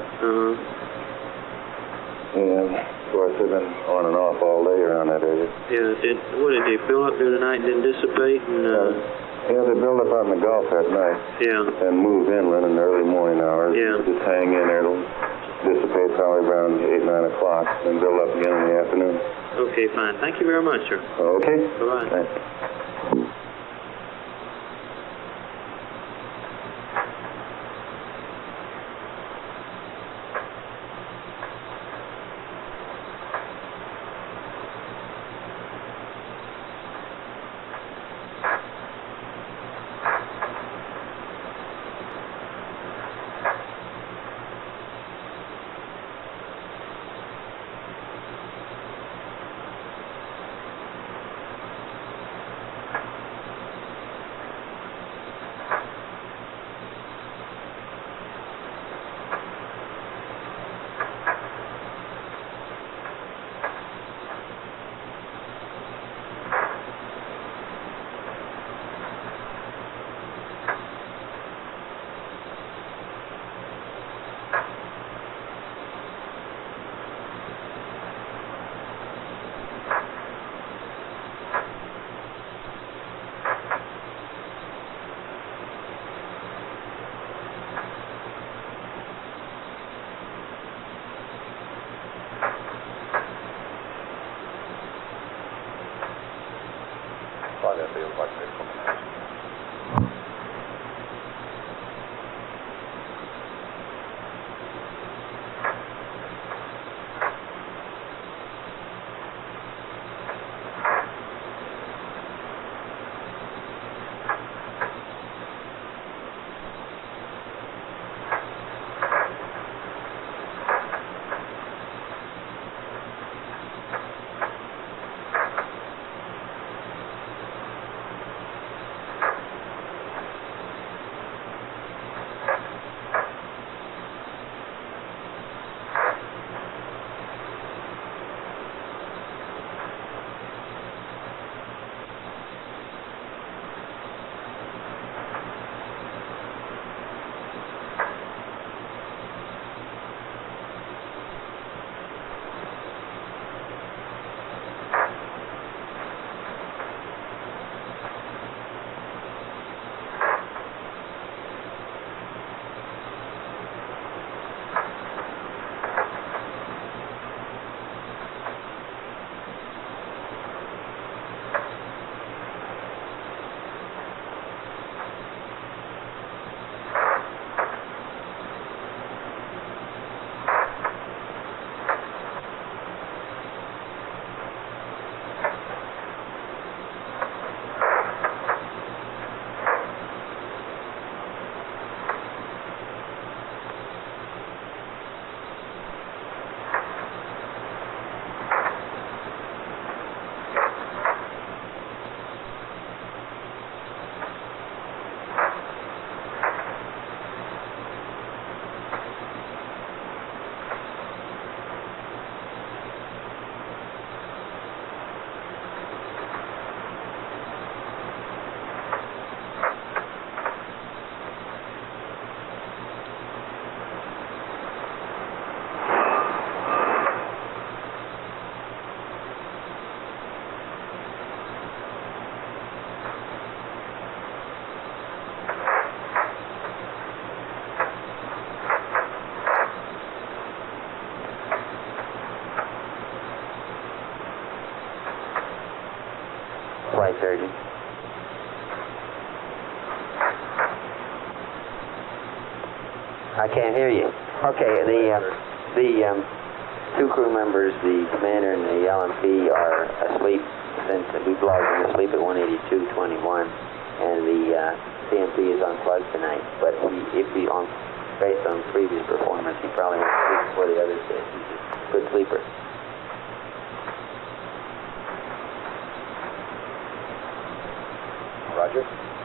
And, of course, they've been on and off all day around that area. Yeah, did they build up during the night and then dissipate? Yeah, they build up out in the Gulf at night. Yeah. And move inland in the early morning hours. Yeah. Just hang in there. It'll dissipate probably around 8, 9 o'clock, then build up again in the afternoon. Okay, fine. Thank you very much, sir. Okay. Bye-bye. Thanks. that feels like an explanation. Flight surgeon. I can't hear you. Okay, the two crew members, the commander and the LMP, are asleep since we've logged them asleep at 182.21, and the CMP is unplugged tonight. But based on previous performance, he probably went to sleep before the others did. He's a good sleeper. Roger.